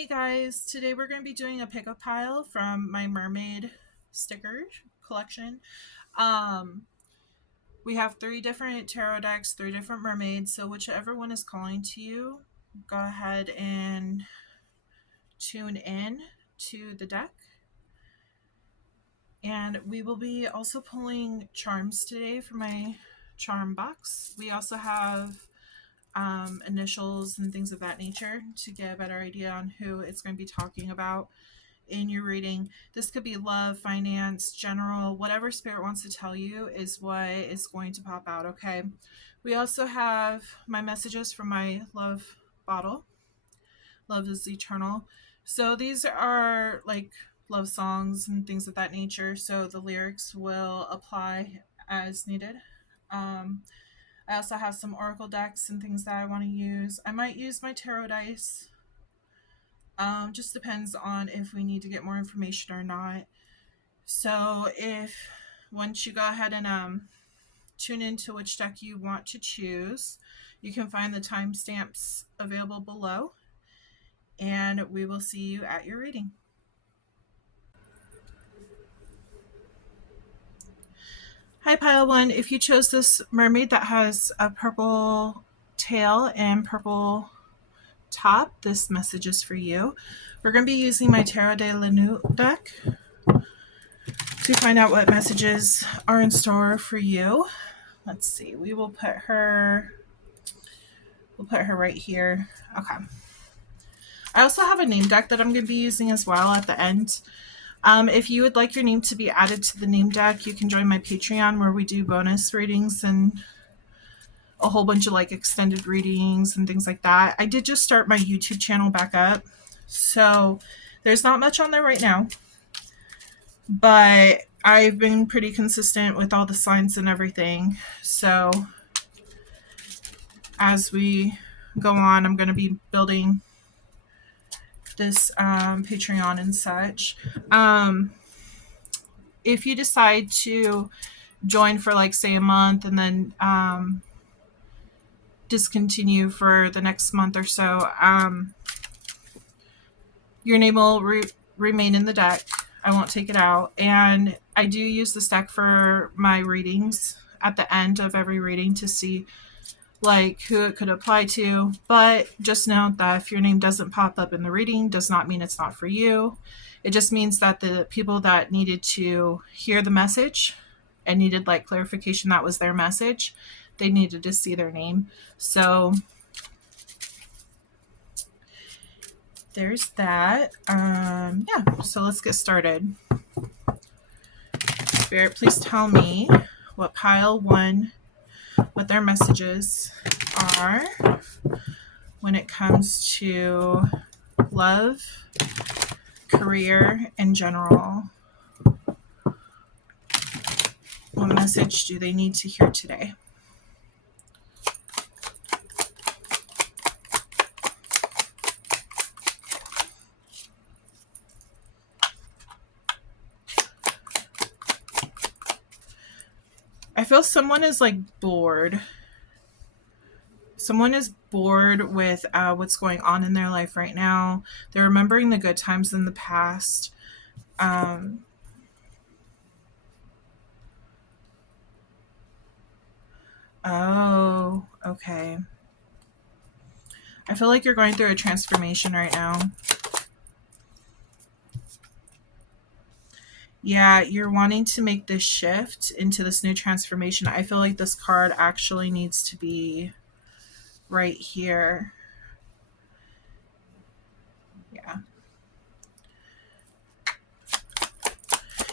Hey guys, today we're going to be doing a pickup pile from my Mermaid sticker collection. Um, we have three different tarot decks, three different mermaids, so whichever one is calling to you, go ahead and tune in to the deck. And we will be also pulling charms today for my charm box. We also have initials and things of that nature to get a better idea on who it's going to be talking about in your reading. This could be love, finance, general, whatever spirit wants to tell you is what is going to pop out, okay? We also have my messages from my love bottle. Love is eternal. So these are like love songs and things of that nature. So the lyrics will apply as needed. I also have some oracle decks and things that I want to use. I might use my tarot dice. Just depends on if we need to get more information or not. So if once you go ahead and tune into which deck you want to choose, you can find the timestamps available below, and we will see you at your reading. Hi Pile 1, if you chose this mermaid that has a purple tail and purple top, this message is for you. We're going to be using my Tarot de la Nuit deck to find out what messages are in store for you. Let's see. We'll put her right here. Okay. I also have a name deck that I'm going to be using as well at the end. If you would like your name to be added to the name deck, you can join my Patreon where we do bonus readings and a whole bunch of like extended readings and things like that. I did just start my YouTube channel back up, so there's not much on there right now, but I've been pretty consistent with all the signs and everything. So as we go on, I'm going to be building this Patreon and such. If you decide to join for like say a month and then discontinue for the next month or so, your name will remain in the deck. I won't take it out. And I do use this deck for my readings at the end of every reading to see like who it could apply to. But just note that if your name doesn't pop up in the reading, does not mean it's not for you. It just means that the people that needed to hear the message and needed like clarification that was their message, they needed to see their name. So there's that. Yeah, so let's get started. Spirit, please tell me what pile 1, what their messages are when it comes to love, career, and general. What message do they need to hear today? I feel someone is like bored. Someone is bored with what's going on in their life right now. They're remembering the good times in the past. Oh, okay. I feel like you're going through a transformation right now. Yeah, you're wanting to make this shift into this new transformation. I feel like this card actually needs to be right here. Yeah.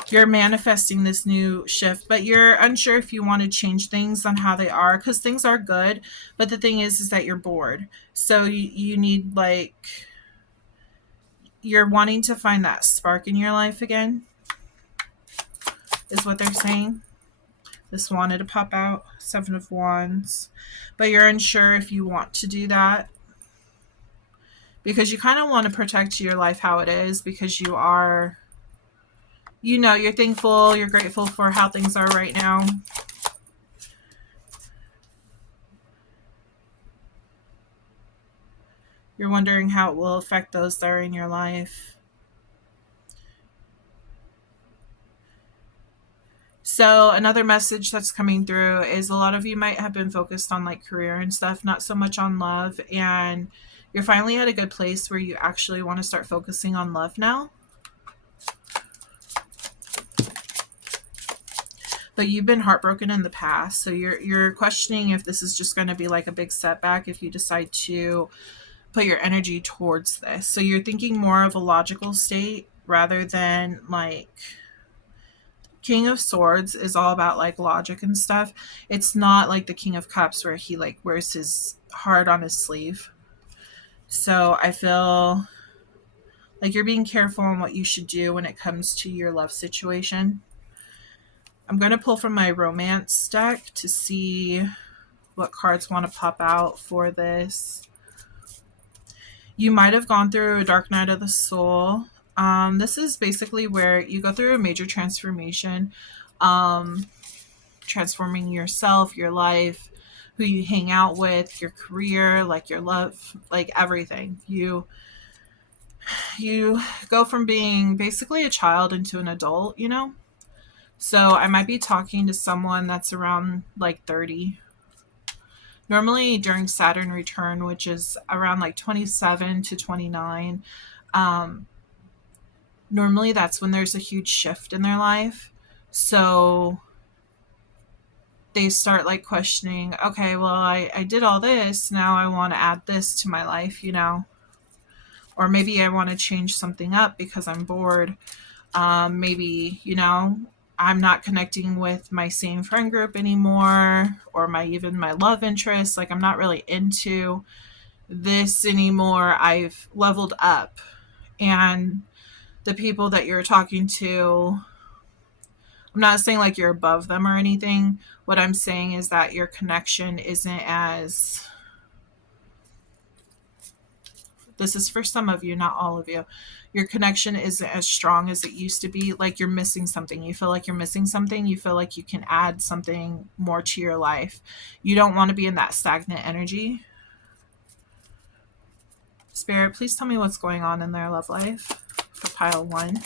You're manifesting this new shift, but you're unsure if you want to change things on how they are, because things are good, but the thing is that you're bored. So you need like, you're wanting to find that spark in your life again, is what they're saying. This wanted to pop out, 7 of Wands, but you're unsure if you want to do that because you kind of want to protect your life how it is, because you are, you know, you're thankful, you're grateful for how things are right now. You're wondering how it will affect those that are in your life. So another message that's coming through is a lot of you might have been focused on like career and stuff, not so much on love, and you're finally at a good place where you actually want to start focusing on love now. But you've been heartbroken in the past, so you're questioning if this is just going to be like a big setback if you decide to put your energy towards this. So you're thinking more of a logical state rather than like King of Swords is all about like logic and stuff. It's not like the King of Cups where he like wears his heart on his sleeve. So I feel like you're being careful on what you should do when it comes to your love situation. I'm going to pull from my romance deck to see what cards want to pop out for this. You might have gone through a dark night of the soul. This is basically where you go through a major transformation, transforming yourself, your life, who you hang out with, your career, like your love, like everything. You go from being basically a child into an adult, you know? So I might be talking to someone that's around like 30. Normally during Saturn return, which is around like 27 to 29, um, normally that's when there's a huge shift in their life. So they start like questioning, okay, well, I did all this. Now I want to add this to my life, you know? Or maybe I want to change something up because I'm bored. Maybe, you know, I'm not connecting with my same friend group anymore, or my love interest. Like I'm not really into this anymore. I've leveled up. And the people that you're talking to, I'm not saying like you're above them or anything. What I'm saying is that your connection isn't as, this is for some of you, not all of you. Your connection isn't as strong as it used to be. Like you're missing something. You feel like you're missing something. You feel like you can add something more to your life. You don't want to be in that stagnant energy. Spirit, please tell me what's going on in their love life for pile 1.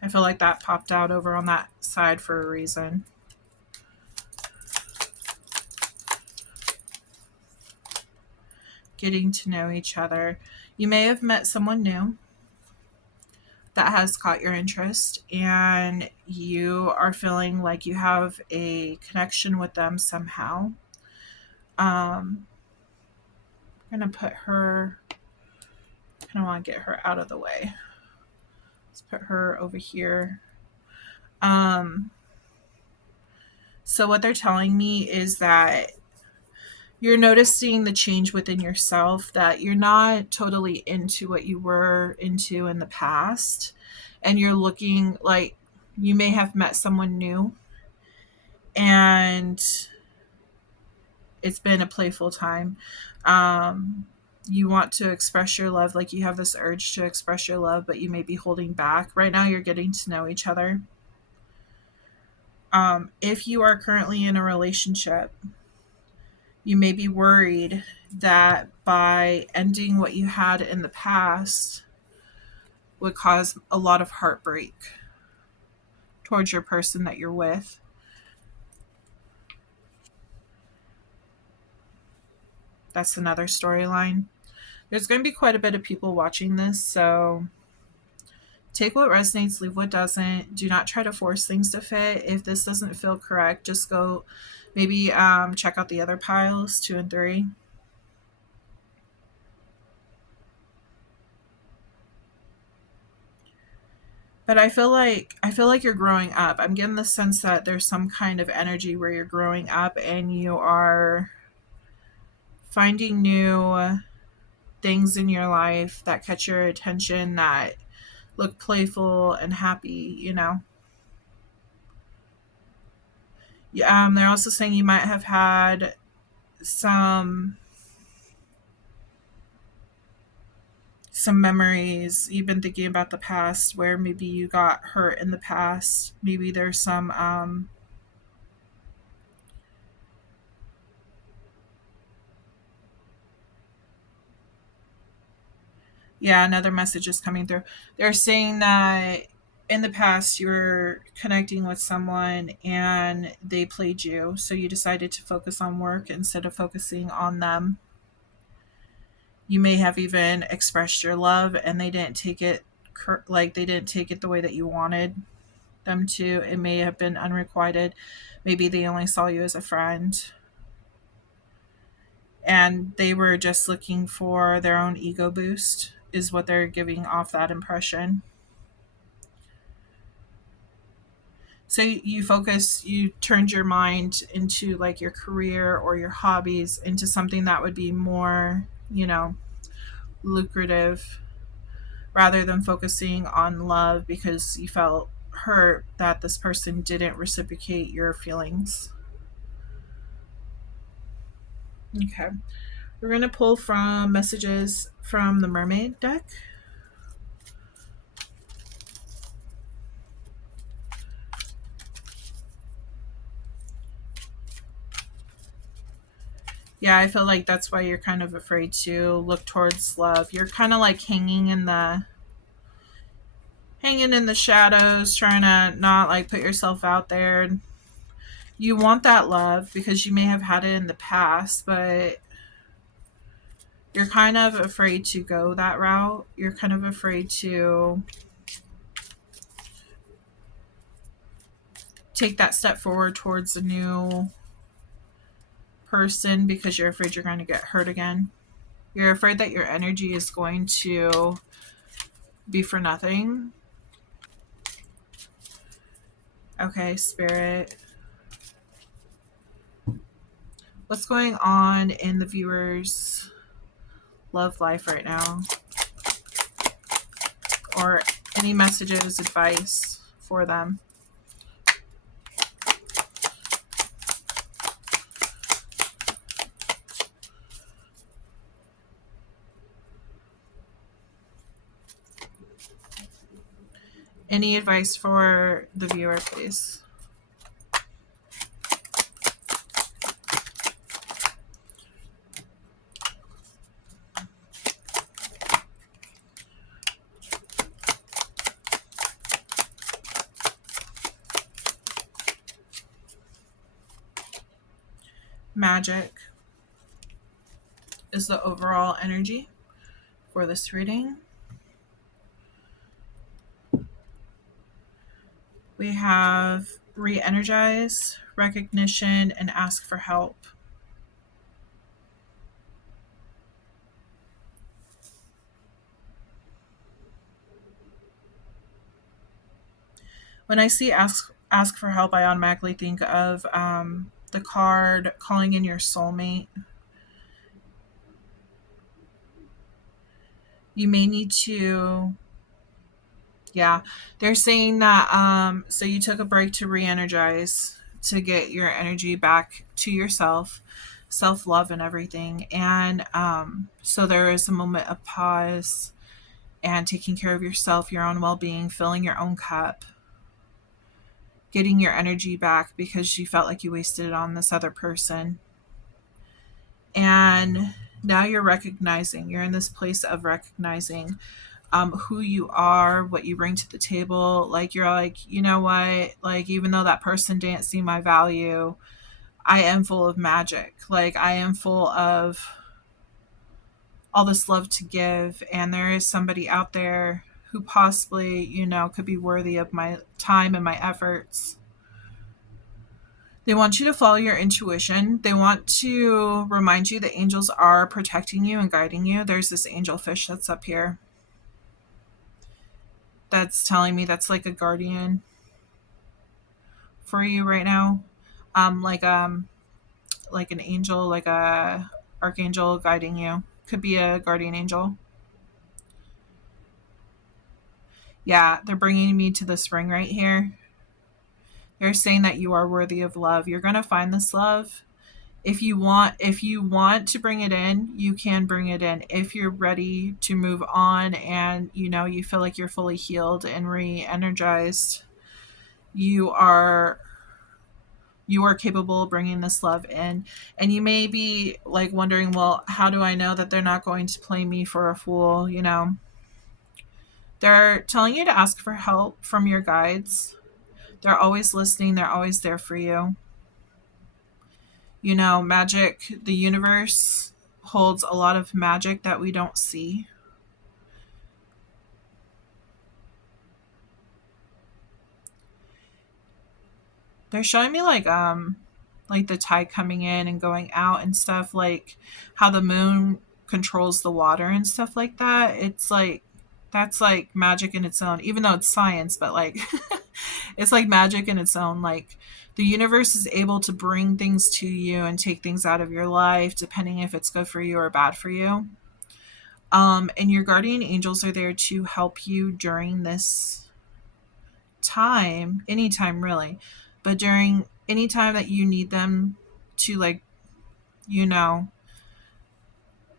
I feel like that popped out over on that side for a reason. Getting to know each other. You may have met someone new that has caught your interest, and you are feeling like you have a connection with them somehow. I'm going to put her, I kind of want to get her out of the way. Let's put her over here. So what they're telling me is that you're noticing the change within yourself, that you're not totally into what you were into in the past. And you're looking like you may have met someone new and it's been a playful time. You want to express your love, like you have this urge to express your love, but you may be holding back. Right now, you're getting to know each other. If you are currently in a relationship, you may be worried that by ending what you had in the past would cause a lot of heartbreak towards your person that you're with. That's another storyline. There's going to be quite a bit of people watching this, so take what resonates, leave what doesn't. Do not try to force things to fit. If this doesn't feel correct, just go maybe check out the other piles, 2 and 3. But I feel like you're growing up. I'm getting the sense that there's some kind of energy where you're growing up and you are finding new things in your life that catch your attention, that look playful and happy, you know. They're also saying you might have had some, some memories. You've been thinking about the past where maybe you got hurt in the past. Maybe there's some yeah, another message is coming through. They're saying that in the past you were connecting with someone and they played you, so you decided to focus on work instead of focusing on them. You may have even expressed your love and they didn't take it like they didn't take it the way that you wanted them to. It may have been unrequited. Maybe they only saw you as a friend and they were just looking for their own ego boost, is what they're giving off that impression. So you turned your mind into like your career or your hobbies into something that would be more, lucrative, rather than focusing on love because you felt hurt that this person didn't reciprocate your feelings. Okay. We're going to pull from messages from the Mermaid deck. Yeah, I feel like that's why you're kind of afraid to look towards love. You're kind of like hanging in the shadows, trying to not like put yourself out there. You want that love because you may have had it in the past, but you're kind of afraid to go that route. You're kind of afraid to take that step forward towards a new person because you're afraid you're going to get hurt again. You're afraid that your energy is going to be for nothing. Okay, Spirit. What's going on in the viewer's love life right now? Or any messages, advice for them? Any advice for the viewer, please? Magic is the overall energy for this reading. We have re-energize, recognition, and ask for help. When I see ask for help, I automatically think of the card calling in your soulmate. You may need to, yeah, they're saying that so you took a break to re-energize, to get your energy back to yourself, self-love and everything. And so there is a moment of pause and taking care of yourself, your own well-being, filling your own cup, getting your energy back because you felt like you wasted it on this other person. And now you're in this place of recognizing who you are, what you bring to the table. Like, you're like, you know what? Like, even though that person didn't see my value, I am full of magic. Like, I am full of all this love to give. And there is somebody out there who possibly, could be worthy of my time and my efforts. They want you to follow your intuition. They want to remind you that angels are protecting you and guiding you. There's this angel fish that's up here that's telling me that's like a guardian for you right now. Like an angel, like a archangel guiding you. Could be a guardian angel. Yeah, they're bringing me to this ring right here. They're saying that you are worthy of love. You're going to find this love. if you want to bring it in, you can bring it in. If you're ready to move on and you feel like you're fully healed and re-energized, you are you are capable of bringing this love in. And you may be like wondering, well, how do I know that they're not going to play me for a fool? They're telling you to ask for help from your guides. They're always listening, they're always there for you. Magic, the universe holds a lot of magic that we don't see. They're showing me like the tide coming in and going out and stuff, like how the moon controls the water and stuff like that. It's like that's like magic in its own, even though it's science, but like it's like magic in its own. Like the universe is able to bring things to you and take things out of your life depending if it's good for you or bad for you. And your guardian angels are there to help you during this time, anytime really, but during any time that you need them to, like, you know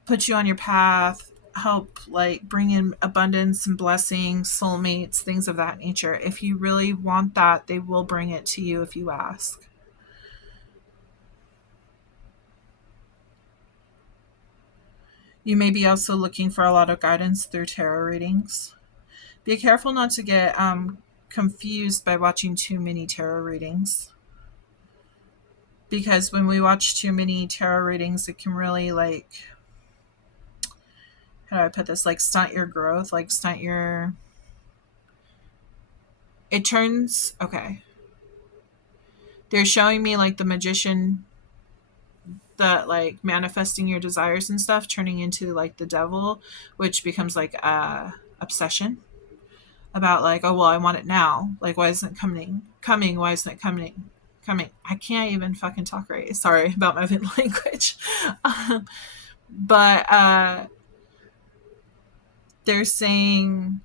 put you on your path, help like bring in abundance and blessings, soulmates, things of that nature. If you really want that, they will bring it to you if you ask. You may be also looking for a lot of guidance through tarot readings. Be careful not to get confused by watching too many tarot readings, because when we watch too many tarot readings, it can really, like, how do I put this, like stunt your growth, like stunt your, it turns, okay, they're showing me like the magician, that like manifesting your desires and stuff turning into like the devil, which becomes like a obsession about like, oh well, I want it now, like why isn't it coming, why isn't it coming. I can't even fucking talk right, sorry about my language. But they're saying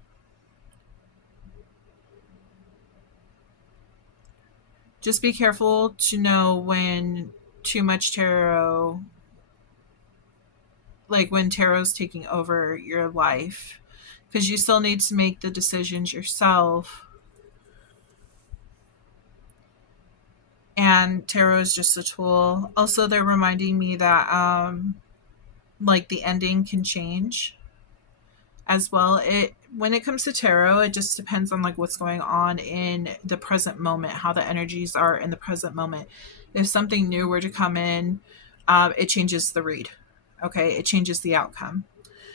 just be careful to know when too much tarot, like when tarot's taking over your life, because you still need to make the decisions yourself. And tarot is just a tool. Also, they're reminding me that like the ending can change as well. It When it comes to tarot, it just depends on like what's going on in the present moment, how the energies are in the present moment. If something new were to come in, it changes the read. Okay, it changes the outcome.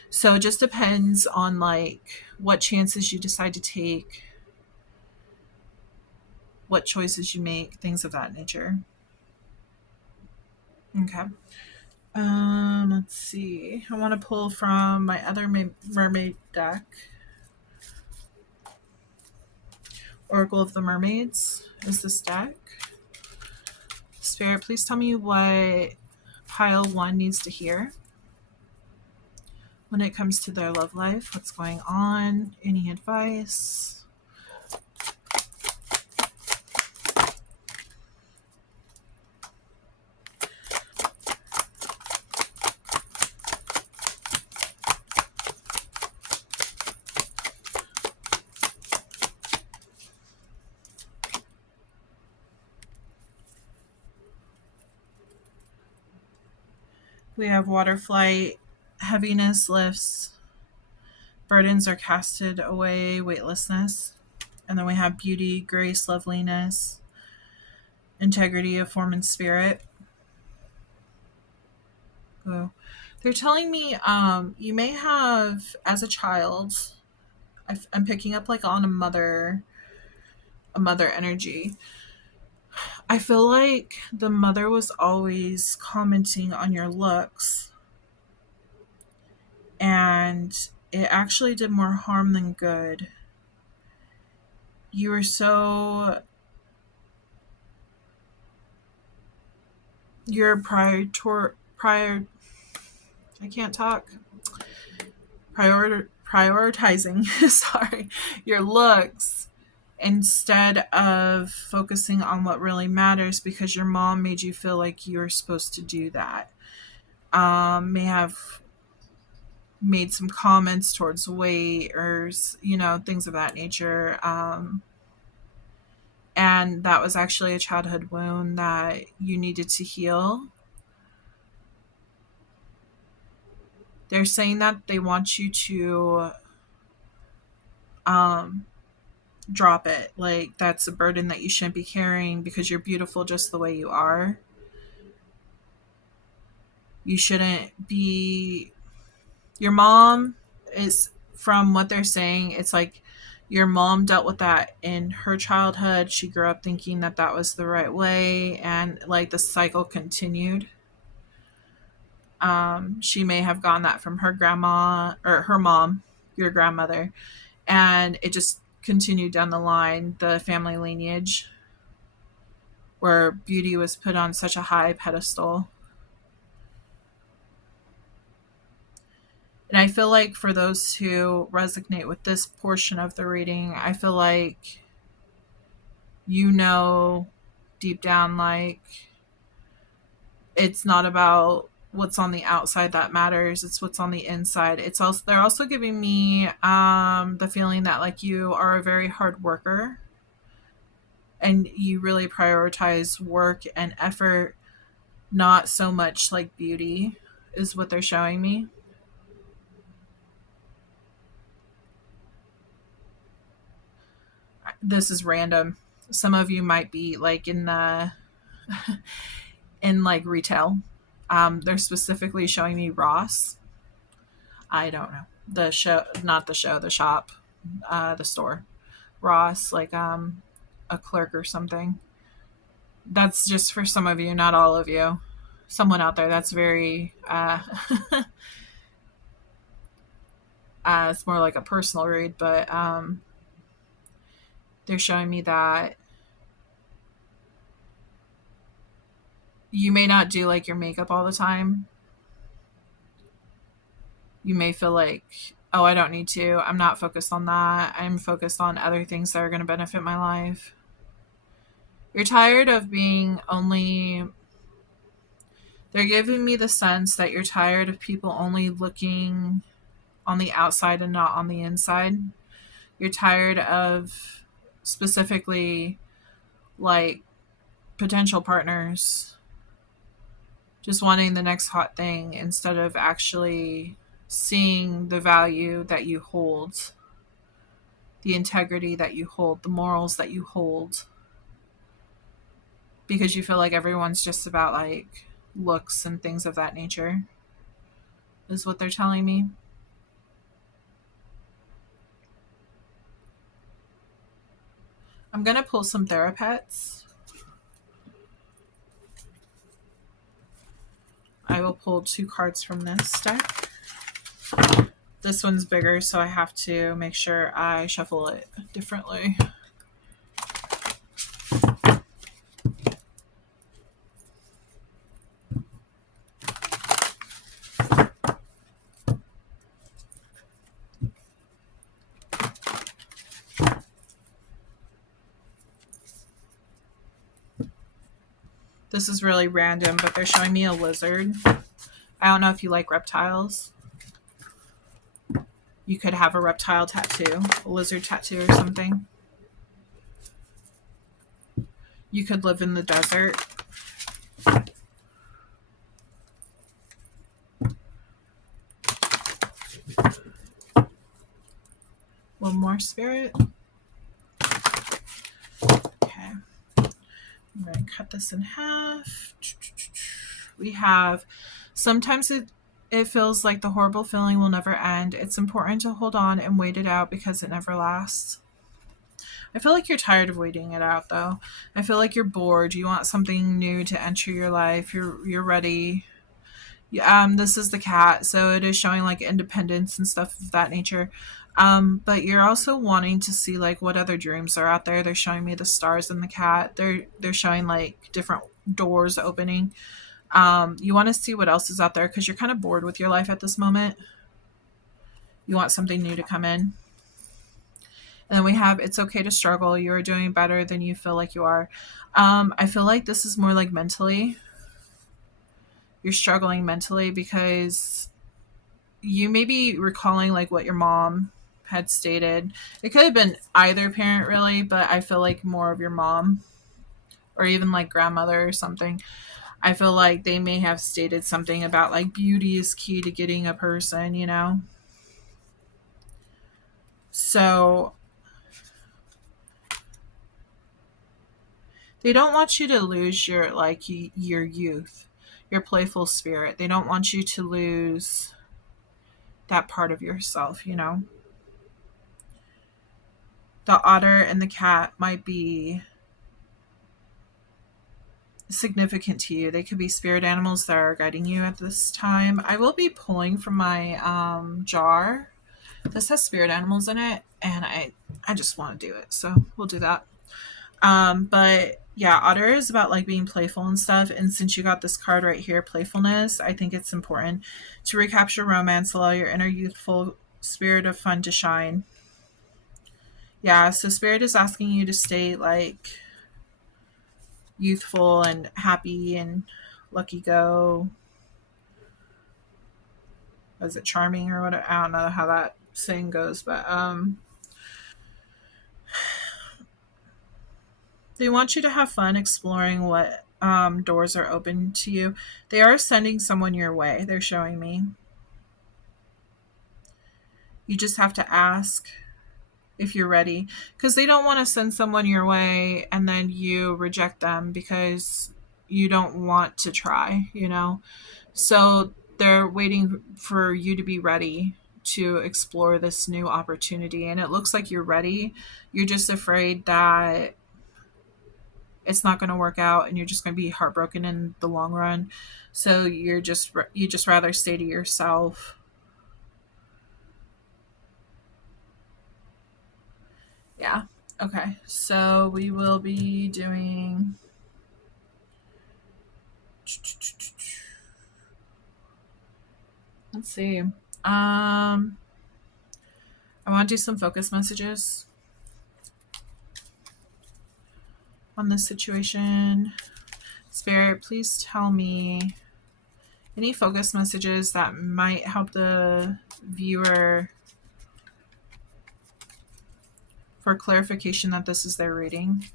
So it just depends on like what chances you decide to take, what choices you make, things of that nature. Okay. Let's see. I want to pull from my other mermaid deck, Oracle of the Mermaids is this deck. Spirit, please tell me what pile 1 needs to hear when it comes to their love life. What's going on? Any advice? We have water flight, heaviness lifts, burdens are casted away, weightlessness. And then we have beauty, grace, loveliness, integrity of form and spirit. Oh. They're telling me you may have, as a child, I'm picking up like on a mother energy. I feel like the mother was always commenting on your looks, and it actually did more harm than good. You were so, you're prior I can't talk. Prioritizing sorry, your looks instead of focusing on what really matters because your mom made you feel like you're supposed to do that. May have made some comments towards weight or, things of that nature. And that was actually a childhood wound that you needed to heal. They're saying that they want you to drop it. Like, that's a burden that you shouldn't be carrying because you're beautiful just the way you are. You shouldn't be. Your mom is, from what they're saying, it's like your mom dealt with that in her childhood. She grew up thinking that that was the right way, and like the cycle continued. She may have gotten that from her grandma or her mom, your grandmother, and it just continued down the line, the family lineage, where beauty was put on such a high pedestal. And I feel like for those who resonate with this portion of the reading, I feel like deep down, like, it's not about what's on the outside that matters, it's what's on the inside. It's also, they're also giving me the feeling that like you are a very hard worker and you really prioritize work and effort, not so much like beauty, is what they're showing me. This is random. Some of you might be like in the in like retail. They're specifically showing me Ross. I don't know the show, not the show, the shop, the store. Ross, like a clerk or something. That's just for some of you, not all of you. Someone out there that's very it's more like a personal read, but they're showing me that you may not do like your makeup all the time. You may feel like, oh, I don't need to. I'm not focused on that. I'm focused on other things that are going to benefit my life. You're tired of being only. They're giving me the sense that you're tired of people only looking on the outside and not on the inside. You're tired of specifically like potential partners just wanting the next hot thing instead of actually seeing the value that you hold, the integrity that you hold, the morals that you hold, because you feel like everyone's just about like looks and things of that nature, is what they're telling me. I'm going to pull some Therapets. I will pull 2 cards from this deck. This one's bigger, so I have to make sure I shuffle it differently. This is really random, but they're showing me a lizard. I don't know if you like reptiles. You could have a reptile tattoo, a lizard tattoo or something. You could live in the desert. One more, Spirit. Okay. I'm going to cut this in half. We have, sometimes it feels like the horrible feeling will never end. It's important to hold on and wait it out because it never lasts. I feel like you're tired of waiting it out, though. I feel like you're bored. You want something new to enter your life. You're ready. This is the cat, so it is showing like independence and stuff of that nature. But you're also wanting to see like what other dreams are out there. They're showing me the stars and the cat. They're showing like different doors opening. You want to see what else is out there because you're kind of bored with your life at this moment. You want something new to come in. And then we have it's okay to struggle. You are doing better than you feel like you are. I feel like this is more like mentally. You're struggling mentally because you may be recalling like what your mom had stated. It could have been either parent really, but I feel like more of your mom or even like grandmother or something. I feel like they may have stated something about like beauty is key to getting a person, you know? So they don't want you to lose your like your youth, your playful spirit. They don't want you to lose that part of yourself, you know? The otter and the cat might be significant to you. They could be spirit animals that are guiding you at this time. I will be pulling from my jar. This has spirit animals in it, and I just want to do it, so we'll do that. But yeah, otter is about like being playful and stuff. And since you got this card right here, playfulness, I think it's important to recapture romance, allow your inner youthful spirit of fun to shine. Yeah, so spirit is asking you to stay like youthful and happy and lucky go. Was it charming or what? I don't know how that saying goes, but they want you to have fun exploring what doors are open to you. They are sending someone your way. They're showing me. You just have to ask if you're ready because they don't want to send someone your way and then you reject them because you don't want to try, you know? So they're waiting for you to be ready to explore this new opportunity. And it looks like you're ready. You're just afraid that it's not going to work out and you're just going to be heartbroken in the long run. So you just rather stay to yourself. Yeah. Okay. So we will be doing let's see. I want to do some focus messages on this situation. Spirit, please tell me any focus messages that might help the viewer for clarification that this is their reading.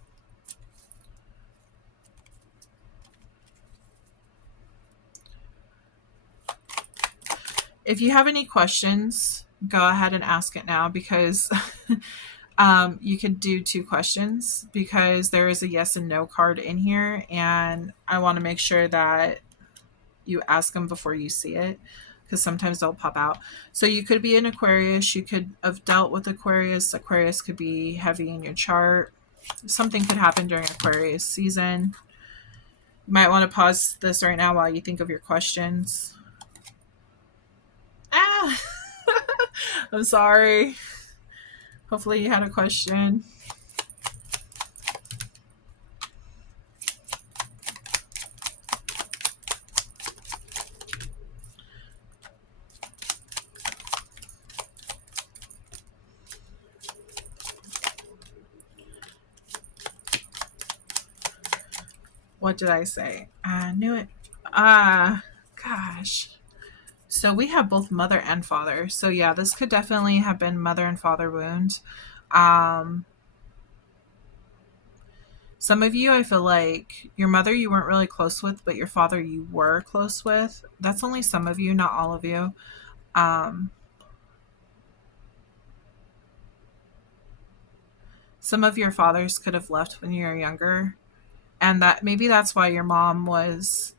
If you have any questions, go ahead and ask it now because you could do 2 questions because there is a yes and no card in here. And I want to make sure that you ask them before you see it because sometimes they'll pop out. So you could be an Aquarius. You could have dealt with Aquarius. Aquarius could be heavy in your chart. Something could happen during Aquarius season. You might want to pause this right now while you think of your questions. Ah! I'm sorry. Hopefully you had a question. What did I say? I knew it. Gosh. So we have both mother and father. So yeah, this could definitely have been mother and father wounds. Um, some of you, I feel like your mother you weren't really close with, but your father you were close with. That's only some of you, not all of you. Um, some of your fathers could have left when you were younger, and that maybe that's why your mom was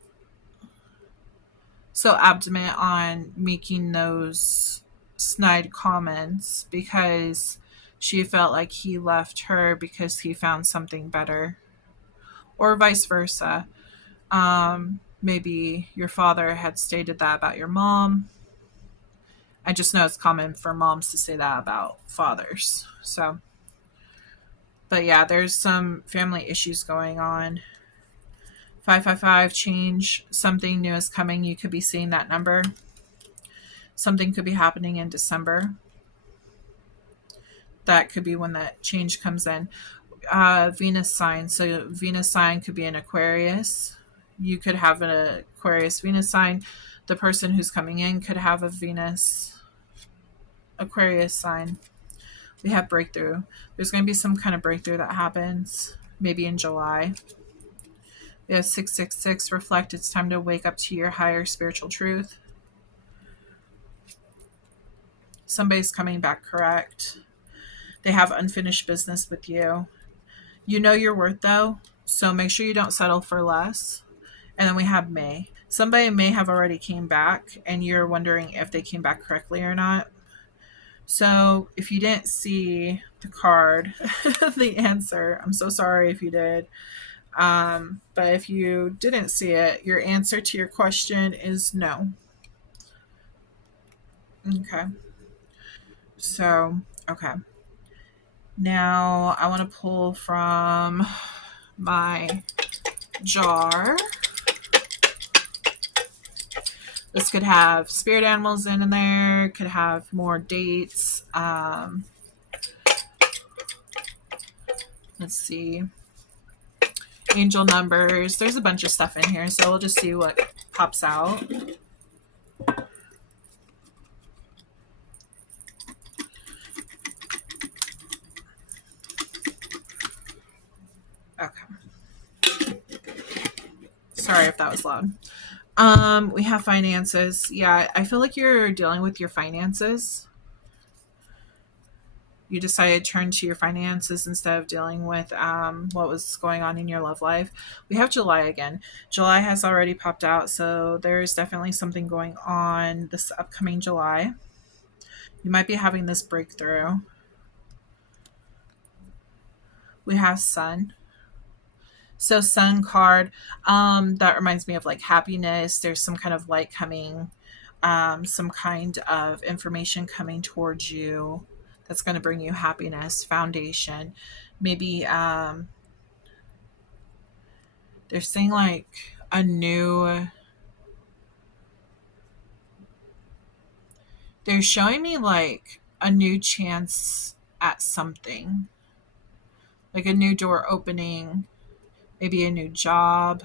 so adamant on making those snide comments because she felt like he left her because he found something better, or vice versa. Maybe your father had stated that about your mom. I just know it's common for moms to say that about fathers. So, but yeah, there's some family issues going on. 555 change. Something new is coming. You could be seeing that number. Something could be happening in December. that could be when that change comes in. Venus sign. So Venus sign could be an Aquarius. You could have an Aquarius Venus sign. The person who's coming in could have a Venus Aquarius sign. We have breakthrough. There's going to be some kind of breakthrough that happens maybe in July. We have 666 reflect. It's time to wake up to your higher spiritual truth. Somebody's coming back correct. They have unfinished business with you. You know your worth though, so make sure you don't settle for less. And then we have May. Somebody may have already came back and you're wondering if they came back correctly or not. So if you didn't see the card, the answer, I'm so sorry if you did. But if you didn't see it, your answer to your question is no. Okay. So, okay. Now I want to pull from my jar. This could have spirit animals in there, could have more dates. Let's see. Angel numbers. There's a bunch of stuff in here, so we'll just see what pops out. Okay. Sorry if that was loud. We have finances. Yeah, I feel like you're dealing with your finances. You decided to turn to your finances instead of dealing with what was going on in your love life. We have July again. July has already popped out, so there's definitely something going on this upcoming July. You might be having this breakthrough. We have Sun. So Sun card, that reminds me of like happiness. There's some kind of light coming, some kind of information coming towards you that's going to bring you happiness. Foundation. Maybe they're saying like a new, they're showing me like a new chance at something, like a new door opening, maybe a new job,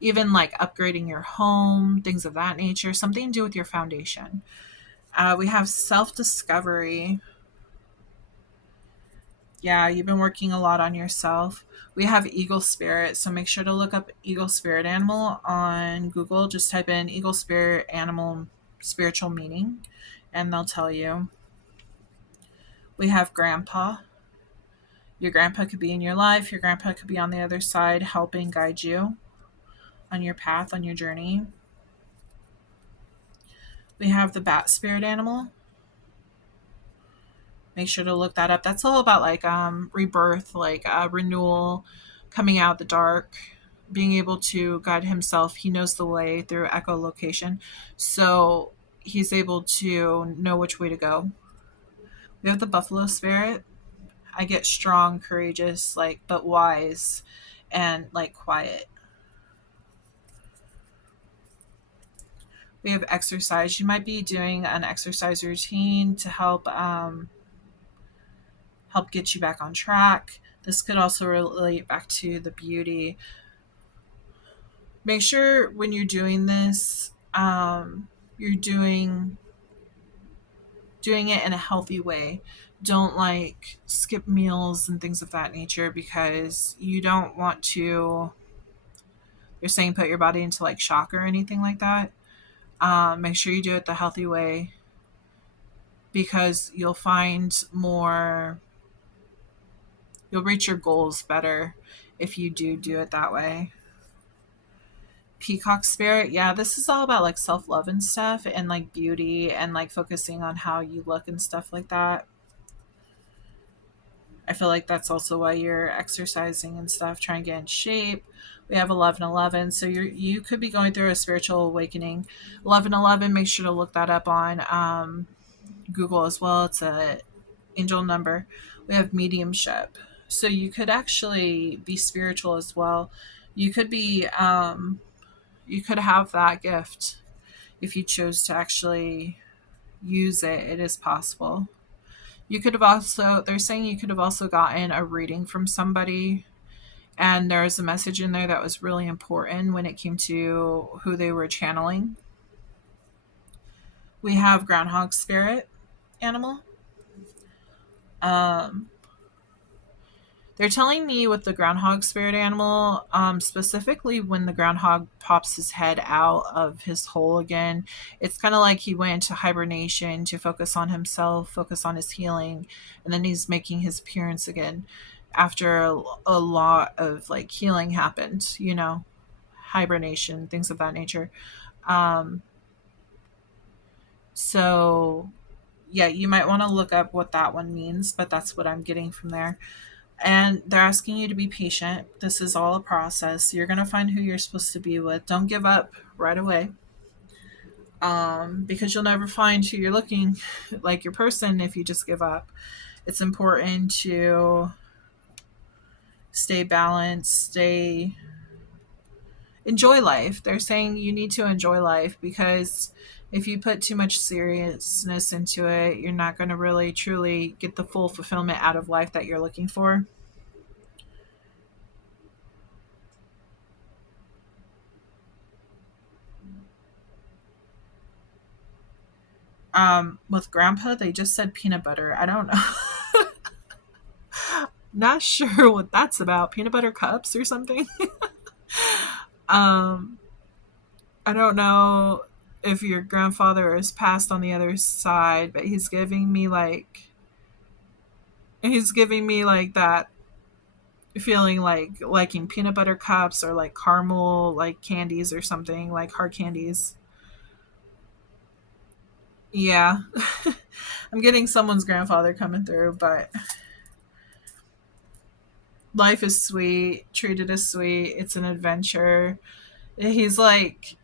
even like upgrading your home, things of that nature, something to do with your foundation. We have self-discovery. Yeah, you've been working a lot on yourself. We have eagle spirit, so make sure to look up eagle spirit animal on Google. Just type in eagle spirit animal spiritual meaning and they'll tell you. We have grandpa. Your grandpa could be in your life. Your grandpa could be on the other side helping guide you on your path, on your journey. We have the bat spirit animal. Make sure to look that up. That's all about like rebirth, like renewal, coming out the dark, being able to guide himself. He knows the way through echolocation, so he's able to know which way to go. We have the buffalo spirit. I get strong, courageous, like but wise, and like quiet. We have exercise. You might be doing an exercise routine to help help get you back on track. This could also relate back to the beauty. Make sure when you're doing this, you're doing it in a healthy way. Don't like skip meals and things of that nature because you don't want to. You're saying put your body into like shock or anything like that. Make sure you do it the healthy way because you'll find more. You'll reach your goals better if you do it that way. Peacock spirit, yeah, this is all about like self-love and stuff and like beauty and like focusing on how you look and stuff like that. I feel like that's also why you're exercising and stuff, trying to get in shape. We have 1111, so you could be going through a spiritual awakening. 1111, make sure to look that up on Google as well. It's a angel number. We have mediumship, so you could actually be spiritual as well. You could be you could have that gift if you chose to actually use it, it is possible. You could have also, they're saying you could have also gotten a reading from somebody, and there's a message in there that was really important when it came to who they were channeling. We have groundhog spirit animal. Um, they're telling me with the groundhog spirit animal, specifically when the groundhog pops his head out of his hole again, it's kind of like he went into hibernation to focus on himself, focus on his healing, and then he's making his appearance again after a lot of like healing happened, hibernation, things of that nature. Um, so yeah, you might want to look up what that one means, but that's what I'm getting from there. And they're asking you to be patient. This is all a process. You're going to find who you're supposed to be with. Don't give up right away, because you'll never find who you're looking like your person if you just give up. It's important to stay balanced, enjoy life. They're saying you need to enjoy life, because if you put too much seriousness into it, you're not going to really truly get the full fulfillment out of life that you're looking for. With grandpa, they just said peanut butter. I don't know. Not sure what that's about. Peanut butter cups or something. um, I don't know if your grandfather is passed on the other side, but he's giving me like that feeling like liking peanut butter cups or like caramel like candies or something, like hard candies. Yeah. I'm getting someone's grandfather coming through, but life is sweet, treated as sweet. It's an adventure. He's like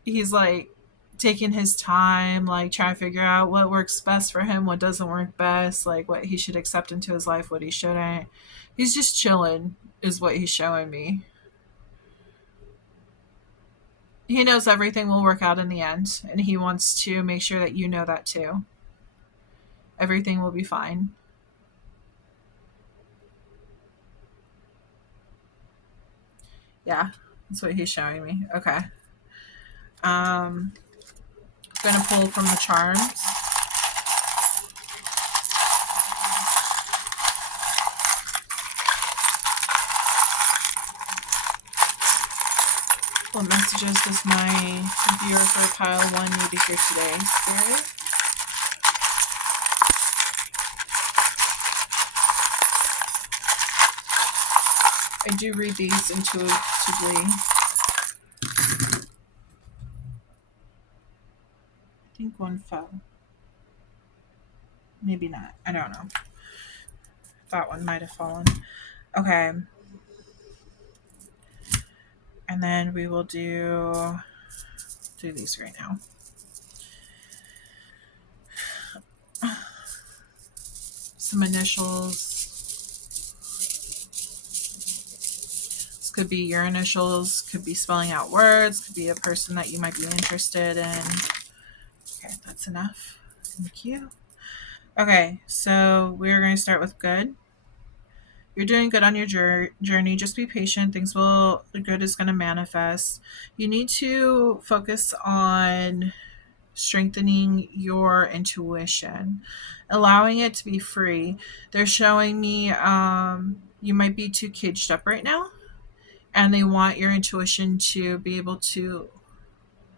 taking his time, like trying to figure out what works best for him, what doesn't work best, like what he should accept into his life, what he shouldn't. He's just chilling, is what he's showing me. He knows everything will work out in the end, and he wants to make sure that you know that too. Everything will be fine. Yeah, that's what he's showing me. Okay. Gonna pull from the charms. What messages does my viewer for pile 1 need to hear today, Spirit? I do read these intuitively. I think one fell. Maybe not. I don't know. That one might have fallen. Okay. And then we will do these right now. Some initials. This could be your initials, could be spelling out words, could be a person that you might be interested in. Okay, that's enough. Thank you. Okay, so we're going to start with good. You're doing good on your journey. Just be patient. The good is going to manifest. You need to focus on strengthening your intuition, allowing it to be free. They're showing me you might be too caged up right now, and they want your intuition to be able to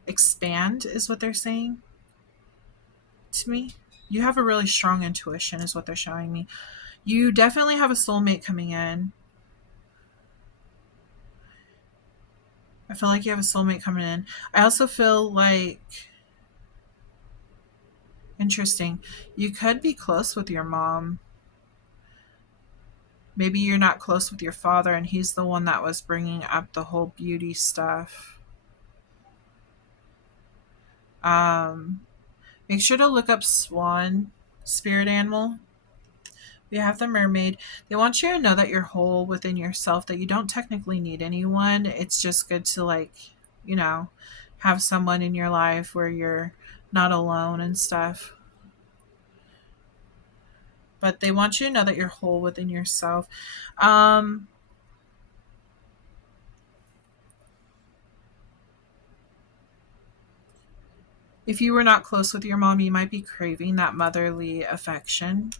expand, is what they're saying to me. You have a really strong intuition, is what they're showing me. You definitely have a soulmate coming in. I feel like you have a soulmate coming in. I also feel like, interesting, you could be close with your mom. Maybe you're not close with your father, and he's the one that was bringing up the whole beauty stuff. Make sure to look up swan, spirit animal. We have the mermaid. They want you to know that you're whole within yourself, that you don't technically need anyone. It's just good to, like, you know, have someone in your life where you're not alone and stuff. but they want you to know that you're whole within yourself. Um, if you were not close with your mom, you might be craving that motherly affection,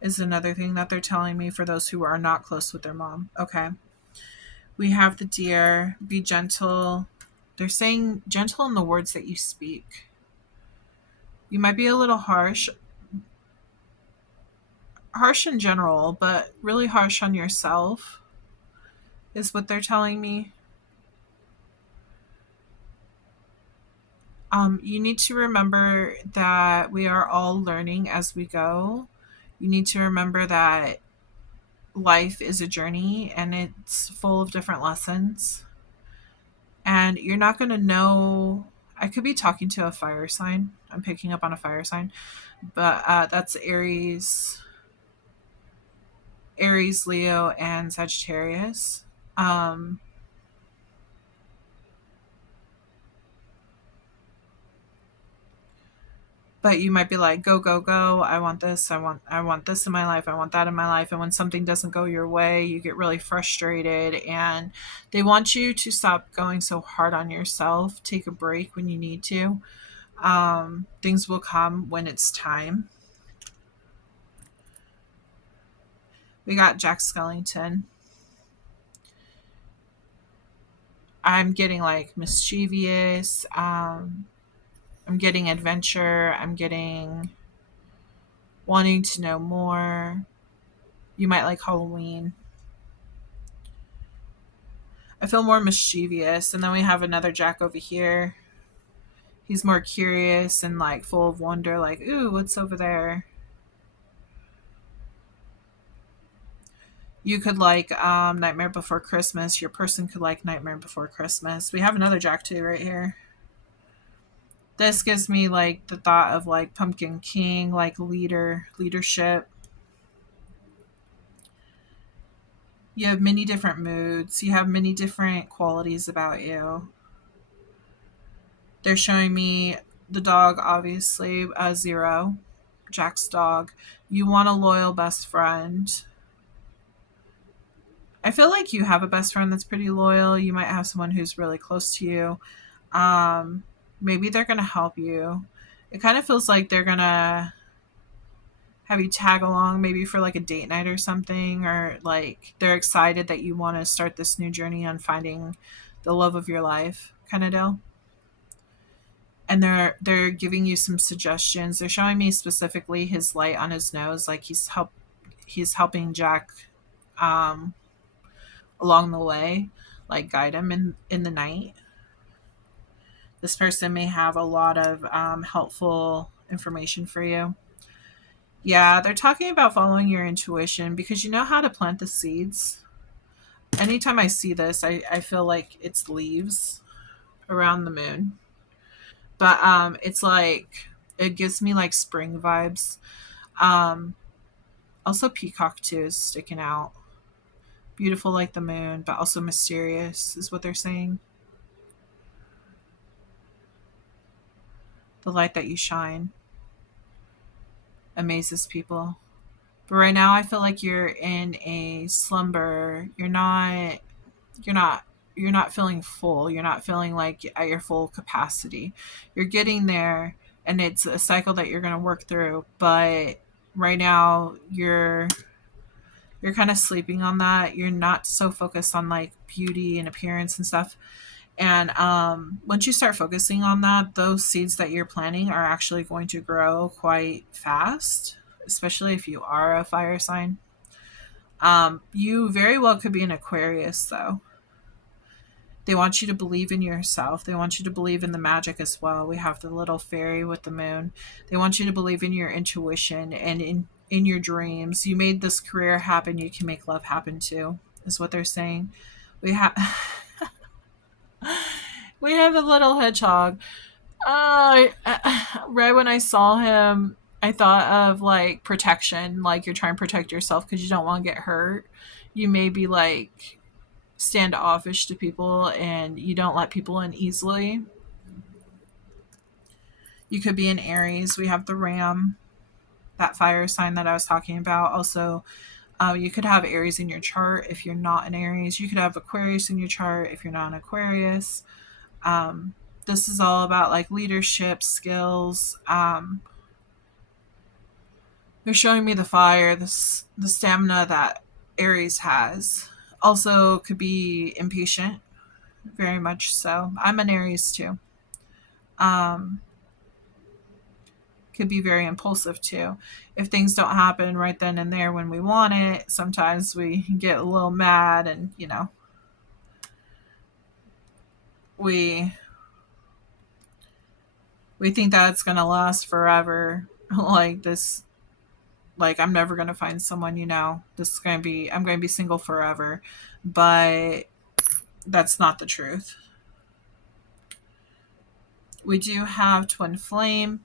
is another thing that they're telling me for those who are not close with their mom. Okay. We have the deer, be gentle. They're saying gentle in the words that you speak. You might be a little harsh in general, but really harsh on yourself, is what they're telling me. You need to remember that we are all learning as we go. You need to remember that life is a journey and it's full of different lessons. And you're not going to know. I could be talking to a fire sign. I'm picking up on a fire sign, but that's Aries, Leo, and Sagittarius. Um, but you might be like, go, go, go, I want this, I want this in my life, I want that in my life. And when something doesn't go your way, you get really frustrated, and they want you to stop going so hard on yourself. Take a break when you need to. Things will come when it's time. We got Jack Skellington. I'm getting like mischievous. I'm getting adventure. I'm getting wanting to know more. You might like Halloween. I feel more mischievous. And then we have another Jack over here. He's more curious and like full of wonder, like, ooh, what's over there? You could like Nightmare Before Christmas. Your person could like Nightmare Before Christmas. We have another Jack too right here. This gives me like the thought of like Pumpkin King, like leadership. You have many different moods. You have many different qualities about you. They're showing me the dog, obviously, Zero, Jack's dog. You want a loyal best friend. I feel like you have a best friend that's pretty loyal. You might have someone who's really close to you. Um, Maybe they're going to help you. It kind of feels like they're going to have you tag along maybe for like a date night or something, or like they're excited that you want to start this new journey on finding the love of your life kind of deal. And they're giving you some suggestions. They're showing me specifically his light on his nose, like he's helping Jack um along the way, like guide him in the night. This person may have a lot of helpful information for you. Yeah, they're talking about following your intuition because you know how to plant the seeds. Anytime I see this, I feel like it's leaves around the moon. But it's like it gives me like spring vibes. Um Also peacock too is sticking out. Beautiful like the moon, but also mysterious is what they're saying. The light that you shine amazes people. But right now I feel like you're in a slumber. You're not you're not feeling full. You're not feeling like at your full capacity. You're getting there, and it's a cycle that you're going to work through, but right now you're kind of sleeping on that. You're not so focused on like beauty and appearance and stuff. And once you start focusing on that, those seeds that you're planting are actually going to grow quite fast, especially if you are a fire sign. You very well could be an Aquarius, though. They want you to believe in yourself. They want you to believe in the magic as well. We have the little fairy with the moon. They want you to believe in your intuition and in your dreams. You made this career happen. You can make love happen too, is what they're saying. We have we have a little hedgehog. Right when I saw him, I thought of like protection, like you're trying to protect yourself because you don't want to get hurt. You may be like standoffish to people and you don't let people in easily. You could be an Aries. We have the Ram, that fire sign that I was talking about. Also, you could have Aries in your chart if you're not an Aries. You could have Aquarius in your chart if you're not an Aquarius. Um, this is all about like leadership skills. They're showing me the fire, the stamina that Aries has. Also, could be impatient, very much so. I'm an Aries too. Um, could be very impulsive too. If things don't happen right then and there when we want it, sometimes we get a little mad, and we we think that it's gonna last forever. Like this, like I'm never gonna find someone. This is gonna be I'm gonna be single forever, but that's not the truth. We do have twin flame.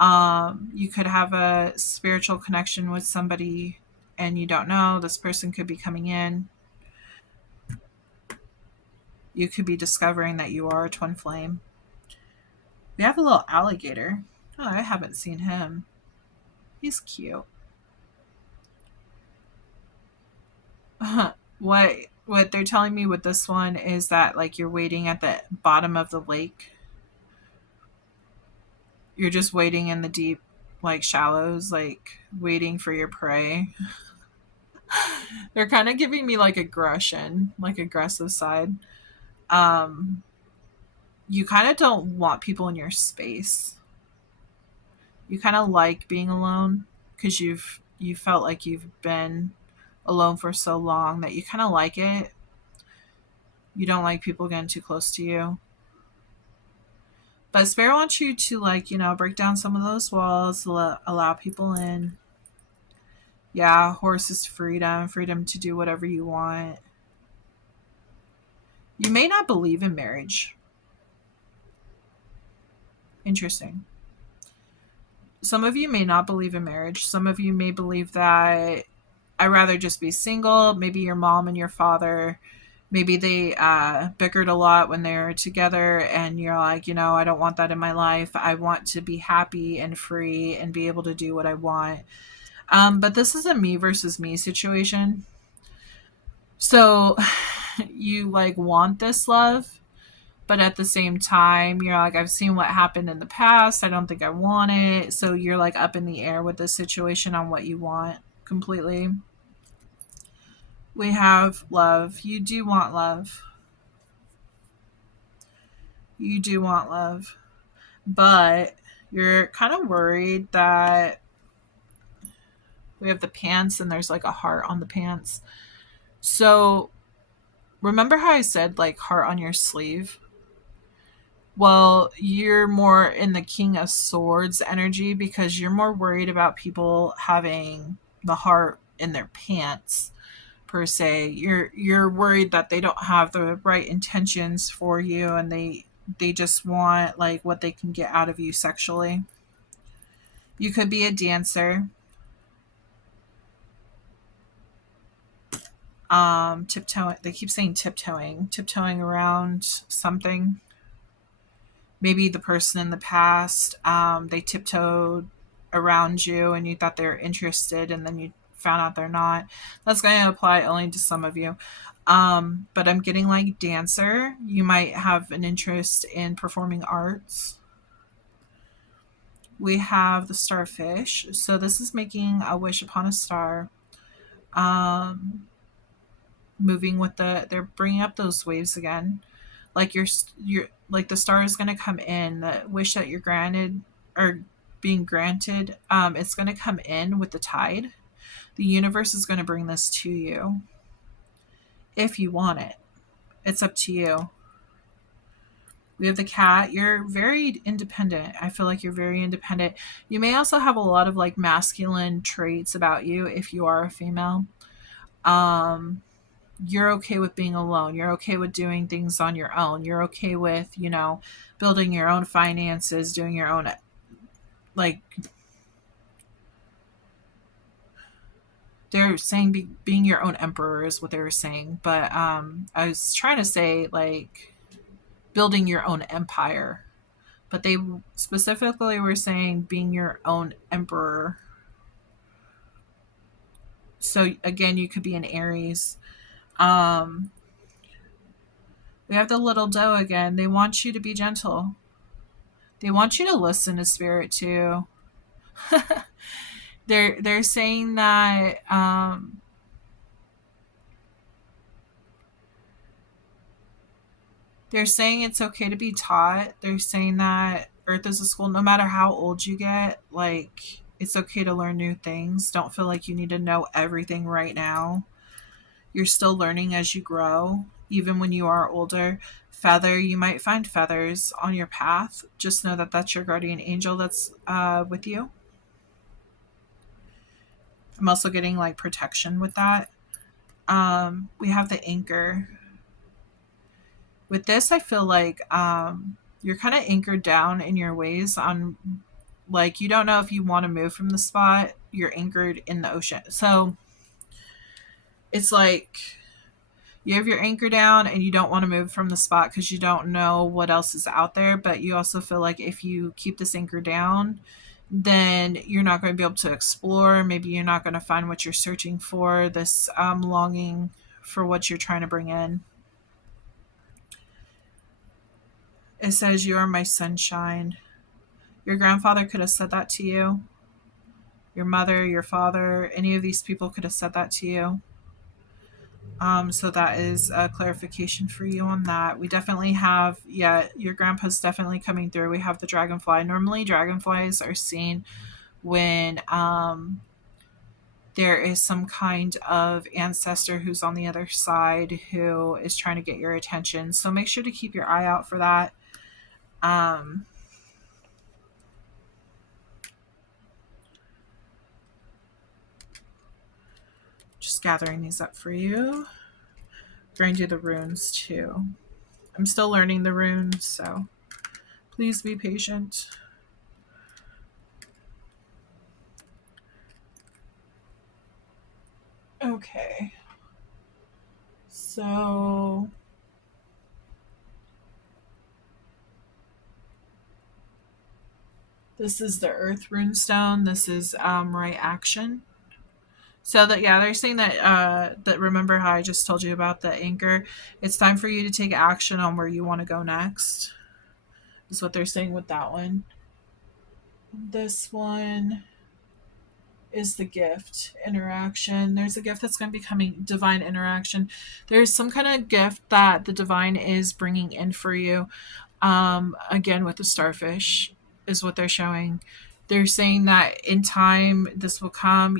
You could have a spiritual connection with somebody and you don't know. This person could be coming in. You could be discovering that you are a twin flame. We have a little alligator. Oh, I haven't seen him. He's cute. what what they're telling me with this one is that like you're waiting at the bottom of the lake. You're just waiting in the deep like shallows, like waiting for your prey. They're kind of giving me like aggression, like aggressive side. Um, you kind of don't want people in your space. You kind of like being alone because you felt like you've been alone for so long that you kind of like it. You don't like people getting too close to you. But Spirit wants you to like, break down some of those walls, allow people in. Yeah, horse is freedom, freedom to do whatever you want. You may not believe in marriage. Interesting. Some of you may not believe in marriage. Some of you may believe that I'd rather just be single. Maybe your mom and your father, maybe they bickered a lot when they were together, and you're like, I don't want that in my life. I want to be happy and free and be able to do what I want. But this is a me versus me situation. So you like want this love, but at the same time you're like, I've seen what happened in the past, I don't think I want it. So you're like up in the air with this situation on what you want completely. We have love. You do want love. You do want love, but you're kind of worried that we have the pants and there's like a heart on the pants. So remember how I said like heart on your sleeve? Well, you're more in the King of Swords energy because you're more worried about people having the heart in their pants per se. You're worried that they don't have the right intentions for you, and they just want like what they can get out of you sexually. You could be a dancer. Tiptoeing. They keep saying tiptoeing around something. Maybe the person in the past, they tiptoed around you and you thought they were interested, and then you found out they're not. That's going to apply only to some of you. But I'm getting like dancer. You might have an interest in performing arts. We have the starfish. So this is making a wish upon a star. Um, moving with they're bringing up those waves again. Like you're like the star is going to come in. The wish that you're granted or being granted, it's going to come in with the tide. The universe is going to bring this to you if you want it. It's up to you. We have the cat. You're very independent. I feel like you're very independent. You may also have a lot of like masculine traits about you if you are a female. You're okay with being alone. You're okay with doing things on your own. You're okay with, building your own finances, doing your own, like, they're saying being your own emperor is what they were saying. But I was trying to say, like, building your own empire. but they specifically were saying being your own emperor. So again, you could be an Aries. Um, we have the little doe again. They want you to be gentle. They want you to listen to spirit too. They're saying that they're saying it's okay to be taught. They're saying that Earth is a school, no matter how old you get. Like, it's okay to learn new things. Don't feel like you need to know everything right now. You're still learning as you grow, even when you are older. Feather, you might find feathers on your path. Just know that that's your guardian angel that's with you. I'm also getting like protection with that. We have the anchor. With this, I feel like you're kind of anchored down in your ways on, like, you don't know if you want to move from the spot. You're anchored in the ocean. So it's like you have your anchor down and you don't want to move from the spot because you don't know what else is out there. But you also feel like if you keep this anchor down, then you're not going to be able to explore. Maybe you're not going to find what you're searching for, this longing for what you're trying to bring in. It says, "You are my sunshine." Your grandfather could have said that to you. Your mother, your father, any of these people could have said that to you. So that is a clarification for you on that. We definitely have, yeah, your grandpa's definitely coming through. We have the dragonfly. Normally, dragonflies are seen when there is some kind of ancestor who's on the other side who is trying to get your attention. So make sure to keep your eye out for that. Just gathering these up for you. Going to do the runes too. I'm still learning the runes, so please be patient. Okay. So this is the Earth runestone. This is right action. So that, yeah, they're saying that remember how I just told you about the anchor? It's time for you to take action on where you want to go next. Is what they're saying with that one. This one is the gift interaction. There's a gift that's going to be coming, divine interaction. There's some kind of gift that the divine is bringing in for you. Again, with the starfish is what they're showing. They're saying that in time this will come.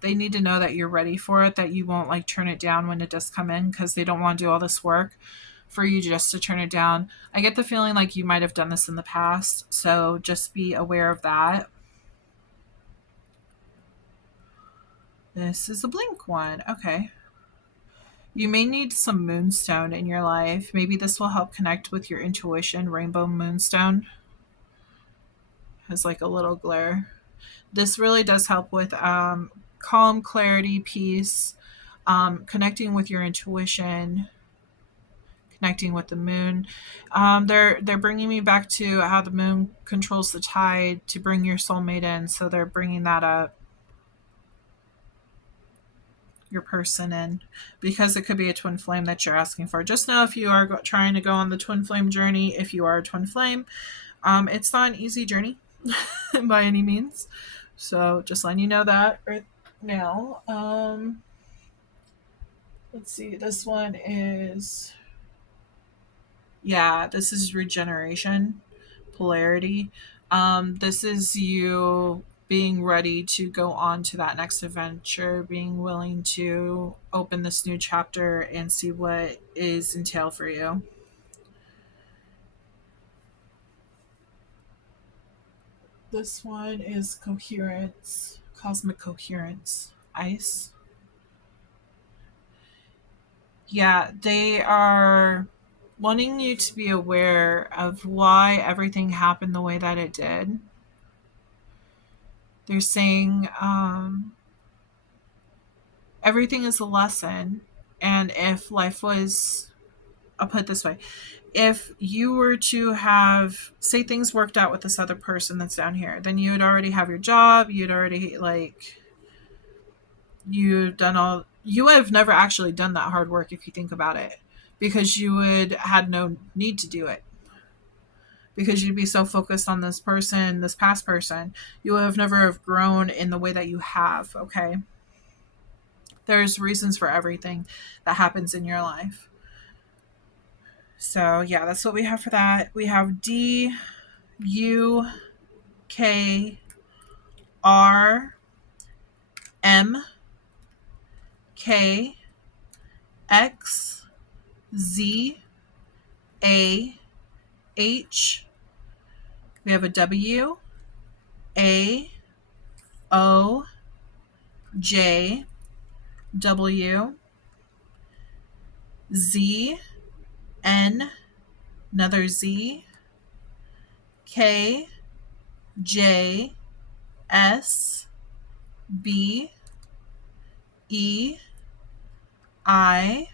They need to know that you're ready for it, that you won't like turn it down when it does come in, because they don't want to do all this work for you just to turn it down. I get the feeling like you might have done this in the past, so just be aware of that. This is a blink one. Okay. You may need some moonstone in your life. Maybe this will help connect with your intuition. Rainbow moonstone has like a little glare. This really does help with calm, clarity, peace, connecting with your intuition, connecting with the moon. They're bringing me back to how the moon controls the tide to bring your soulmate in. So they're bringing that up, your person in, because it could be a twin flame that you're asking for. Just know if you are trying to go on the twin flame journey, if you are a twin flame, it's not an easy journey by any means. So just letting you know that right now. Let's see. This one is, yeah, this is regeneration, polarity. This is you being ready to go on to that next adventure, being willing to open this new chapter and see what is entailed for you. This one is coherence, cosmic coherence, ice. Yeah, they are wanting you to be aware of why everything happened the way that it did. They're saying everything is a lesson. And if life was, I'll put it this way, if you were to have, say things worked out with this other person that's down here, then you would already have your job, you'd already like, you've done all, you would have never actually done that hard work if you think about it, because you would had no need to do it, because you'd be so focused on this person, this past person, you would have never have grown in the way that you have. Okay, there's reasons for everything that happens in your life. So yeah, that's what we have for that. We have D U K R M K X Z A H. We have a W A O J W Z N, another Z, K J S B E I.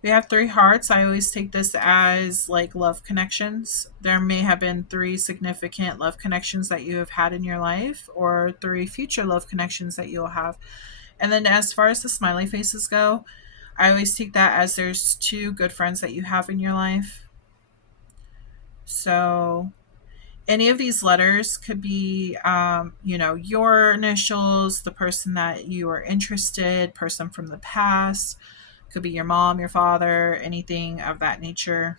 We have 3 hearts. I always take this as like love connections. There may have been 3 significant love connections that you have had in your life, or 3 future love connections that you'll have. And then as far as the smiley faces go, I always take that as there's 2 good friends that you have in your life. So any of these letters could be, your initials, the person that you are interested, person from the past, could be your mom, your father, anything of that nature.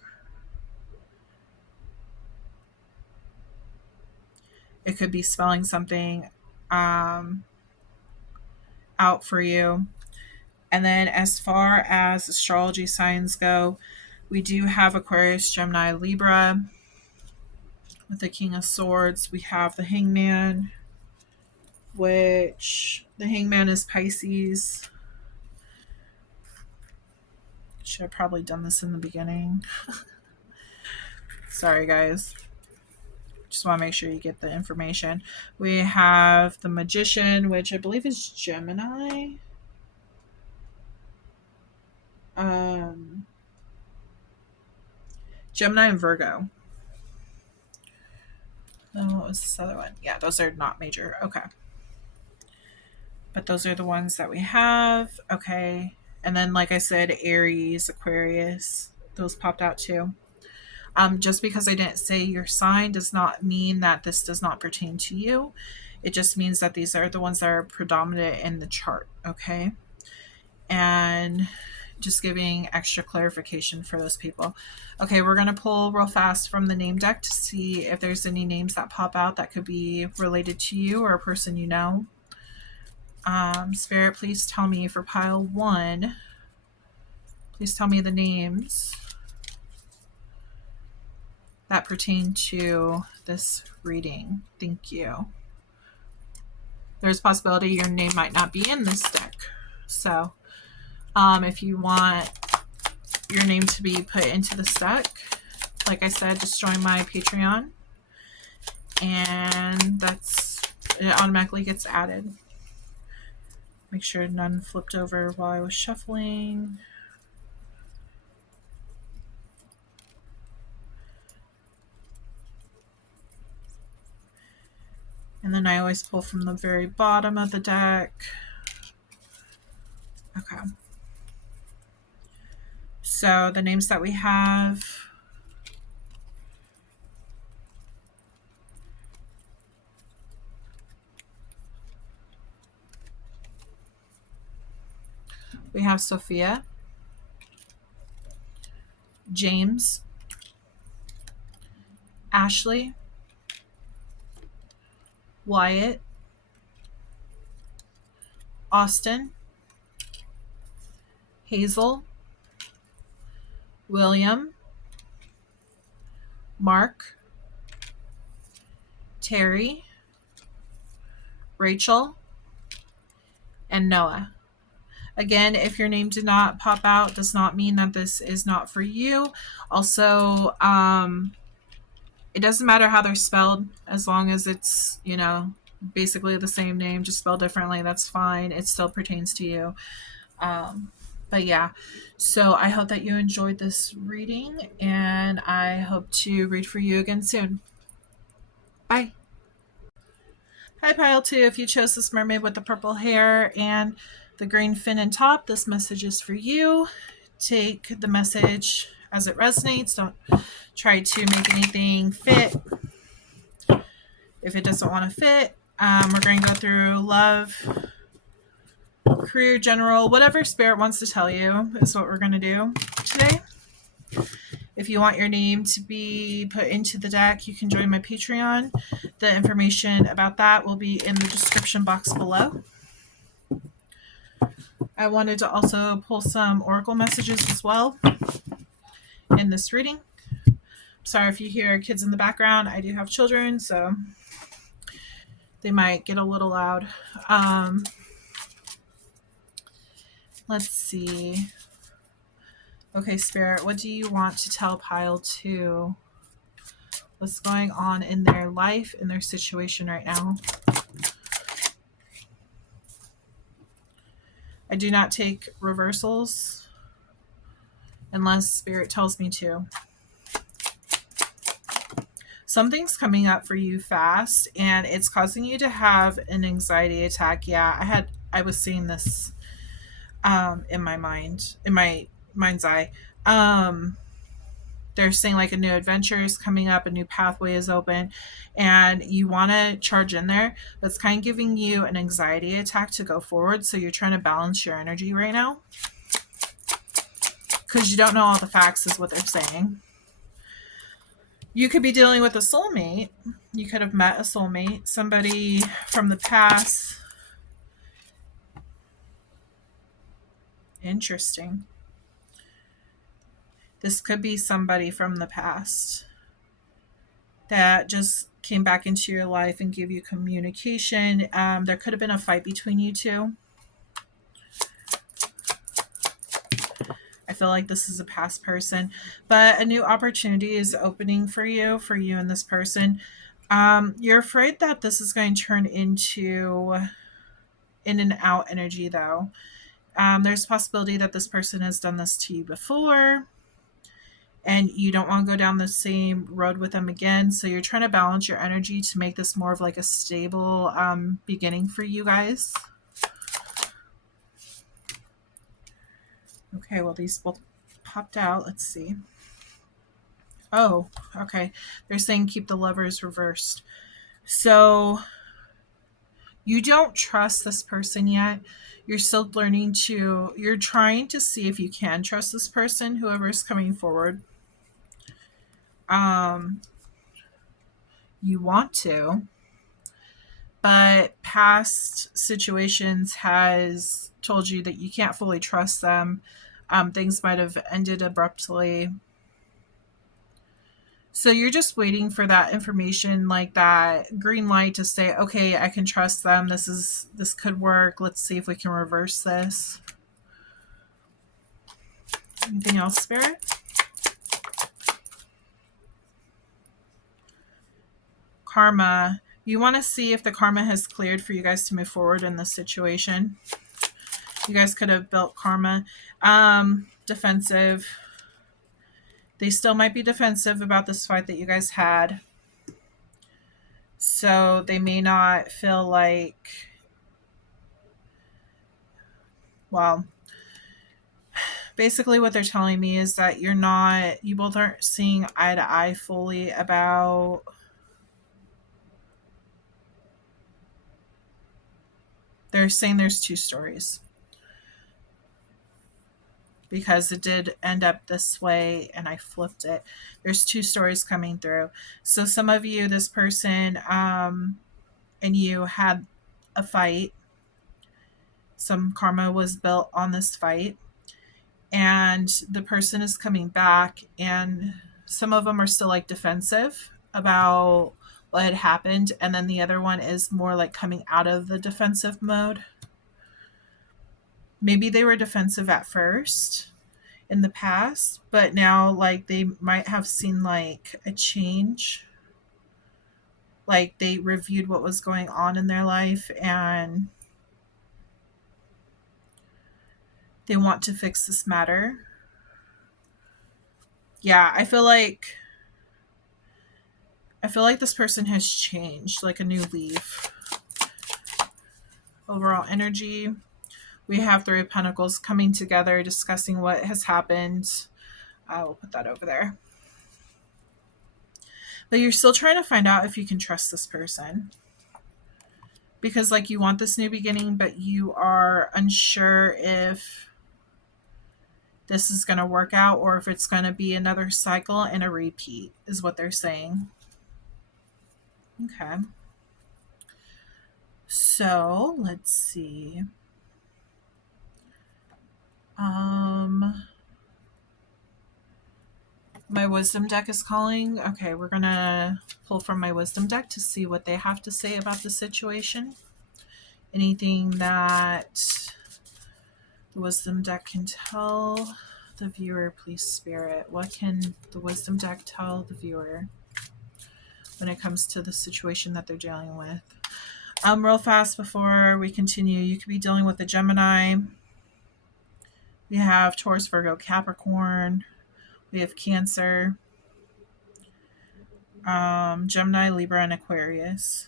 It could be spelling something out for you. And then as far as astrology signs go, we do have Aquarius, Gemini, Libra. With the King of Swords, we have the Hangman, which the Hangman is Pisces. Should have probably done this in the beginning. Sorry, guys. Just want to make sure you get the information. We have the Magician, which I believe is Gemini. Gemini and Virgo. What was this other one? Yeah, those are not major. Okay. But those are the ones that we have. Okay. And then, like I said, Aries, Aquarius, those popped out too. Just because I didn't say your sign does not mean that this does not pertain to you. It just means that these are the ones that are predominant in the chart. Okay. And just giving extra clarification for those people. Okay, we're going to pull real fast from the name deck to see if there's any names that pop out that could be related to you or a person you know. Spirit, please tell me for pile 1. Please tell me the names that pertain to this reading. Thank you. There's a possibility your name might not be in this deck. So if you want your name to be put into this deck, like I said, just join my Patreon. And it automatically gets added. Make sure none flipped over while I was shuffling. And then I always pull from the very bottom of the deck. Okay. So the names that we have. We have Sophia, James, Ashley, Wyatt, Austin, Hazel, William, Mark, Terry, Rachel, and Noah. Again, if your name did not pop out, does not mean that this is not for you. Also, it doesn't matter how they're spelled, as long as it's, basically the same name, just spelled differently, that's fine. It still pertains to you. But yeah, so I hope that you enjoyed this reading, and I hope to read for you again soon. Bye. Hi, Pile 2. If you chose this mermaid with the purple hair and the green fin and top, this message is for you. Take the message as it resonates. Don't try to make anything fit if it doesn't want to fit. We're going to go through love, career, general, whatever spirit wants to tell you is what we're going to do today. If you want your name to be put into the deck, you can join my Patreon. The information about that will be in the description box below. I wanted to also pull some oracle messages as well in this reading. Sorry if you hear kids in the background. I do have children, so they might get a little loud. Let's see. Okay, Spirit, what do you want to tell Pile 2? What's going on in their life, in their situation right now? I do not take reversals unless Spirit tells me to. Something's coming up for you fast, and it's causing you to have an anxiety attack. Yeah, I was seeing this in my mind's eye. They're saying like a new adventure is coming up, a new pathway is open, and you want to charge in there. That's kind of giving you an anxiety attack to go forward. So you're trying to balance your energy right now because you don't know all the facts is what they're saying. You could be dealing with a soulmate. You could have met a soulmate, somebody from the past. Interesting. This could be somebody from the past that just came back into your life and gave you communication. There could have been a fight between you two. I feel like this is a past person, but a new opportunity is opening for you and this person. You're afraid that this is going to turn into in and out energy, though. There's a possibility that this person has done this to you before, and you don't want to go down the same road with them again. So you're trying to balance your energy to make this more of like a stable beginning for you guys. Okay, well, these both popped out. Let's see. Oh, okay. They're saying keep the Lovers reversed. So you don't trust this person yet. You're still you're trying to see if you can trust this person, whoever is coming forward. You want to, but past situations has told you that you can't fully trust them. Things might have ended abruptly. So you're just waiting for that information, like that green light to say, okay, I can trust them. This could work. Let's see if we can reverse this. Anything else, Spirit? Karma. You want to see if the karma has cleared for you guys to move forward in this situation. You guys could have built karma. Defensive. They still might be defensive about this fight that you guys had. So they may not feel like, well, basically what they're telling me is that you both aren't seeing eye to eye fully about they're saying there's two stories because it did end up this way and I flipped it. There's two stories coming through. So some of you, this person and you had a fight. Some karma was built on this fight, and the person is coming back, and some of them are still like defensive about what had happened, and then the other one is more like coming out of the defensive mode. Maybe they were defensive at first in the past, but now like they might have seen like a change, like they reviewed what was going on in their life, and They want to fix this matter. Yeah, I feel like this person has changed, like a new leaf. Overall energy. We have Three of Pentacles coming together, discussing what has happened. I will put that over there. But you're still trying to find out if you can trust this person. Because, like, you want this new beginning, but you are unsure if this is going to work out or if it's going to be another cycle and a repeat, is what they're saying. Okay. So, let's see. My wisdom deck is calling. Okay, we're going to pull from my wisdom deck to see what they have to say about the situation. Anything that the wisdom deck can tell the viewer, please, Spirit. What can the wisdom deck tell the viewer when it comes to the situation that they're dealing with? Real fast before we continue, you could be dealing with a Gemini. We have Taurus, Virgo, Capricorn. We have Cancer, Gemini, Libra, and Aquarius.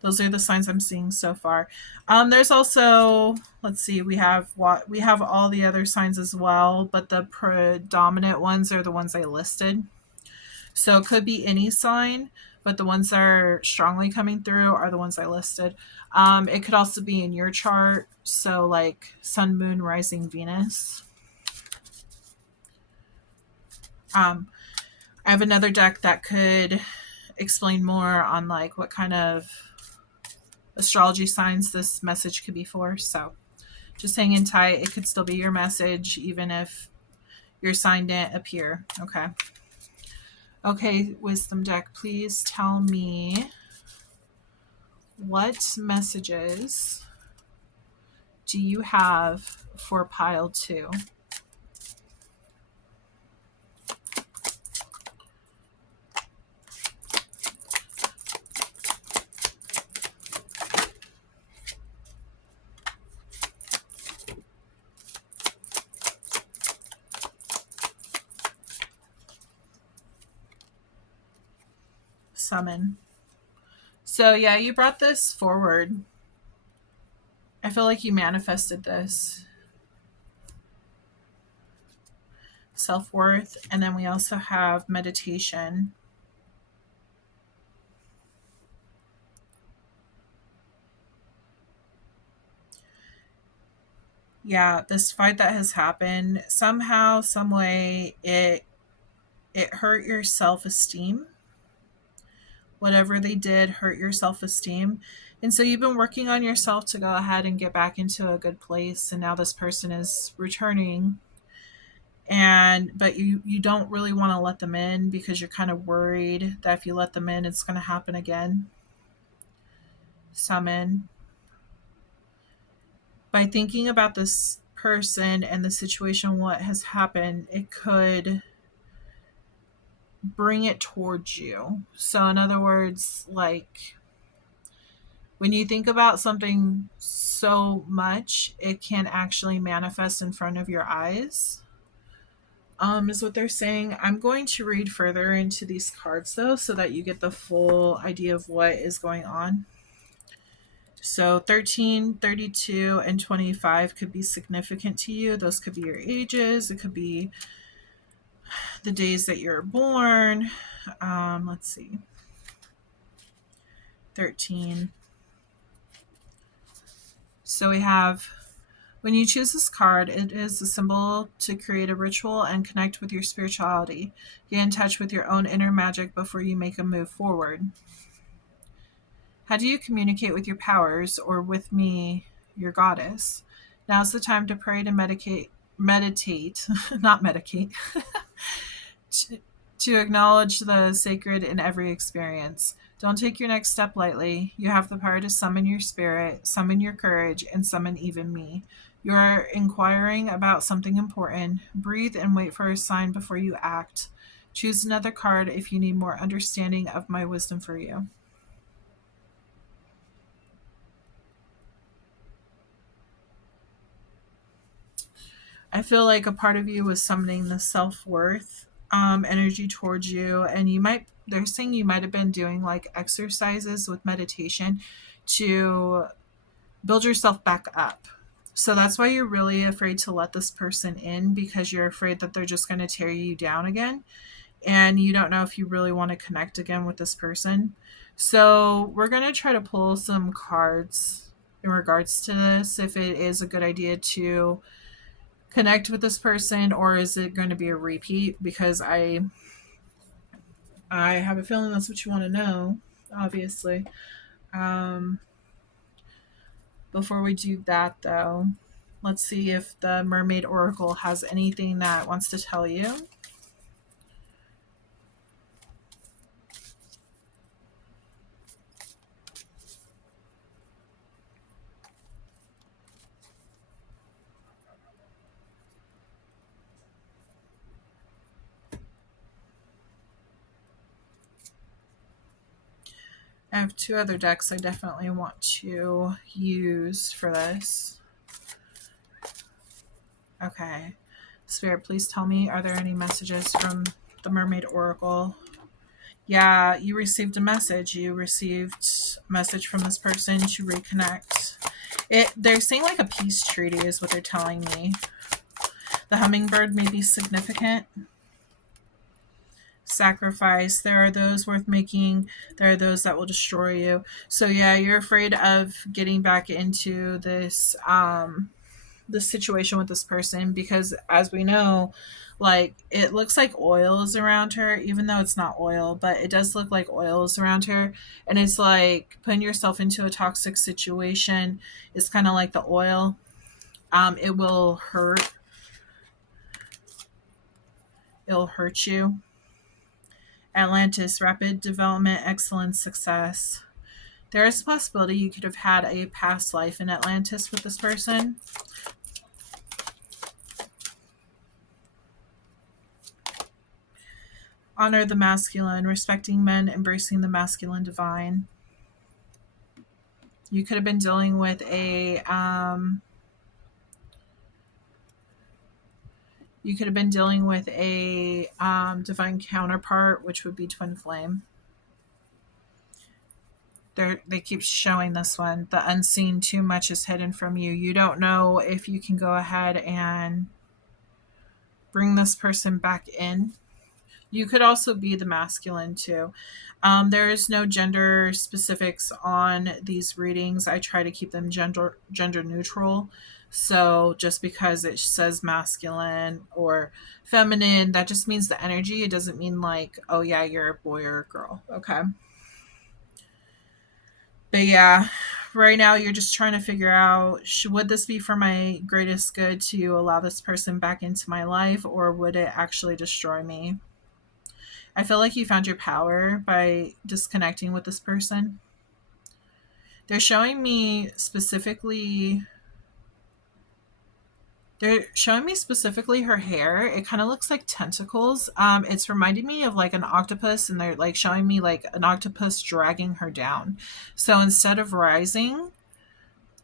Those are the signs I'm seeing so far. There's also, let's see, we have all the other signs as well, but the predominant ones are the ones I listed. So it could be any sign, but the ones that are strongly coming through are the ones I listed. It could also be in your chart, so like Sun, Moon, Rising, Venus. I have another deck that could explain more on like what kind of astrology signs this message could be for. So just hang in tight. It could still be your message, even if your sign didn't appear. Okay. Okay, wisdom deck, please tell me what messages do you have for pile 2? Summon. So yeah, you brought this forward. I feel like you manifested this. Self-worth. And then we also have meditation. Yeah, this fight that has happened, somehow, some way, it hurt your self-esteem. Whatever they did hurt your self-esteem. And so you've been working on yourself to go ahead and get back into a good place. And now this person is returning. But you don't really want to let them in because you're kind of worried that if you let them in, it's going to happen again. Summon. By thinking about this person and the situation, what has happened, it could bring it towards you. So in other words, like when you think about something so much, it can actually manifest in front of your eyes. Is what they're saying. I'm going to read further into these cards though, so that you get the full idea of what is going on. So 13, 32, and 25 could be significant to you. Those could be your ages. It could be the days that you're born. Let's see. 13. So we have, when you choose this card, it is a symbol to create a ritual and connect with your spirituality. Get in touch with your own inner magic before you make a move forward. How do you communicate with your powers or with me, your goddess? Now's the time to pray to meditate, not medicate, to acknowledge the sacred in every experience. Don't take your next step lightly. You have the power to summon your spirit, summon your courage, and summon even me. You are inquiring about something important. Breathe and wait for a sign before you act. Choose another card if you need more understanding of my wisdom for you. I feel like a part of you was summoning the self-worth energy towards you, and they're saying you might have been doing like exercises with meditation to build yourself back up. So that's why you're really afraid to let this person in, because you're afraid that they're just going to tear you down again, and you don't know if you really want to connect again with this person. So we're going to try to pull some cards in regards to this, if it is a good idea to connect with this person, or is it going to be a repeat, because I have a feeling that's what you want to know, obviously. um Before we do that, though, let's see if the Mermaid Oracle has anything that wants to tell you. I have two other decks I definitely want to use for this. Okay. Spirit, please tell me, are there any messages from the Mermaid Oracle? Yeah, you received a message. You received a message from this person to reconnect. They're saying like a peace treaty is what they're telling me. The hummingbird may be significant. Sacrifice. There are those worth making. There are those that will destroy you. So yeah, you're afraid of getting back into this situation with this person, because as we know, like, it looks like oil is around her, even though it's not oil, but it does look like oil is around her. And it's like putting yourself into a toxic situation is kind of like the oil. It will hurt. It'll hurt you. Atlantis, rapid development, excellent success. There is a possibility you could have had a past life in Atlantis with this person. Honor the masculine, respecting men, embracing the masculine divine. You could have been dealing with a divine counterpart, which would be twin flame. They keep showing this one. The unseen, too much is hidden from you. You don't know if you can go ahead and bring this person back in. You could also be the masculine too. There is no gender specifics on these readings. I try to keep them gender neutral. So just because it says masculine or feminine, that just means the energy. It doesn't mean like, oh yeah, you're a boy or a girl. Okay. But yeah, right now you're just trying to figure out, would this be for my greatest good to allow this person back into my life, or would it actually destroy me? I feel like you found your power by disconnecting with this person. They're showing me specifically her hair. It kind of looks like tentacles. It's reminding me of like an octopus, and they're like showing me like an octopus dragging her down. So instead of rising,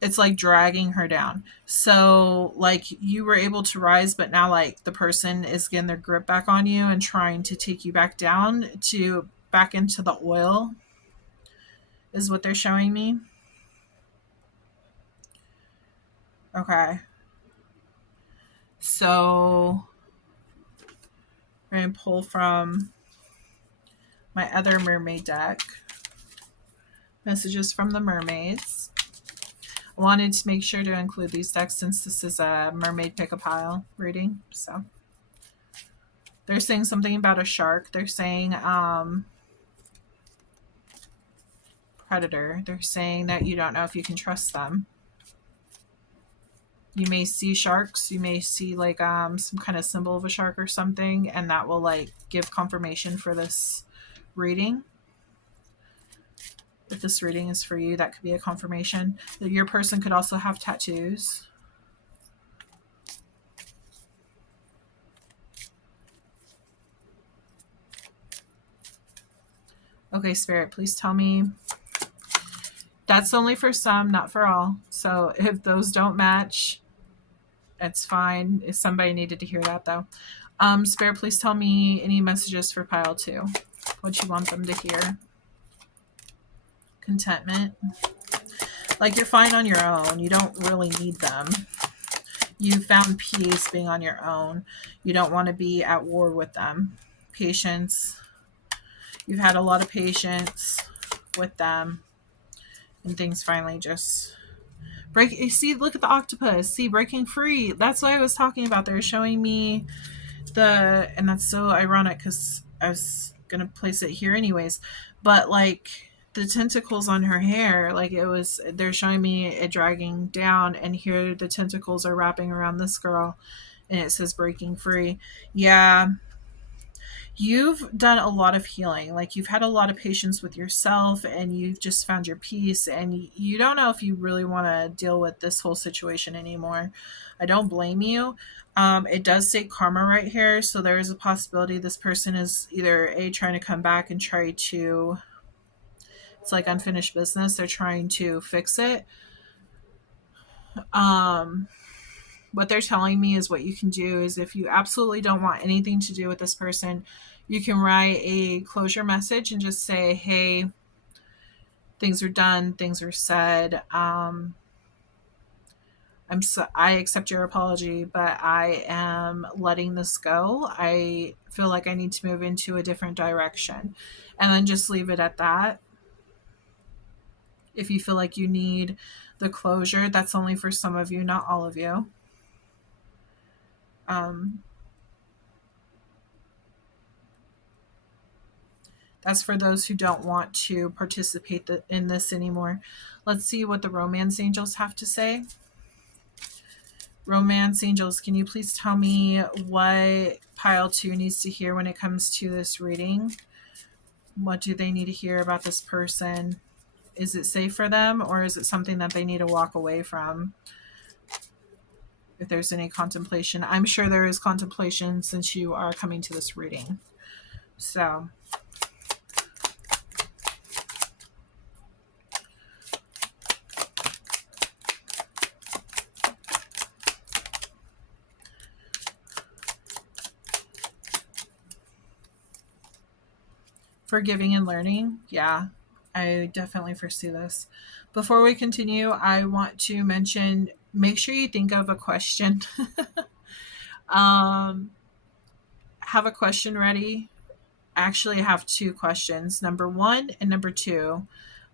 it's like dragging her down. So like you were able to rise, but now like the person is getting their grip back on you and trying to take you back down to back into the oil, is what they're showing me. Okay. So we're going to pull from my other mermaid deck. Messages from the mermaids. I wanted to make sure to include these decks since this is a mermaid pick a pile reading. So they're saying something about a shark. They're saying predator. They're saying that you don't know if you can trust them. You may see sharks. You may see like some kind of symbol of a shark or something, and that will like give confirmation for this reading. If this reading is for you, that could be a confirmation. Your person could also have tattoos. Okay, Spirit, please tell me. That's only for some, not for all. So if those don't match, It's fine. If somebody needed to hear that though. Spirit, please tell me any messages for pile 2. What you want them to hear. Contentment. Like you're fine on your own. You don't really need them. You found peace being on your own. You don't want to be at war with them. Patience. You've had a lot of patience with them. And things finally just break. You see, look at the octopus. See, breaking free. That's what I was talking about. They're showing me and that's so ironic because I was going to place it here anyways. But like the tentacles on her hair, like they're showing me it dragging down, and here the tentacles are wrapping around this girl and it says breaking free. Yeah, you've done a lot of healing. Like you've had a lot of patience with yourself, and you've just found your peace, and you don't know if you really want to deal with this whole situation anymore. I don't blame you. It does say karma right here, so there is a possibility this person is either trying to come back and try to, it's like unfinished business, they're trying to fix it. What they're telling me is what you can do is, if you absolutely don't want anything to do with this person, you can write a closure message and just say, hey, things are done, things are said. I accept your apology, but I am letting this go. I feel like I need to move into a different direction. And then just leave it at that. If you feel like you need the closure, that's only for some of you, not all of you. That's for those who don't want to participate in this anymore. Let's see what the romance angels have to say. Romance angels, can you please tell me what pile 2 needs to hear when it comes to this reading? What do they need to hear about this person? Is it safe for them, or is it something that they need to walk away from? If there's any contemplation, I'm sure there is contemplation since you are coming to this reading. So forgiving and learning, yeah, I definitely foresee this. Before we continue, I want to mention, make sure you think of a question. Have a question ready. Actually, I have 2 questions, number 1 and number 2.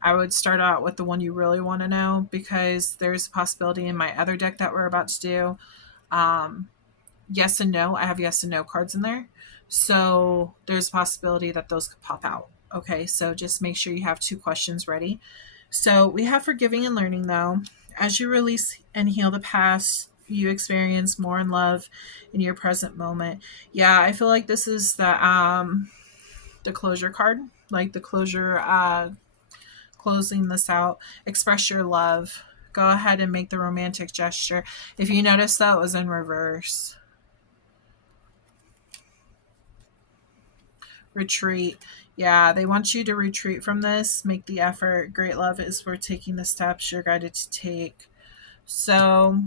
I would start out with the one you really want to know, because there's a possibility in my other deck that we're about to do. Yes and no. I have yes and no cards in there. So there's a possibility that those could pop out. Okay, so just make sure you have 2 questions ready. So we have forgiving and learning though. As you release and heal the past, you experience more in love in your present moment. Yeah, I feel like this is the closure card, like the closure, closing this out. Express your love. Go ahead and make the romantic gesture. If you notice, that was in reverse. Retreat. Yeah, they want you to retreat from this. Make the effort. Great love is worth taking the steps you're guided to take. So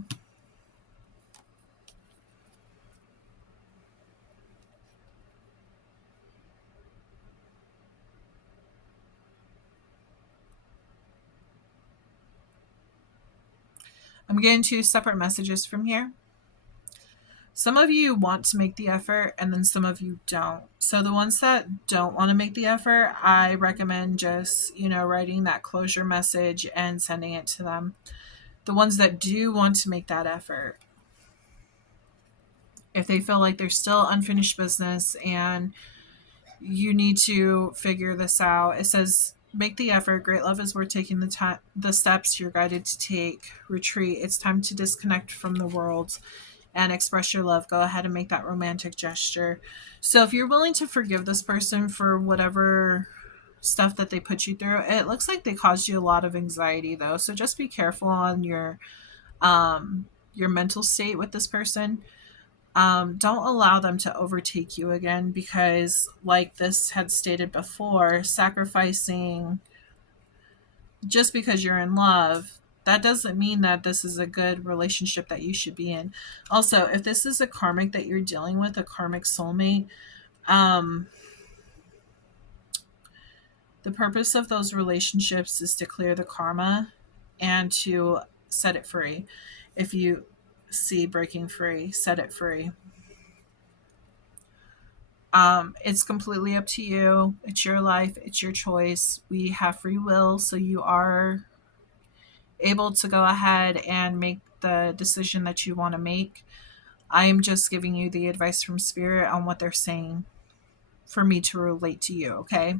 I'm getting 2 separate messages from here. Some of you want to make the effort, and then some of you don't. So the ones that don't want to make the effort, I recommend just, writing that closure message and sending it to them. The ones that do want to make that effort, if they feel like there's still unfinished business and you need to figure this out, it says, make the effort. Great love is worth taking the steps you're guided to take. Retreat. It's time to disconnect from the world and express your love. Go ahead and make that romantic gesture. So if you're willing to forgive this person for whatever stuff that they put you through, it looks like they caused you a lot of anxiety though. So just be careful on your mental state with this person. Don't allow them to overtake you again, because like this had stated before, sacrificing just because you're in love, that doesn't mean that this is a good relationship that you should be in. Also, if this is a karmic that you're dealing with, a karmic soulmate, um, the purpose of those relationships is to clear the karma and to set it free. If you see breaking free, set it free. It's completely up to you. It's your life, it's your choice. We have free will, so you are able to go ahead and make the decision that you want to make. I am just giving you the advice from spirit on what they're saying for me to relate to you, okay?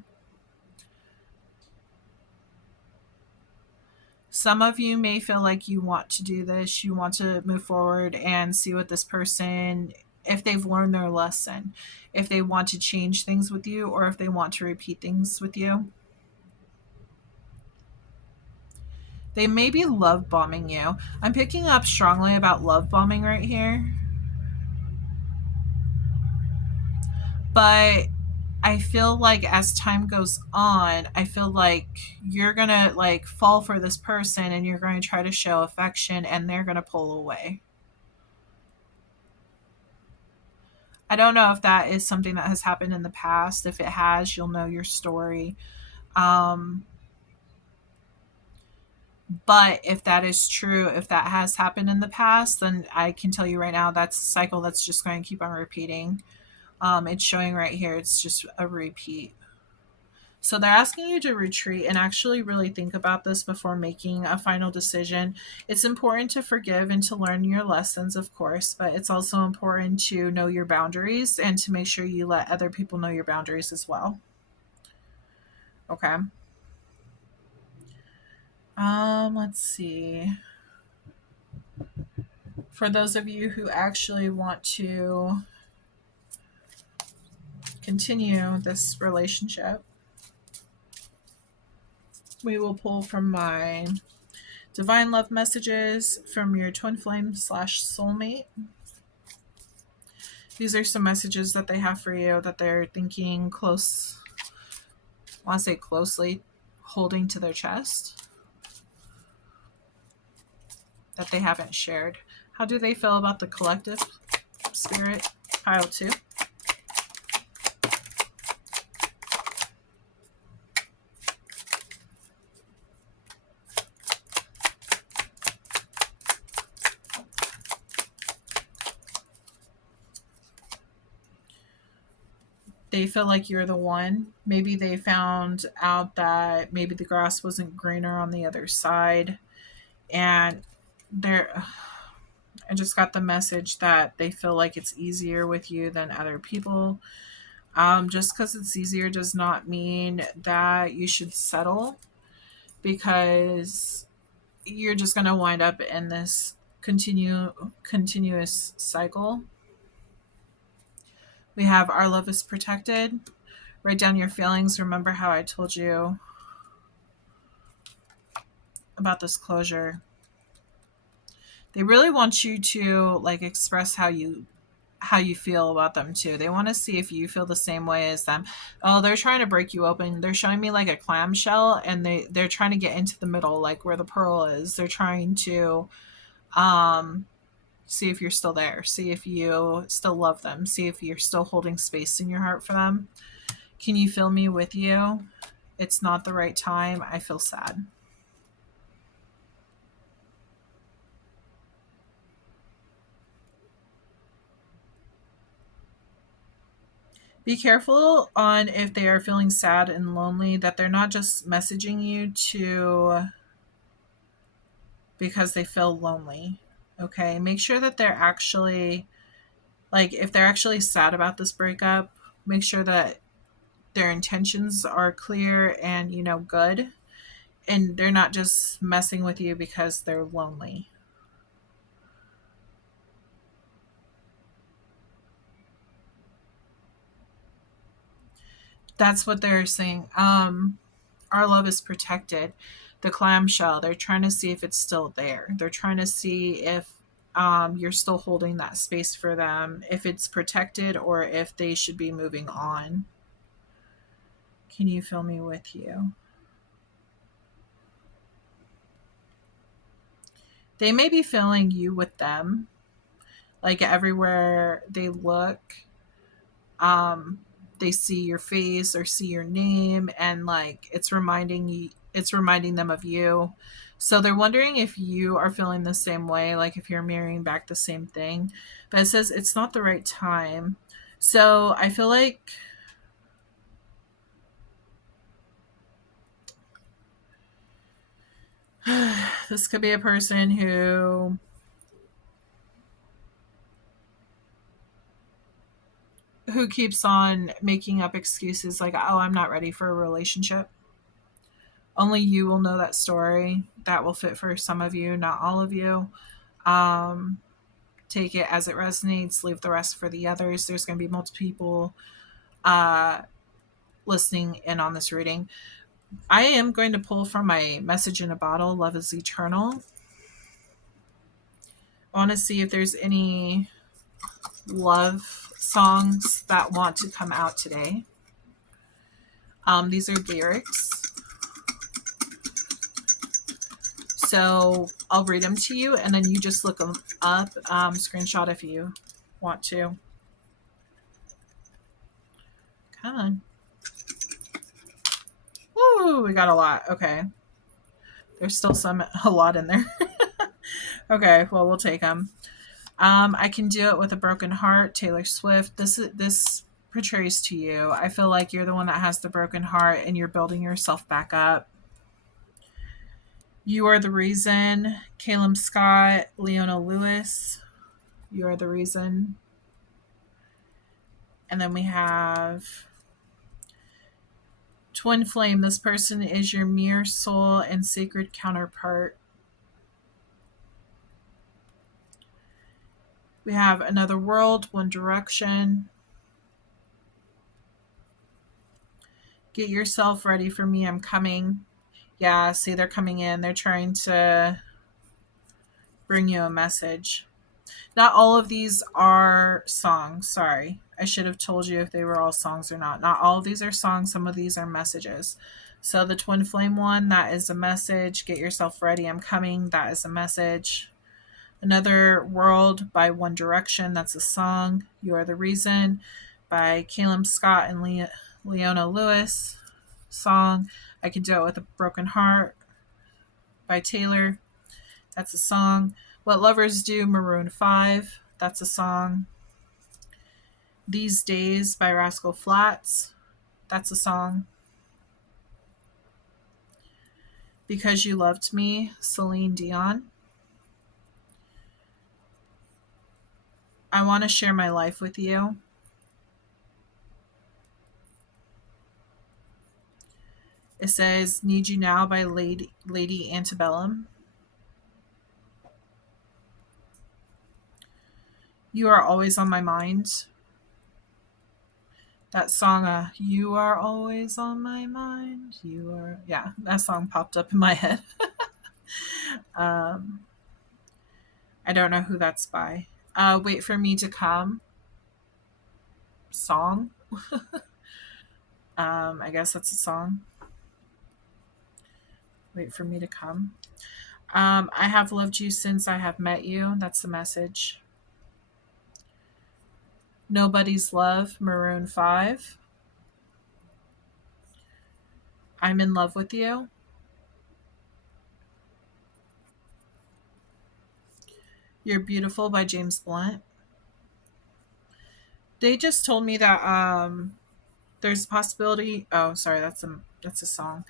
Some of you may feel like you want to do this, you want to move forward and see what this person, if they've learned their lesson, if they want to change things with you, or if they want to repeat things with you. They may be love bombing you. I'm picking up strongly about love bombing right here. But I feel like as time goes on, I feel like you're going to like fall for this person and you're going to try to show affection and they're going to pull away. I don't know if that is something that has happened in the past. If it has, you'll know your story. Um, but if that is true, if that has happened in the past, then I can tell you right now that's a cycle that's just going to keep on repeating. It's showing right here, it's just a repeat. So they're asking you to retreat and actually really think about this before making a final decision. It's important to forgive and to learn your lessons, of course, but it's also important to know your boundaries and to make sure you let other people know your boundaries as well. Okay. Let's see. For those of you who actually want to continue this relationship, we will pull from my divine love messages from your twin flame / soulmate. These are some messages that they have for you that they're thinking close, I want to say closely, holding to their chest, that they haven't shared. How do they feel about the collective spirit? Pile 2. They feel like you're the one. Maybe they found out that maybe the grass wasn't greener on the other side. And they're, I just got the message that they feel like it's easier with you than other people. Just because it's easier does not mean that you should settle, because you're just going to wind up in this continuous cycle. We have our love is protected. Write down your feelings. Remember how I told you about this closure. They really want you to like express how you feel about them too. They want to see if you feel the same way as them. Oh, they're trying to break you open. They're showing me like a clamshell, and they're trying to get into the middle, like where the pearl is. They're trying to see if you're still there, see if you still love them, see if you're still holding space in your heart for them. Can you feel me with you? It's not the right time. I feel sad. Be careful on if they are feeling sad and lonely, that they're not just messaging you to because they feel lonely. Okay, make sure that they're actually, like, if they're actually sad about this breakup, make sure that their intentions are clear and, good, and they're not just messing with you because they're lonely. That's what they're saying. Our love is protected. The clamshell, they're trying to see if it's still there. They're trying to see if you're still holding that space for them, if it's protected, or if they should be moving on. Can you feel me with you? They may be feeling you with them, like everywhere they look, um, they see your face or see your name, and like it's reminding them of you. So they're wondering if you are feeling the same way, like if you're mirroring back the same thing. But it says it's not the right time. So I feel like this could be a person who keeps on making up excuses like, oh, I'm not ready for a relationship. Only you will know that story. That will fit for some of you, not all of you. Um, Take it as it resonates, leave the rest for the others. There's going to be multiple people uh, listening in on this reading. I am going to pull from my message in a bottle, Love is Eternal. I want to see if there's any love songs that want to come out today. These are lyrics. So I'll read them to you, and then you just look them up, screenshot if you want to. Come on. Woo, we got a lot. Okay. There's still a lot in there. Okay, well, we'll take them. I Can Do It With a Broken Heart, Taylor Swift. This portrays to you. I feel like you're the one that has the broken heart and you're building yourself back up. You Are the Reason, Caleb Scott, Leona Lewis. You Are the Reason. And then we have Twin Flame. This person is your mirror soul and sacred counterpart. We have Another World, One Direction. Get yourself ready for me, I'm coming. Yeah, see, they're coming in. They're trying to bring you a message. Not all of these are songs. Sorry. I should have told you if they were all songs or not. Not all of these are songs. Some of these are messages. So the Twin Flame one, that is a message. Get yourself ready, I'm coming. That is a message. Another World by One Direction. That's a song. You Are the Reason by Caleb Scott and Leona Lewis. Song. I Can Do It With a Broken Heart by Taylor. That's a song. What Lovers Do, Maroon 5. That's a song. These Days by Rascal Flatts. That's a song. Because You Loved Me, Celine Dion. I Want to Share My Life With You. It says Need You Now by Lady Antebellum. You Are Always on My Mind. That song, You Are Always on My Mind. You are, yeah, that song popped up in my head. I don't know who that's by. Wait for Me to Come. Song. I guess that's a song. Wait for Me to Come. I Have Loved You Since I Have Met You. That's the message. Nobody's Love, Maroon 5. I'm in Love with You. You're Beautiful by James Blunt. They just told me that there's a possibility. Oh, sorry, that's a song.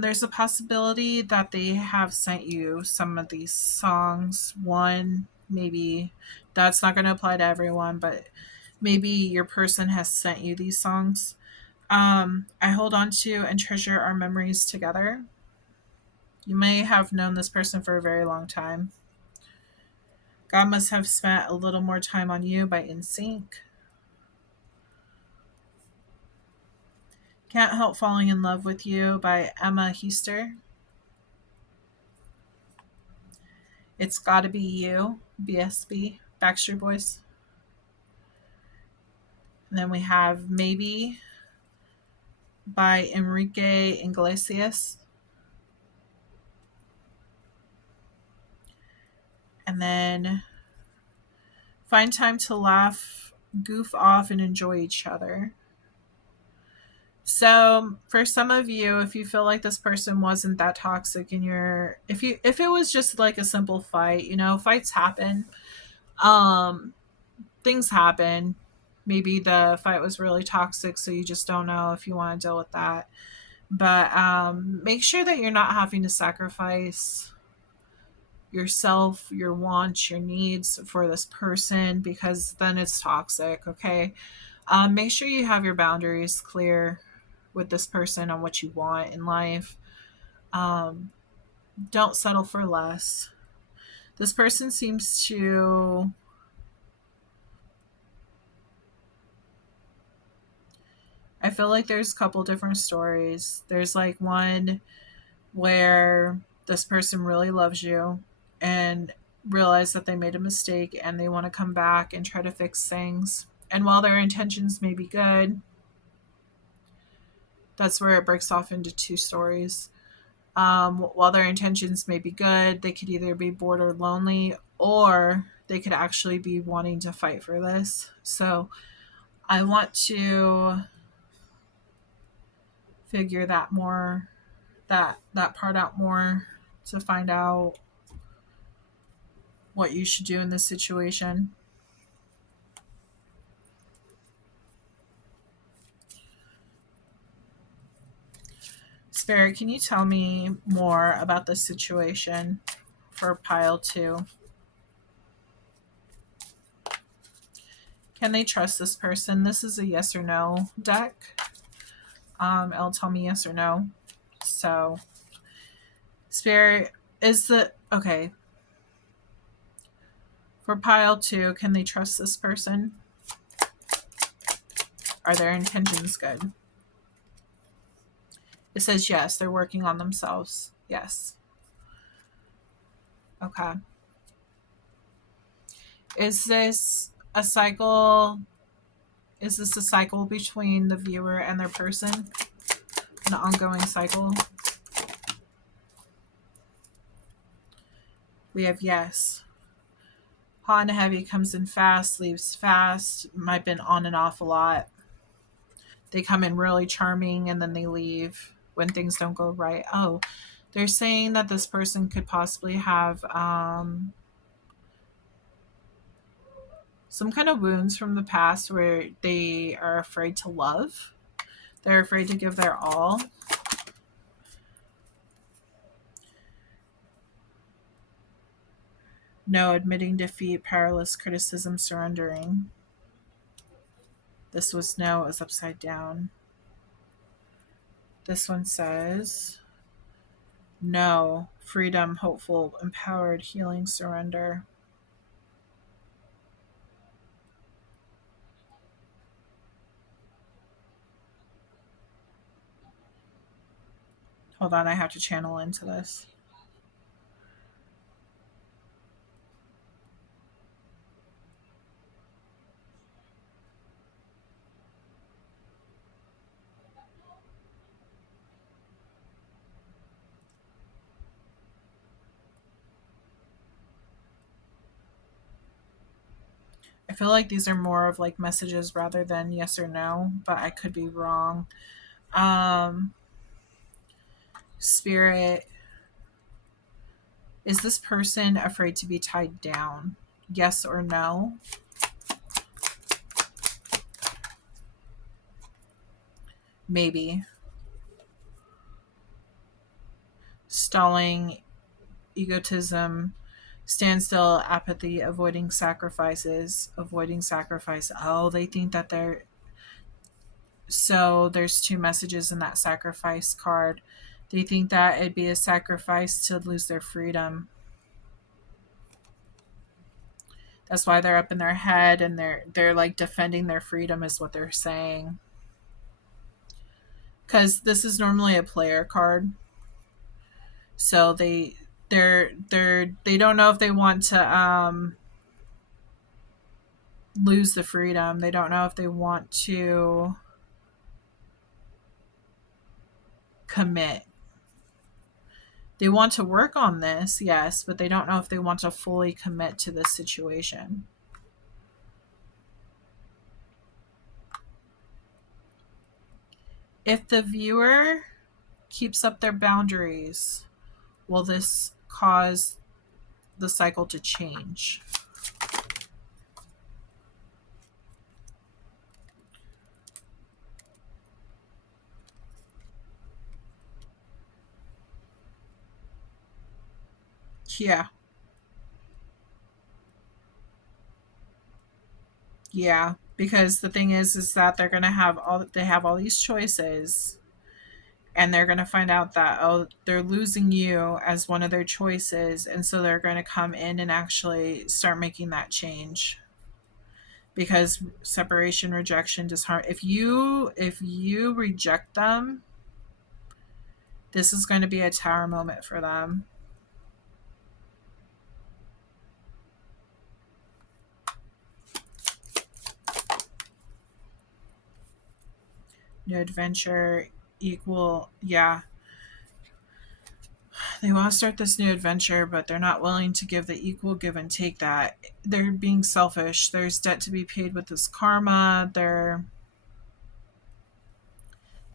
There's a possibility that they have sent you some of these songs. One, maybe that's not going to apply to everyone, but maybe your person has sent you these songs. I hold on to and treasure our memories together. You may have known this person for a very long time. God Must Have Spent a Little More Time on You by NSYNC. Can't Help Falling in Love with You by Emma Hester. It's Gotta Be You, BSB, Backstreet Boys. And then we have Maybe by Enrique Iglesias. And then find time to laugh, goof off, and enjoy each other. So for some of you, if you feel like this person wasn't that toxic in your, if it was just like a simple fight, fights happen. Um, Things happen. Maybe the fight was really toxic, so you just don't know if you want to deal with that. But make sure that you're not having to sacrifice yourself, your wants, your needs for this person, because then it's toxic. Okay. Make sure you have your boundaries clear with this person on what you want in life. Um, don't settle for less. This person seems to. I feel like there's a couple different stories. There's like one where this person really loves you and realize that they made a mistake and they want to come back and try to fix things. And while their intentions may be good, that's where it breaks off into two stories. While their intentions may be good, they could either be bored or lonely, or they could actually be wanting to fight for this. So I want to figure that part out more, to find out what you should do in this situation. Spirit, can you tell me more about the situation for pile 2? Can they trust this person? This is a yes or no deck. It'll tell me yes or no. So, Spirit, is the okay for pile 2? Can they trust this person? Are their intentions good? It says yes. They're working on themselves. Yes. Okay. Is this a cycle? Is this a cycle between the viewer and their person? An ongoing cycle? We have yes. Hot and heavy comes in fast, leaves fast. Might been on and off a lot. They come in really charming and then they leave when things don't go right. Oh, they're saying that this person could possibly have some kind of wounds from the past where they are afraid to love. They're afraid to give their all. No, admitting defeat, powerless, criticism, surrendering. This was no, it was upside down. This one says no, freedom, hopeful, empowered, healing, surrender. Hold on, I have to channel into this. I feel like these are more of like messages rather than yes or no, but I could be wrong. Um, Spirit, is this person afraid to be tied down? Yes or no? Maybe. Stalling, egotism, standstill, apathy, avoiding sacrifice. Oh, they think that they're. So there's two messages in that sacrifice card. They think that it'd be a sacrifice to lose their freedom. That's why they're up in their head and they're like defending their freedom is what they're saying. Because this is normally a player card, so they don't know if they want to lose the freedom. They don't know if they want to commit. They want to work on this, yes, but they don't know if they want to fully commit to this situation. If the viewer keeps up their boundaries, will this cause the cycle to change? Yeah. Yeah, because the thing is that they're going to have all these choices, and they're going to find out that, oh, they're losing you as one of their choices, and so they're going to come in and actually start making that change. Because separation, rejection, disharm, if you reject them, this is going to be a tower moment for them. New adventure equal, yeah, they want to start this new adventure, but they're not willing to give the equal give and take. That they're being selfish. There's debt to be paid with this karma.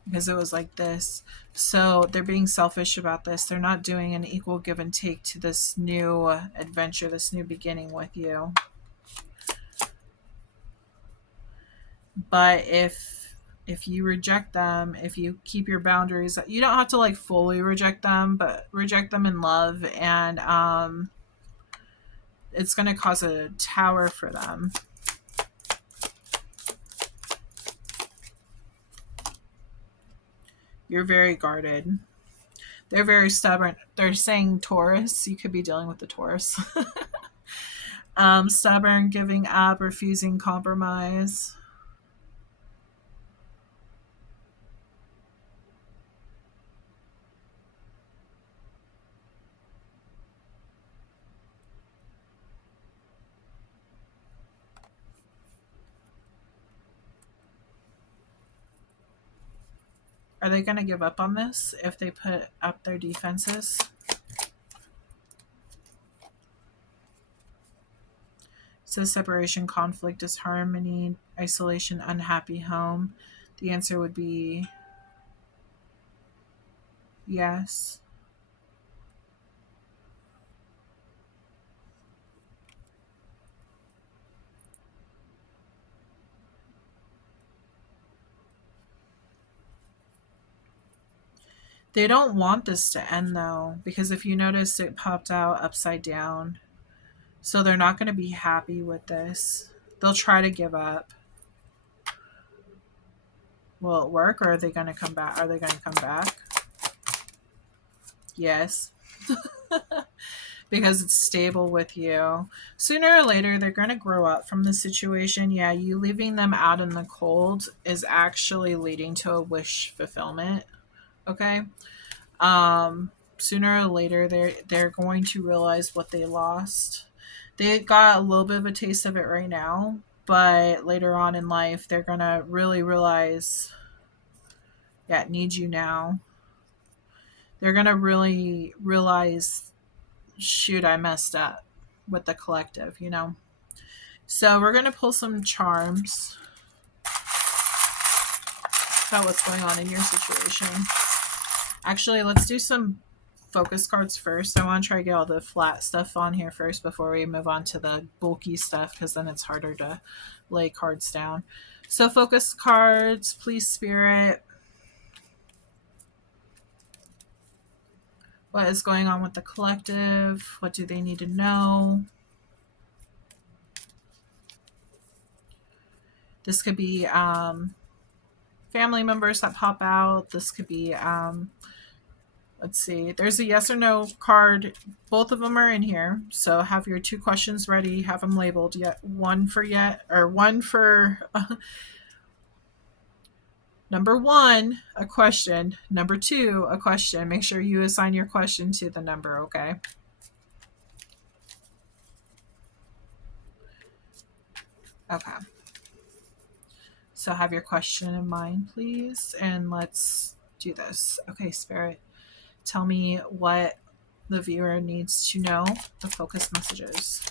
Because it was like this. So they're being selfish about this. They're not doing an equal give and take to this new adventure, this new beginning with you. But if you reject them, if you keep your boundaries, you don't have to like fully reject them, but reject them in love, and it's going to cause a tower for them. You're very guarded. They're very stubborn. They're saying Taurus. You could be dealing with the Taurus. Stubborn, giving up, refusing compromise. Are they going to give up on this if they put up their defenses? So separation, conflict, disharmony, isolation, unhappy home. The answer would be yes. They don't want this to end though, because if you notice, it popped out upside down. So they're not going to be happy with this. They'll try to give up. Will it work, or are they going to come back? Are they going to come back? Yes. Because it's stable with you. Sooner or later, they're going to grow up from the situation. Yeah, you leaving them out in the cold is actually leading to a wish fulfillment. Okay. Sooner or later, they're going to realize what they lost. They got a little bit of a taste of it right now, but later on in life, they're going to really realize, yeah, it needs you now. They're going to really realize, shoot, I messed up with the collective, you know? So we're going to pull some charms about what's going on in your situation. Actually, let's do some focus cards first. I want to try to get all the flat stuff on here first before we move on to the bulky stuff, because then it's harder to lay cards down. So focus cards, please, Spirit. What is going on with the collective? What do they need to know? This could be family members that pop out. This could be, let's see, there's a yes or no card. Both of them are in here. So have your 2 questions ready. Have them labeled. One for number 1, a question. Number 2, a question. Make sure you assign your question to the number, okay? Okay. So have your question in mind, please, and let's do this. Okay, Spirit, tell me what the viewer needs to know the focus messages.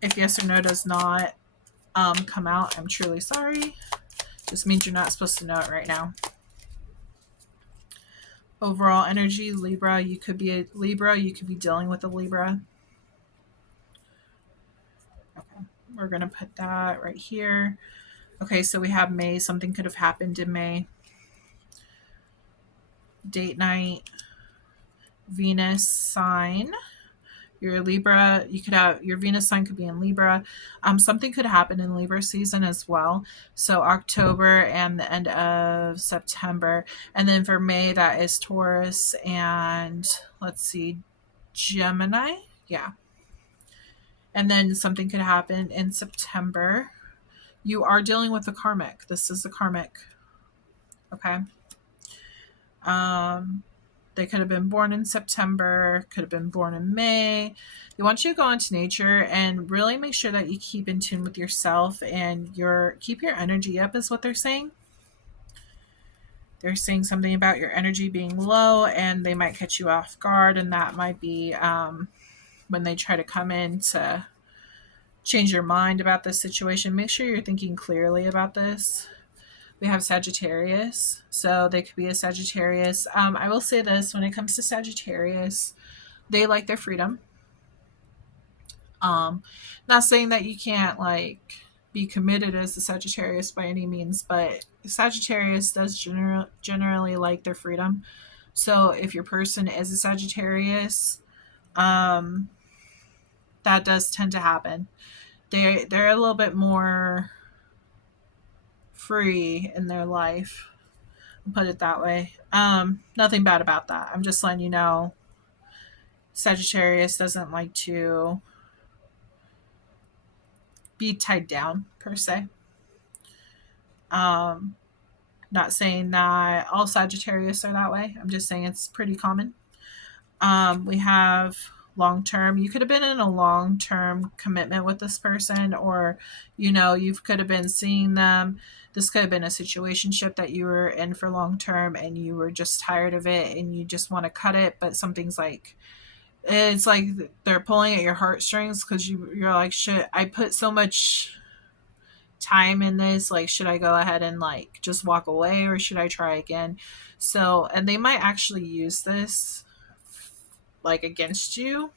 If yes or no does not come out, I'm truly sorry. Just means you're not supposed to know it right now. Overall energy, Libra, you could be a Libra, you could be dealing with a Libra. Okay, we're going to put that right here. Okay, so we have May. Something could have happened in May. Date night, Venus sign. Your Libra, you could have your Venus sign could be in Libra. Something could happen in Libra season as well. So October and the end of September. And then for May, that is Taurus and let's see, Gemini. Yeah. And then something could happen in September. You are dealing with the karmic. This is the karmic. Okay. They could have been born in September, could have been born in May. They want you to go into nature and really make sure that you keep in tune with yourself and keep your energy up is what they're saying. They're saying something about your energy being low and they might catch you off guard, and that might be when they try to come in to change your mind about this situation. Make sure you're thinking clearly about this. We have Sagittarius, so they could be a Sagittarius. I will say this, when it comes to Sagittarius, they like their freedom. Not saying that you can't like be committed as a Sagittarius by any means, but Sagittarius does generally like their freedom. So if your person is a Sagittarius, that does tend to happen. They're a little bit more free in their life, put it that way. Nothing bad about that. I'm just letting you know Sagittarius doesn't like to be tied down per se. Not saying that all Sagittarius are that way. I'm just saying it's pretty common. We have long term. You could have been in a long term commitment with this person, or you could have been seeing them. This could have been a situationship that you were in for long term and you were just tired of it and you just want to cut it, but something's like, it's like they're pulling at your heartstrings because you're like, should I put so much time in this? Like, should I go ahead and like just walk away, or should I try again? So, and they might actually use this like against you,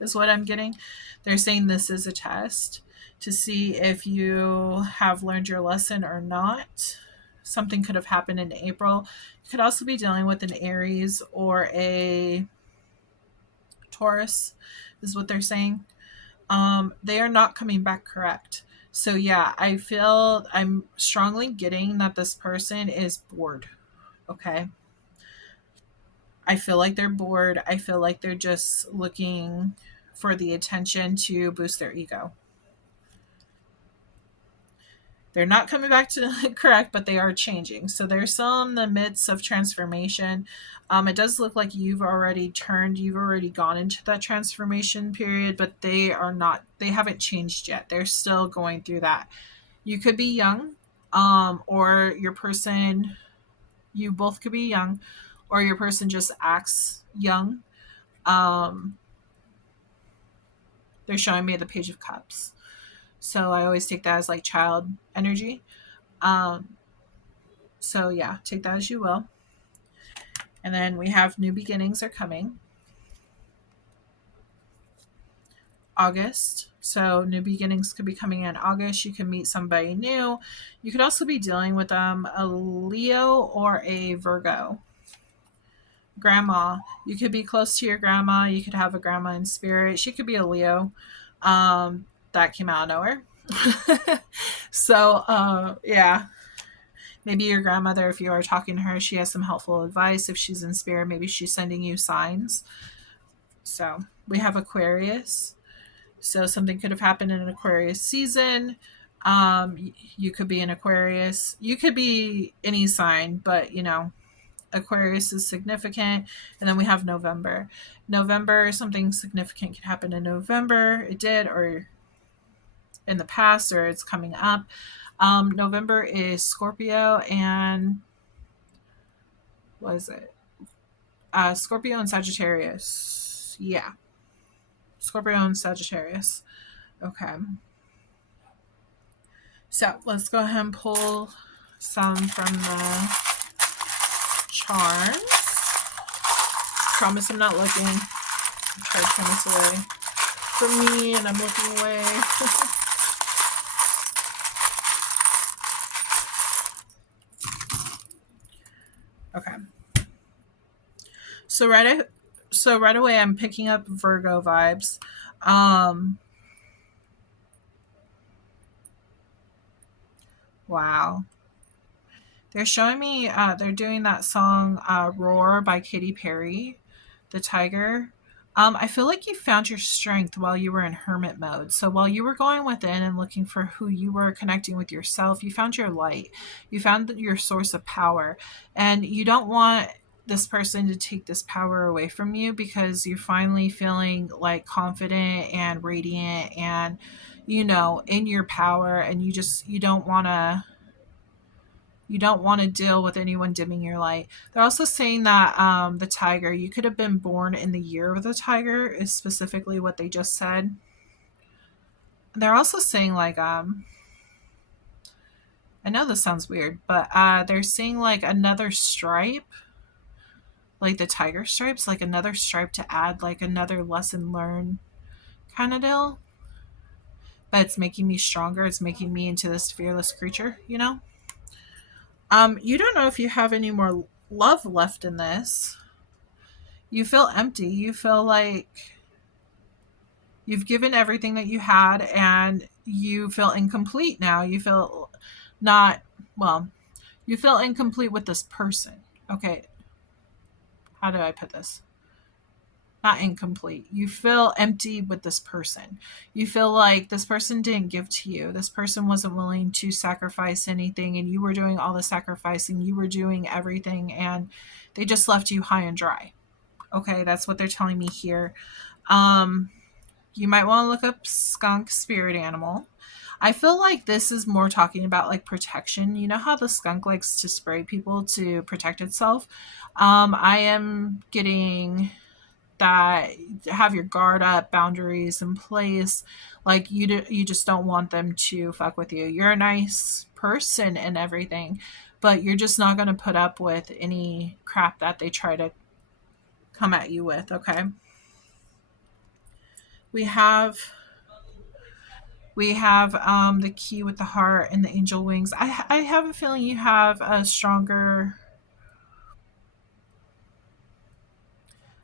is what I'm getting. They're saying this is a test to see if you have learned your lesson or not. Something could have happened in April. You could also be dealing with an Aries or a Taurus, is what they're saying. They are not coming back correct. So yeah, I'm strongly getting that this person is bored. Okay. I feel like they're bored. I feel like they're just looking for the attention to boost their ego. They're not coming back to correct, but they are changing. So they're still in the midst of transformation. It does look like you've already gone into that transformation period, but they haven't changed yet. They're still going through that. You could be young, or your person, you both could be young, or your person just acts young. They're showing me the Page of Cups. So I always take that as like child energy. So yeah, take that as you will. And then we have new beginnings are coming. August. So new beginnings could be coming in August. You can meet somebody new. You could also be dealing with a Leo or a Virgo. Grandma. You could be close to your grandma. You could have a grandma in spirit. She could be a Leo. That came out of nowhere. So yeah, maybe your grandmother, if you are talking to her, she has some helpful advice. If she's in spirit, maybe she's sending you signs. So we have Aquarius. So something could have happened in an Aquarius season. You could be an Aquarius. You could be any sign, but Aquarius is significant. And then we have November. Something significant could happen in November. It did, or in the past or it's coming up. November is Scorpio and what is it? Scorpio and Sagittarius. Yeah, Scorpio and Sagittarius. Okay. So let's go ahead and pull some from the charms. Promise I'm not looking. I tried to turn this away from me and I'm looking away. Okay. So right away I'm picking up Virgo vibes. Wow. They're showing me they're doing that song Roar by Katy Perry, the tiger. I feel like you found your strength while you were in hermit mode. So while you were going within and looking for who you were connecting with yourself, you found your light. You found your source of power. And you don't want this person to take this power away from you because you're finally feeling like confident and radiant and in your power, and you don't want to deal with anyone dimming your light. They're also saying that the tiger, you could have been born in the year of the tiger, is specifically what they just said. They're also saying like I know this sounds weird, but they're saying like another stripe, like the tiger stripes, like another stripe to add, like another lesson learned kind of deal. But it's making me stronger. It's making me into this fearless creature, you know? You don't know if you have any more love left in this. You feel empty. You feel like you've given everything that you had and you feel incomplete now. You feel not, well, you feel incomplete with this person. Okay. How do I put this? Not incomplete. You feel empty with this person. You feel like this person didn't give to you. This person wasn't willing to sacrifice anything, and you were doing all the sacrificing. You were doing everything, and they just left you high and dry. Okay, that's what they're telling me here. You might want to look up skunk spirit animal. I feel like this is more talking about like protection. You know how the skunk likes to spray people to protect itself? I am getting that have your guard up, boundaries in place. Like you just don't want them to fuck with you. You're a nice person and everything, but you're just not going to put up with any crap that they try to come at you with, okay? We have the key with the heart and the angel wings. I have a feeling you have a stronger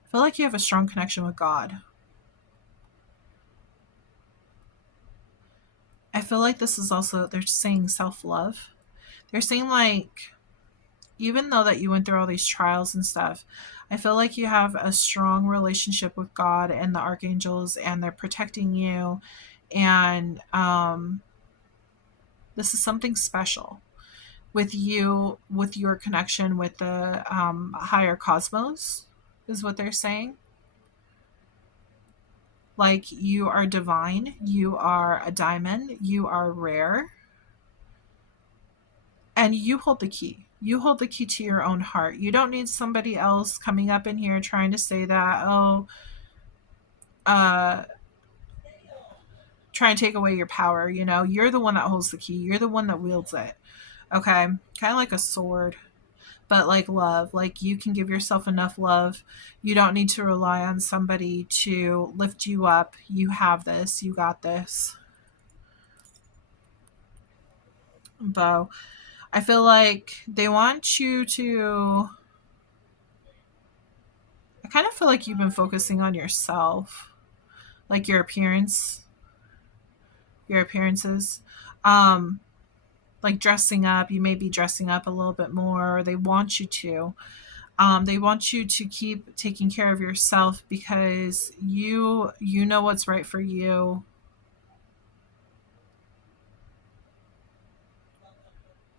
I feel like you have a strong connection with God. I feel like this is also, they're saying self-love. They're saying like even though that you went through all these trials and stuff, I feel like you have a strong relationship with God and the archangels, and they're protecting you. And this is something special with you, with your connection with the higher cosmos, is what they're saying. Like you are divine, you are a diamond, you are rare, and you hold the key. You hold the key to your own heart. You don't need somebody else coming up in here trying to say that, oh, uh, try and take away your power. You're the one that holds the key. You're the one that wields it. Okay. Kind of like a sword, but like love. Like you can give yourself enough love. You don't need to rely on somebody to lift you up. You have this. You got this. Bo. I feel like they want you to. I kind of feel like you've been focusing on yourself, like your appearances. Um, like dressing up, you may be dressing up a little bit more, or they want you to. They want you to keep taking care of yourself because you know what's right for you.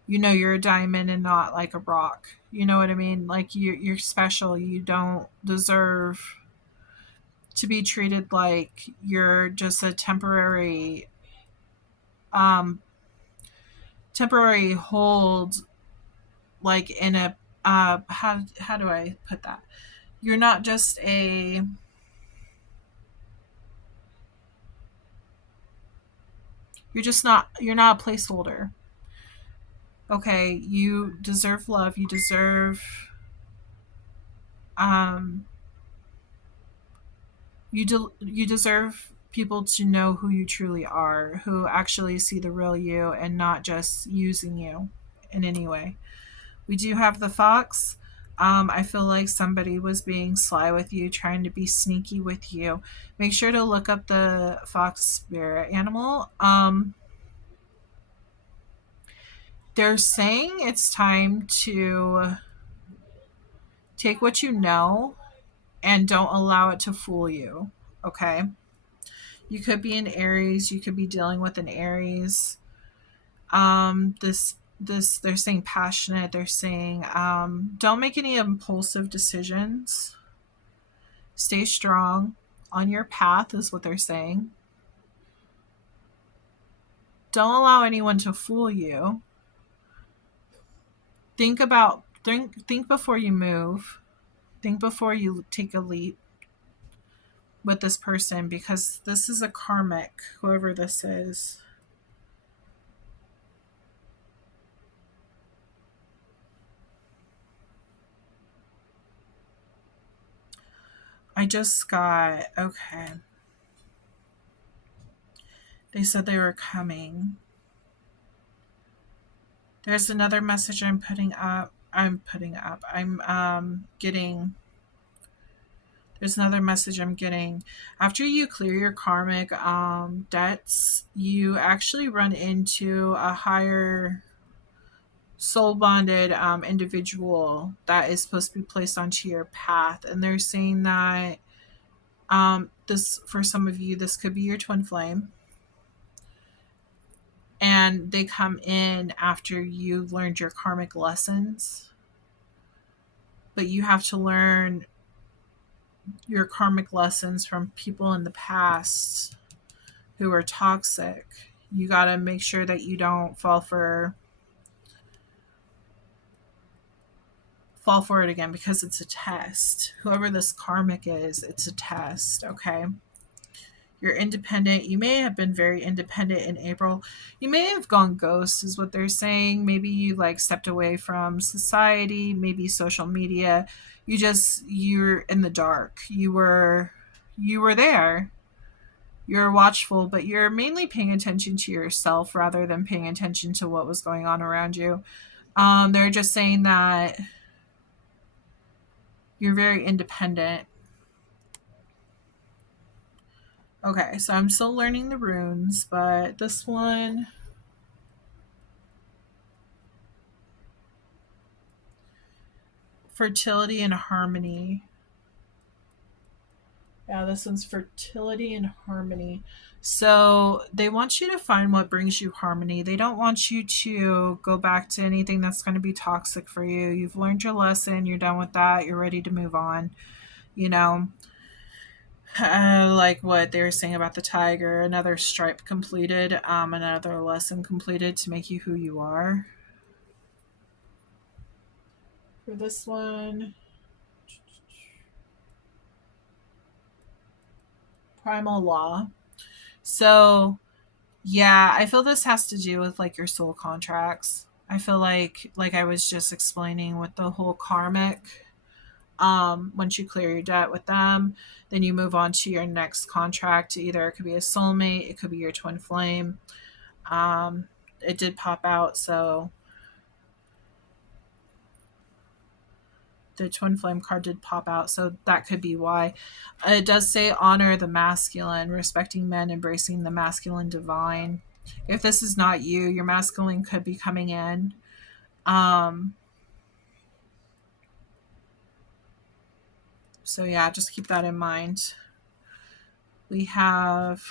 You know you're a diamond and not like a rock. You know what I mean? Like you're special. You don't deserve to be treated like you're just a temporary temporary hold, like in a how do I put that? You're not just a you're not a placeholder. Okay, you deserve love. You deserve um you deserve people to know who you truly are, who actually see the real you and not just using you in any way. We do have the fox. I feel like somebody was being sly with you, trying to be sneaky with you. Make sure to look up the fox spirit animal. They're saying it's time to take what you know and don't allow it to fool you. Okay. You could be an Aries. You could be dealing with an Aries. This they're saying passionate. They're saying don't make any impulsive decisions. Stay strong on your path is what they're saying. Don't allow anyone to fool you. Think before you move. Think before you take a leap with this person because this is a karmic, whoever this is. I just got okay. They said they were coming. There's another message I'm putting up. I'm getting there's another message I'm getting. After you clear your karmic debts, you actually run into a higher soul bonded individual that is supposed to be placed onto your path. And they're saying that this, for some of you, this could be your twin flame. And they come in after you've learned your karmic lessons. But you have to learn your karmic lessons from people in the past who are toxic. You got to make sure that you don't fall for it again because it's a test. Whoever this karmic is, it's a test, okay? You're independent. You may have been very independent in April. You may have gone ghost, is what they're saying. Maybe you like stepped away from society, maybe social media. You're in the dark. You were there. You're watchful, but you're mainly paying attention to yourself rather than paying attention to what was going on around you. They're just saying that you're very independent. Okay, so I'm still learning the runes, but this one, fertility and harmony. Yeah, this one's fertility and harmony. So they want you to find what brings you harmony. They don't want you to go back to anything that's going to be toxic for you. You've learned your lesson. You're done with that. You're ready to move on. You know, like what they were saying about the tiger, another stripe completed, another lesson completed to make you who you are. For this one, primal law. So, yeah, I feel this has to do with like your soul contracts. I feel like I was just explaining with the whole karmic. Once you clear your debt with them, then you move on to your next contract. Either it could be a soulmate, it could be your twin flame. It did pop out, so the twin flame card did pop out, so that could be why. It does say honor the masculine, respecting men, embracing the masculine divine. If this is not you, your masculine could be coming in. Um, so yeah, just keep that in mind. We have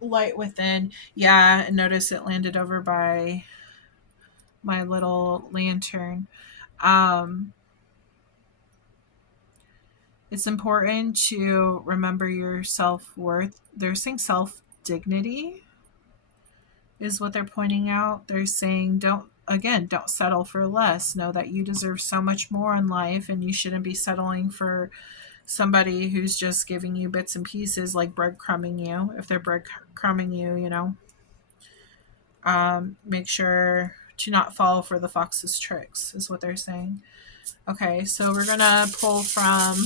light within. Yeah, notice it landed over by my little lantern. Um, It's important to remember your self-worth. They're saying self-dignity is what they're pointing out. They're saying don't settle for less. Know that you deserve so much more in life and you shouldn't be settling for somebody who's just giving you bits and pieces, like breadcrumbing you. If they're breadcrumbing you, make sure to not fall for the fox's tricks, is what they're saying. Okay, so we're gonna pull from.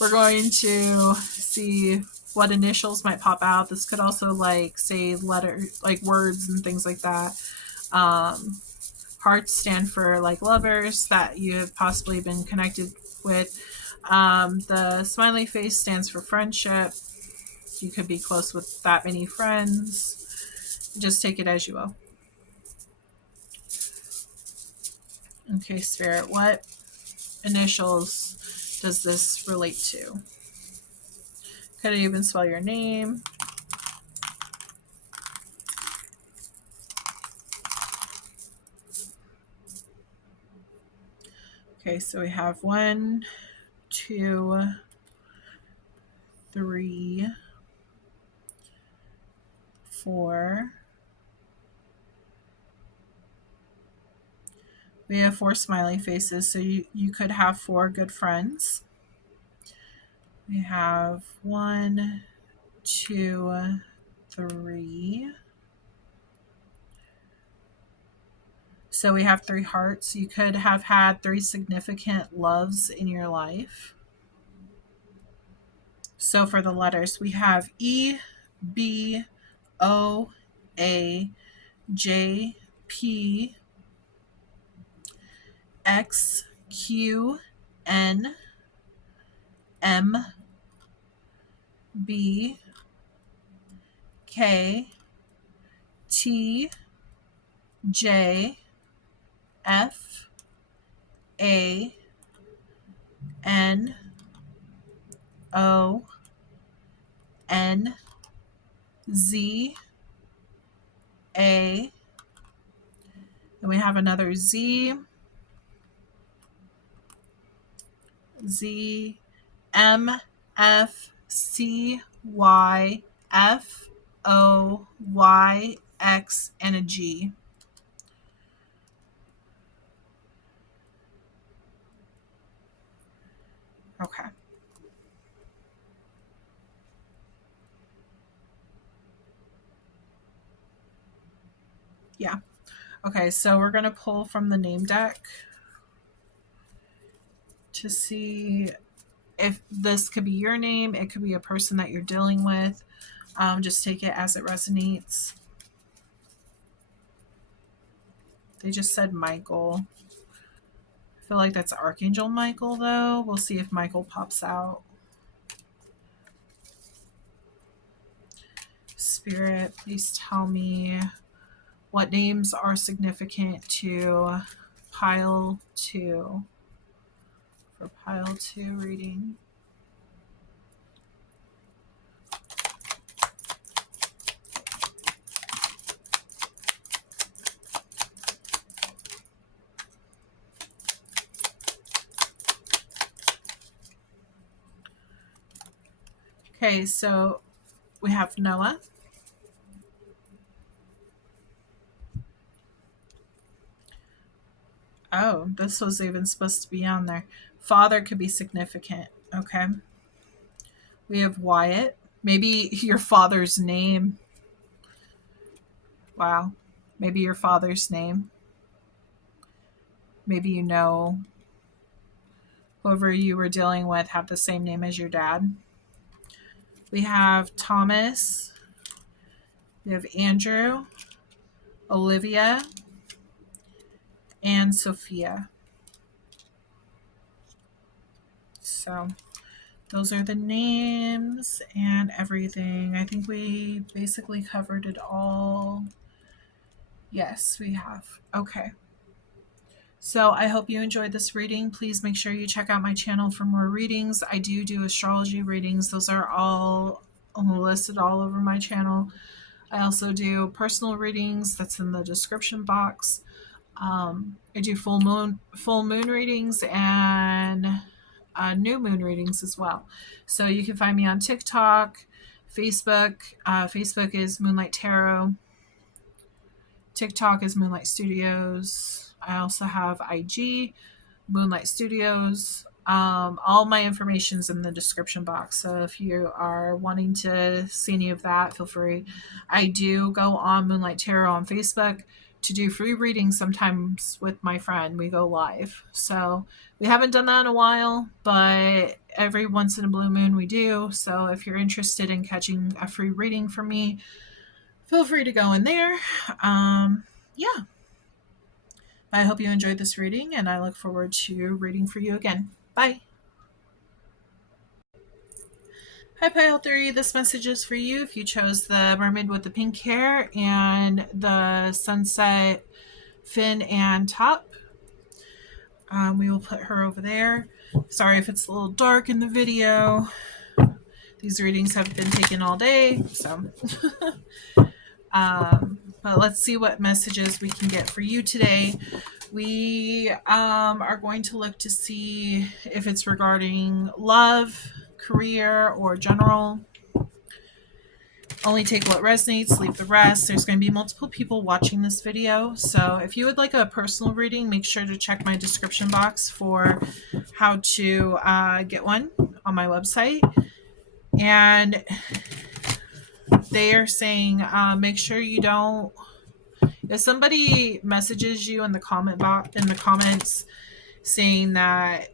We're going to see what initials might pop out. This could also like say letters, like words and things like that. Hearts stand for like lovers that you have possibly been connected with. The smiley face stands for friendship. You could be close with that many friends. Just take it as you will. Okay, Spirit, what initials does this relate to? Could I even spell your name? Okay, so we have 1, 2, 3, 4. We have 4 smiley faces, so you could have 4 good friends. We have 1, 2, 3. So we have 3 hearts. You could have had 3 significant loves in your life. So for the letters, we have E, B, O, A, J, P, X, Q, N, M, B, K, T, J, F, A, N, O, N, Z, A, and we have another Z, Z, M, F, C, Y, F, O, Y, X, and a G. Okay. Yeah. Okay, so we're going to pull from the name deck to see if this could be your name. It could be a person that you're dealing with. Just take it as it resonates. They just said Michael. I feel like that's Archangel Michael, though. We'll see if Michael pops out. Spirit, please tell me what names are significant to pile 2 for pile 2 reading. Okay, so we have Noah. Oh, this was even supposed to be on there. Father could be significant. Okay. We have Wyatt. Maybe your father's name. Wow. Maybe your father's name. Maybe you know whoever you were dealing with have the same name as your dad. We have Thomas. We have Andrew, Olivia, and Sophia. So those are the names and everything. I think we basically covered it all. Yes, we have. Okay. So I hope you enjoyed this reading. Please make sure you check out my channel for more readings. I do astrology readings. Those are all listed all over my channel. I also do personal readings. That's in the description box. I do full moon readings and new moon readings as well. So you can find me on TikTok, Facebook. Facebook is Moonlight Tarot. TikTok is Moonlight Studios. I also have IG, Moonlight Studios. All my information's in the description box. So if you are wanting to see any of that, feel free. I do go on Moonlight Tarot on Facebook to do free readings sometimes with my friend. We go live. So we haven't done that in a while, but every once in a blue moon we do. So if you're interested in catching a free reading from me, feel free to go in there. Yeah. I hope you enjoyed this reading, and I look forward to reading for you again. Bye. Hi, Pile 3. This message is for you if you chose the mermaid with the pink hair and the sunset fin and top. We will put her over there. Sorry if it's a little dark in the video. These readings have been taken all day, so. But let's see what messages we can get for you today. We are going to look to see if it's regarding love, career, or general. Only take what resonates, leave the rest. There's going to be multiple people watching this video. So if you would like a personal reading, make sure to check my description box for how to get one on my website. And they are saying make sure you don't, if somebody messages you in the comments saying that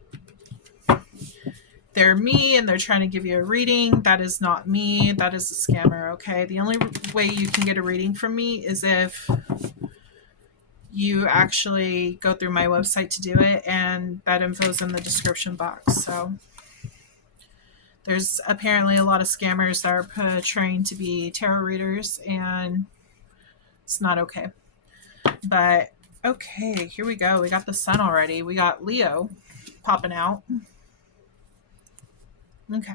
they're me and they're trying to give you a reading, that is not me. That is a scammer, okay? The only way you can get a reading from me is if you actually go through my website to do it, and that info is in the description box. So there's apparently a lot of scammers that are portraying to be tarot readers, and it's not okay. But okay, here we go. We got the sun already. We got Leo popping out. Okay.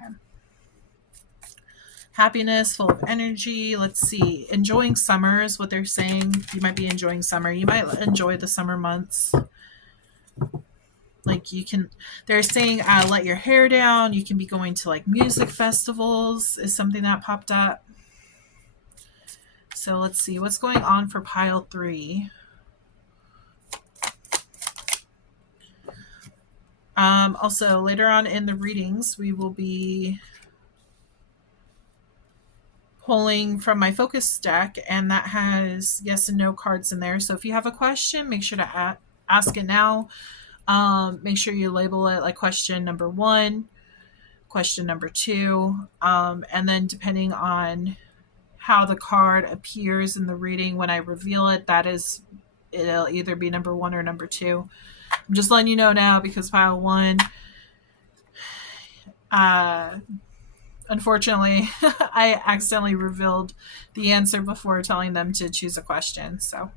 Happiness, full of energy. Let's see. Enjoying summer is what they're saying. You might be enjoying summer. You might enjoy the summer months. Like you can, they're saying let your hair down. You can be going to like music festivals is something that popped up. So let's see what's going on for pile 3. Also, later on in the readings, we will be pulling from my focus deck, and that has yes and no cards in there. So if you have a question, make sure to ask it now. Make sure you label it like question number 1, question number 2, and then depending on how the card appears in the reading when I reveal it, it'll either be number 1 or number 2. I'm just letting you know now because pile 1, unfortunately, I accidentally revealed the answer before telling them to choose a question. So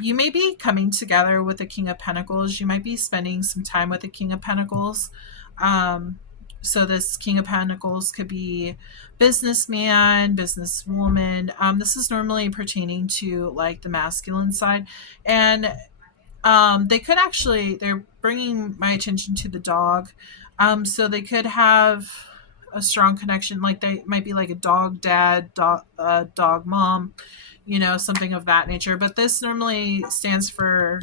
you may be coming together with the King of Pentacles. You might be spending some time with the King of Pentacles. So this King of Pentacles could be businessman, businesswoman. This is normally pertaining to like the masculine side. And they could actually, they're bringing my attention to the dog. So they could have a strong connection. Like they might be like a dog dad, dog mom, something of that nature. But this normally stands for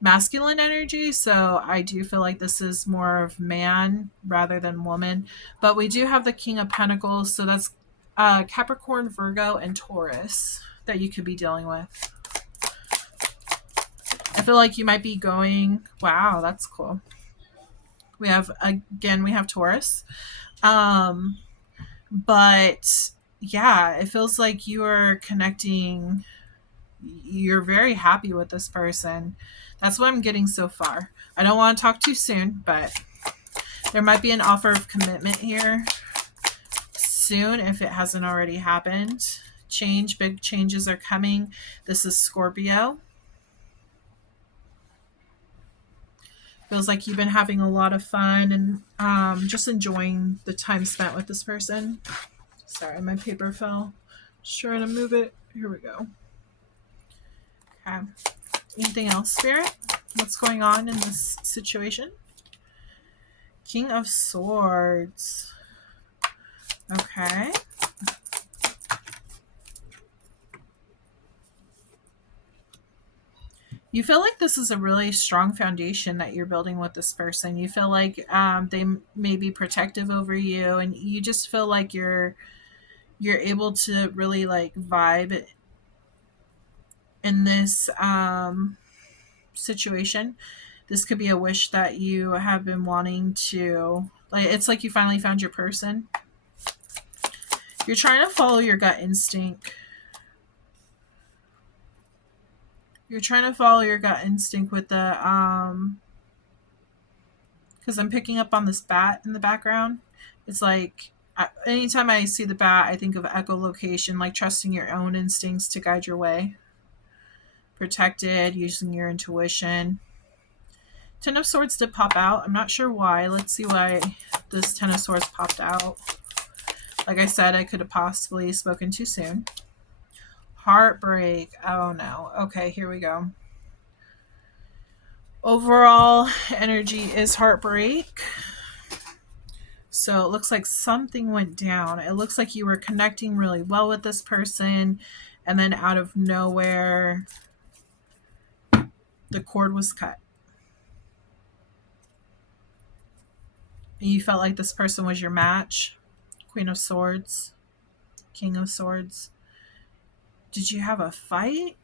masculine energy. So I do feel like this is more of man rather than woman. But we do have the King of Pentacles. So that's Capricorn, Virgo, and Taurus that you could be dealing with. I feel like you might be going, wow, that's cool. We have Taurus. But yeah, it feels like you are connecting. You're very happy with this person. That's what I'm getting so far. I don't want to talk too soon, but there might be an offer of commitment here soon if it hasn't already happened. Big changes are coming. This is Scorpio. Feels like you've been having a lot of fun and just enjoying the time spent with this person. Sorry, my paper fell. Just trying to move it. Here we go. Okay. Anything else, Spirit? What's going on in this situation? King of Swords. Okay. You feel like this is a really strong foundation that you're building with this person. You feel like they may be protective over you, and you just feel like you're able to really like vibe in this situation. This could be a wish that you have been wanting to, like, it's like you finally found your person. You're trying to follow your gut instinct. You're trying to follow your gut instinct with the because I'm picking up on this bat in the background. It's like anytime I see the bat, I think of echolocation, like trusting your own instincts to guide your way. Protected, using your intuition. Ten of Swords did pop out. I'm not sure why. Let's see why this Ten of Swords popped out. Like I said, I could have possibly spoken too soon. Heartbreak. Oh no. Okay, here we go. Overall energy is heartbreak. So it looks like something went down. It looks like you were connecting really well with this person, and then out of nowhere, the cord was cut. And you felt like this person was your match. Queen of Swords, King of Swords. Did you have a fight?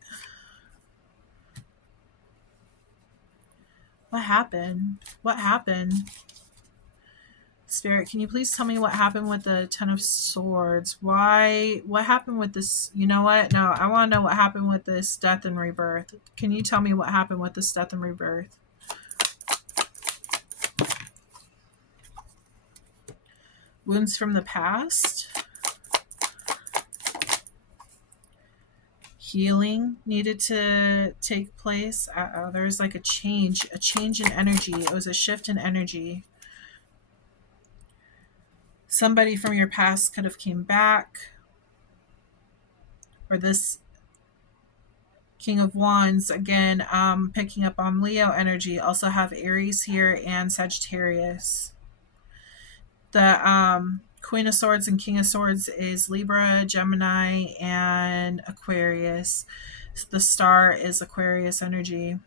What happened? What happened? Spirit, can you please tell me what happened with the Ten of Swords? Why? What happened with this? You know what? No, I want to know what happened with this death and rebirth. Can you tell me what happened with this death and rebirth? Wounds from the past. Healing needed to take place. There's like a change in energy. It was a shift in energy. Somebody from your past could have came back, or this King of Wands, again, picking up on Leo energy. Also have Aries here and Sagittarius. The Queen of Swords and King of Swords is Libra, Gemini, and Aquarius. The star is Aquarius energy.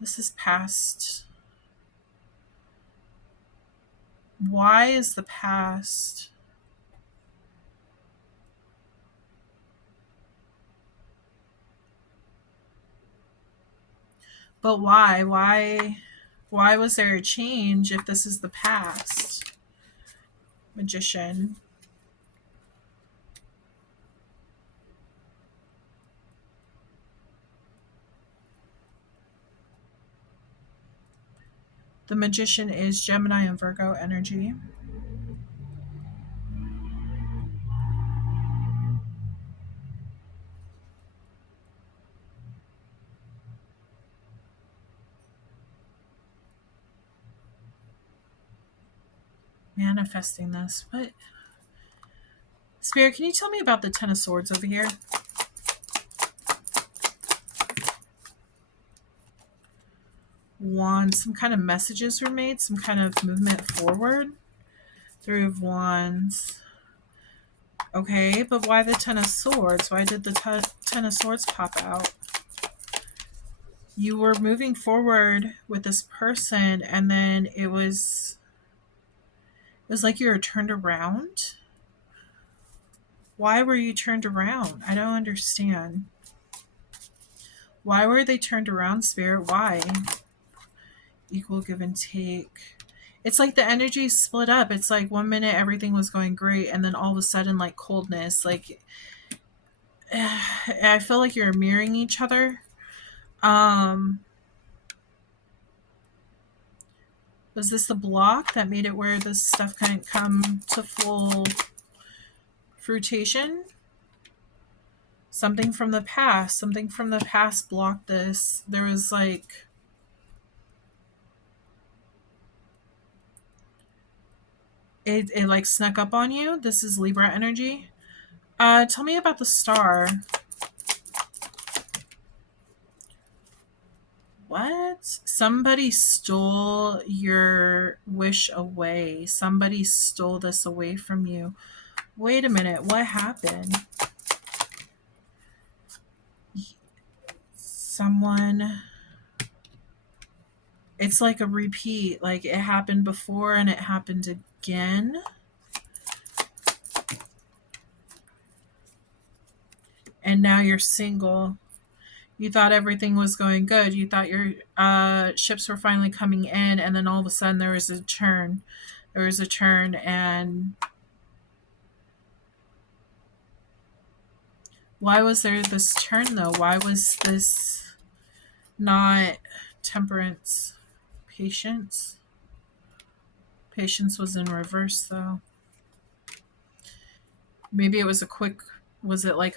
This is past. Why is the past? But why? Why was there a change if this is the past? Magician. The Magician is Gemini and Virgo energy. Manifesting this. What? Spirit, can you tell me about the Ten of Swords over here? Wands. Some kind of messages were made. Some kind of movement forward. Three of Wands. Okay, but why the Ten of Swords? Why did the Ten of Swords pop out? You were moving forward with this person, and then it was like you were turned around. Why were you turned around? I don't understand. Why were they turned around, Spirit? Why? Equal give and take. It's like the energy split up. It's like 1 minute everything was going great, and then all of a sudden, like, coldness. Like, I feel like you're mirroring each other. Was this the block that made it where this stuff couldn't come to full fruition? Something from the past. Something from the past blocked this. There was like... It like snuck up on you. This is Libra energy. Tell me about the star. What? Somebody stole your wish away. Somebody stole this away from you. Wait a minute. What happened? Someone. It's like a repeat. Like it happened before and it happened again. And now you're single. You thought everything was going good. You thought your ships were finally coming in, and then all of a sudden there was a turn. There was a turn, and why was there this turn though? Why was this not temperance? Patience? Patience was in reverse though. Maybe it was a quick. Was it like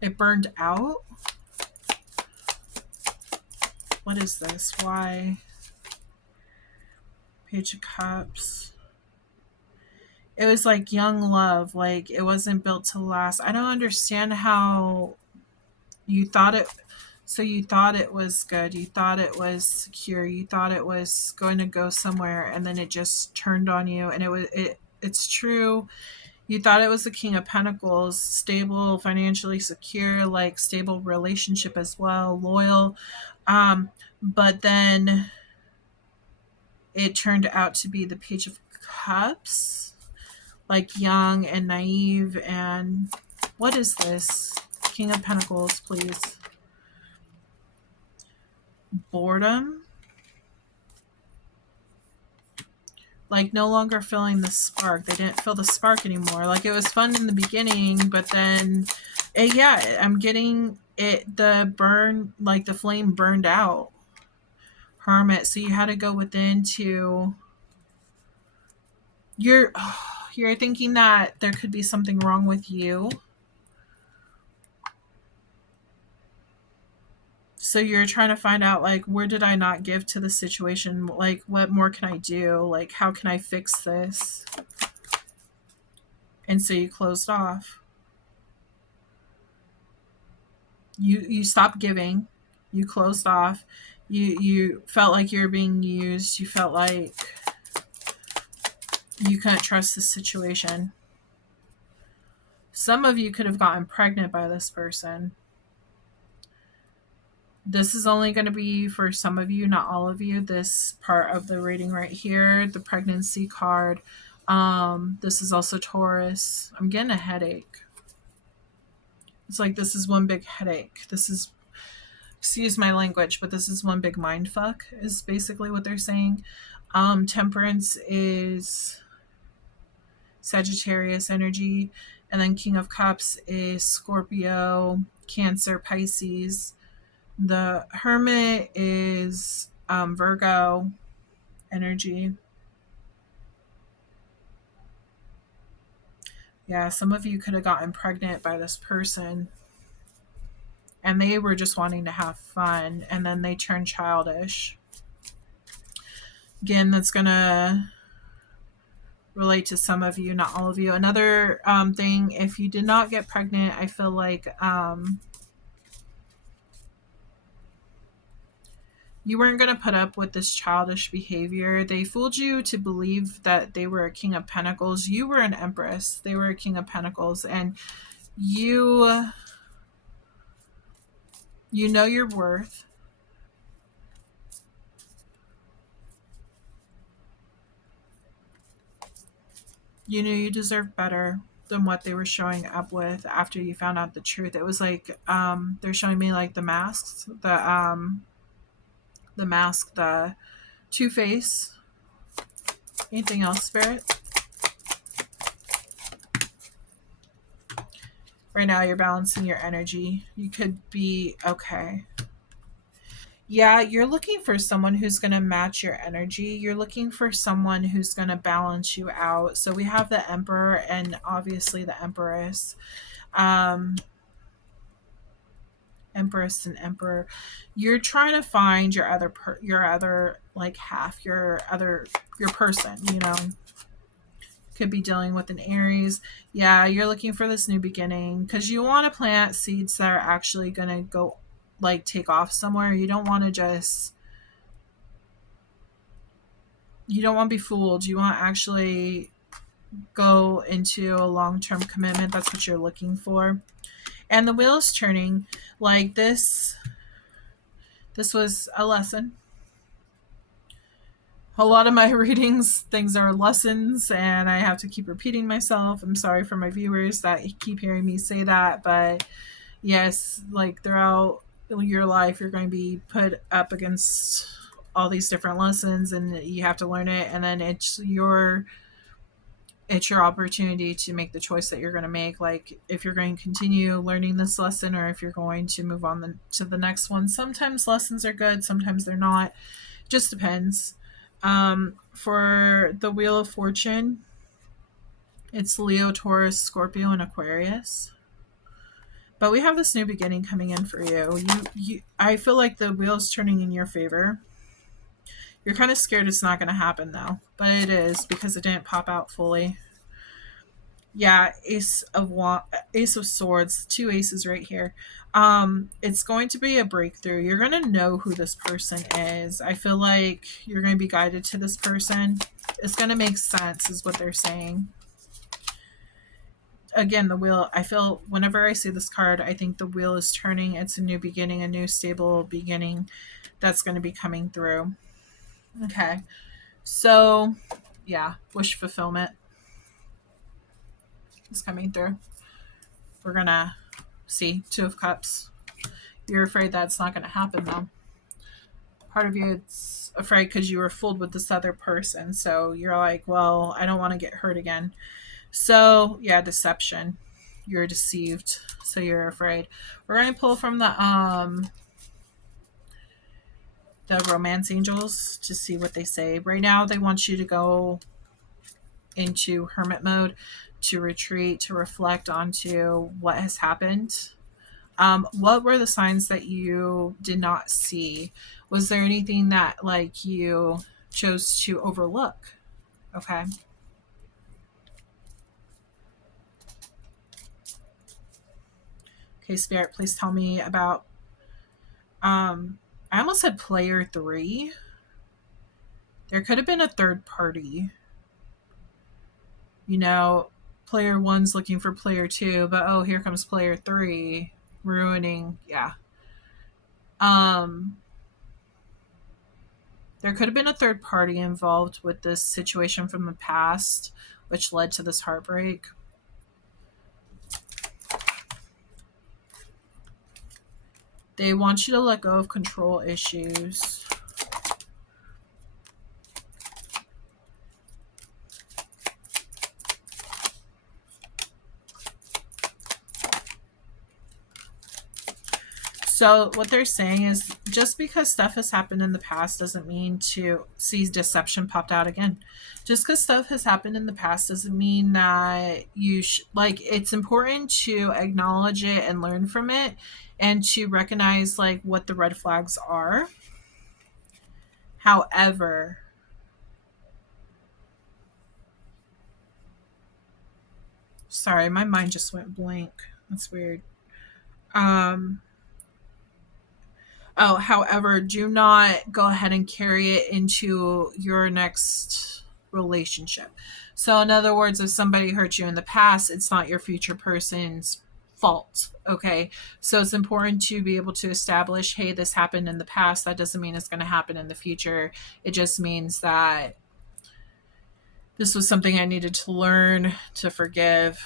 it burned out? What is this? Why? Page of Cups. It was like young love. Like it wasn't built to last. I don't understand how you thought it. So you thought it was good. You thought it was secure. You thought it was going to go somewhere, and then it just turned on you. And it's true. You thought it was the King of Pentacles, stable, financially secure, like stable relationship as well, loyal. But then it turned out to be the Page of Cups, like young and naive. And what is this? King of Pentacles, please. Boredom. Like no longer feeling the spark. They didn't feel the spark anymore. Like it was fun in the beginning, but then yeah, I'm getting it, the burn, like the flame burned out. Hermit. So you had to go within to you're you're thinking that there could be something wrong with you. So you're trying to find out, like, where did I not give to the situation? Like, what more can I do? Like, how can I fix this? And so you closed off. You stopped giving. You closed off. You felt like you were being used. You felt like you couldn't trust the situation. Some of you could have gotten pregnant by this person. This is only going to be for some of you, not all of you. This part of the reading right here, the pregnancy card. This is also Taurus. I'm getting a headache. It's like this is one big headache. This is, excuse my language, but this is one big mind fuck, is basically what they're saying. Temperance is Sagittarius energy, and then King of Cups is Scorpio, Cancer, Pisces. The Hermit is Virgo energy. Yeah, some of you could have gotten pregnant by this person, and they were just wanting to have fun, and then they turned childish. Again, that's going to relate to some of you, not all of you. Another thing, if you did not get pregnant, I feel like you weren't going to put up with this childish behavior. They fooled you to believe that they were a King of Pentacles. You were an Empress. They were a King of Pentacles. And you know your worth. You knew you deserved better than what they were showing up with after you found out the truth. It was like they're showing me like the masks, the mask, the Two-Face. Anything else, Spirit? Right now you're balancing your energy. You could be okay. Yeah, you're looking for someone who's going to match your energy. You're looking for someone who's going to balance you out. So we have the Emperor and obviously the Empress. Empress and Emperor. You're trying to find your other like half, your person, you know. Could be dealing with an Aries. Yeah, you're looking for this new beginning because you want to plant seeds that are actually going to go like take off somewhere. You don't want to just, you don't want to be fooled. You want to actually go into a long-term commitment. That's what you're looking for. And the wheel is turning. Like this was a lesson. A lot of my readings, things are lessons, and I have to keep repeating myself. I'm sorry for my viewers that keep hearing me say that, but yes, like throughout your life, you're going to be put up against all these different lessons, and you have to learn it. And then it's your opportunity to make the choice that you're going to make, like if you're going to continue learning this lesson or if you're going to move on to the next one. Sometimes lessons are good, sometimes they're not, just depends. For the Wheel of Fortune, it's Leo, Taurus, Scorpio, and Aquarius. But we have this new beginning coming in for you. I feel like the wheel's turning in your favor. You're kind of scared it's not going to happen though, but it is because it didn't pop out fully. Yeah, Ace of Swords, two aces right here. It's going to be a breakthrough. You're going to know who this person is. I feel like you're going to be guided to this person. It's going to make sense is what they're saying. Again, the wheel, I feel whenever I see this card, I think the wheel is turning. It's a new beginning, a new stable beginning that's going to be coming through. Okay. So, yeah, wish fulfillment is coming through. We're going to see Two of Cups. You're afraid that's not going to happen, though. Part of you is afraid because you were fooled with this other person. So you're like, well, I don't want to get hurt again. So, yeah, deception. You're deceived. So you're afraid. We're going to pull from the romance angels to see what they say. Right now, they want you to go into hermit mode, to retreat, to reflect onto what has happened. What were the signs that you did not see? Was there anything that like you chose to overlook? Okay. Okay, Spirit, please tell me about I almost said player 3. There could have been a third party. You know, player 1's looking for player 2, but oh, here comes player 3 ruining, yeah. There could have been a third party involved with this situation from the past, which led to this heartbreak. They want you to let go of control issues. So what they're saying is just because stuff has happened in the past doesn't mean to see deception popped out again. Just because stuff has happened in the past doesn't mean that you like it's important to acknowledge it and learn from it and to recognize like what the red flags are. However, sorry, my mind just went blank. That's weird. However, do not go ahead and carry it into your next relationship. So, in other words, if somebody hurt you in the past, it's not your future person's fault. Okay. So, it's important to be able to establish hey, this happened in the past. That doesn't mean it's going to happen in the future. It just means that this was something I needed to learn, to forgive,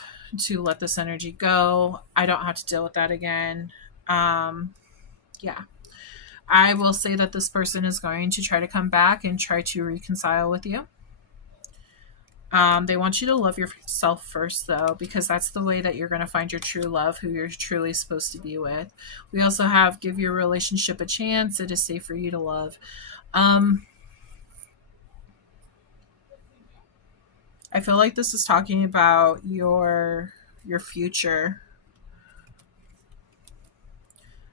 to let this energy go. I don't have to deal with that again. Yeah. I will say that this person is going to try to come back and try to reconcile with you. They want you to love yourself first, though, because that's the way that you're going to find your true love, who you're truly supposed to be with. We also have give your relationship a chance. It is safe for you to love. I feel like this is talking about your future.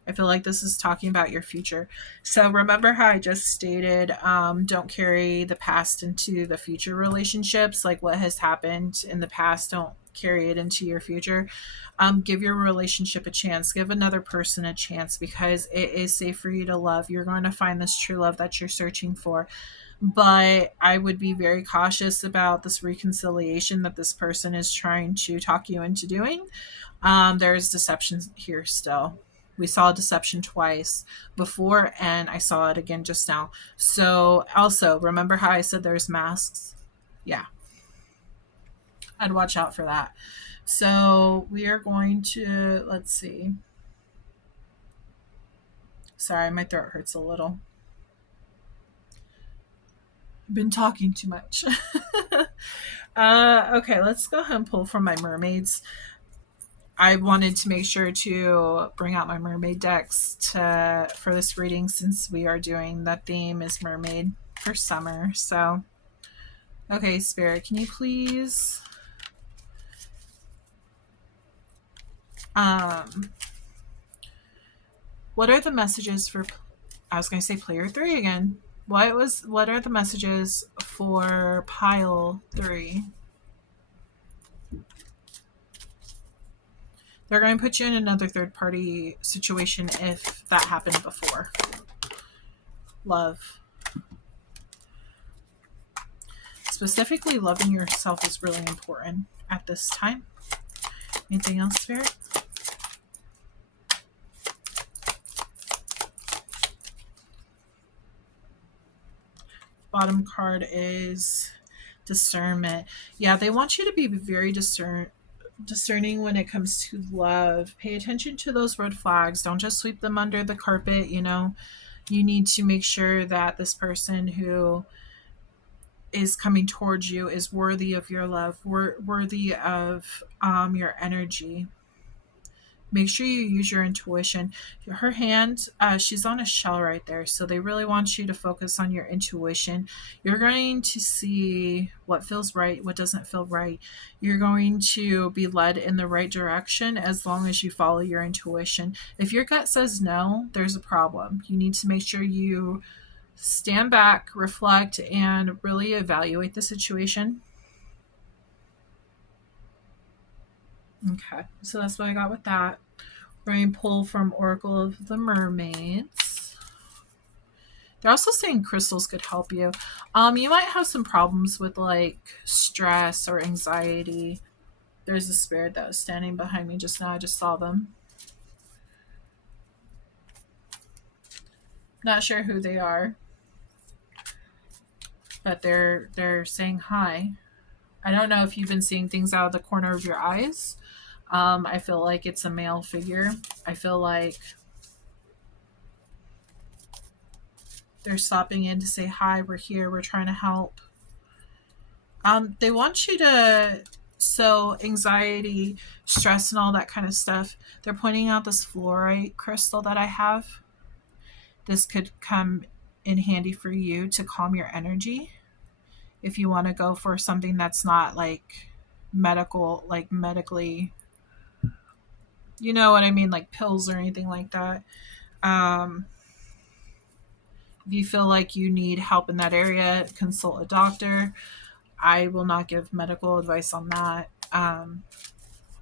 I feel like this is talking about your future. So remember how I just stated, don't carry the past into the future relationships. Like what has happened in the past, don't carry it into your future. Give your relationship a chance. Give another person a chance because it is safe for you to love. You're going to find this true love that you're searching for. But I would be very cautious about this reconciliation that this person is trying to talk you into doing. There's deception here still. We saw deception twice before, and I saw it again just now. So, also, remember how I said there's masks? Yeah, I'd watch out for that. So, we are going to, let's see. Sorry, my throat hurts a little. I've been talking too much. Okay, let's go ahead and pull from my mermaids. I wanted to make sure to bring out my mermaid decks for this reading since we are doing the theme is mermaid for summer. So, okay, Spirit, can you please what are the messages for I was going to say player 3 again. What are the messages for pile 3? They're going to put you in another third party situation if that happened before. Love. Specifically, loving yourself is really important at this time. Anything else, Spirit? Bottom card is discernment. Yeah, they want you to be very discerning when it comes to love. Pay attention to those red flags. Don't just sweep them under the carpet. You need to make sure that this person who is coming towards you is worthy of your love, worthy of your energy. Make sure you use your intuition. Her hand, she's on a shell right there, so they really want you to focus on your intuition. You're going to see what feels right, what doesn't feel right. You're going to be led in the right direction as long as you follow your intuition. If your gut says no, there's a problem. You need to make sure you stand back, reflect, and really evaluate the situation. Okay, so that's what I got with that. We're going to pull from Oracle of the Mermaids. They're also saying crystals could help you. You might have some problems with like stress or anxiety. There's a spirit that was standing behind me just now. I just saw them. Not sure who they are, but they're saying hi. I don't know if you've been seeing things out of the corner of your eyes. I feel like it's a male figure. I feel like they're stopping in to say hi, we're here, we're trying to help. They want you to, so anxiety, stress, and all that kind of stuff. They're pointing out this fluorite crystal that I have. This could come in handy for you to calm your energy if you want to go for something that's not like medically, you know what I mean, like pills or anything like that. If you feel like you need help in that area, consult a doctor. I will not give medical advice on that.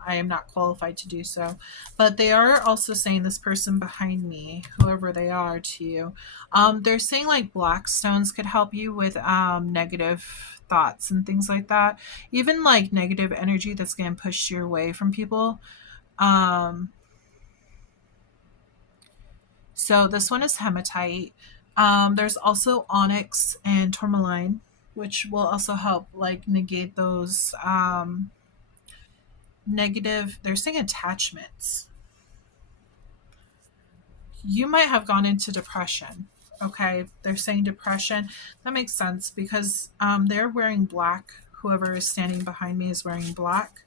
I am not qualified to do so. But they are also saying this person behind me, whoever they are to you, they're saying like black stones could help you with negative thoughts and things like that. Even like negative energy that's going to push your way from people. So this one is hematite. There's also onyx and tourmaline, which will also help like negate those negative, they're saying attachments. You might have gone into depression. Okay, they're saying depression. That makes sense because they're wearing black. Whoever is standing behind me is wearing black.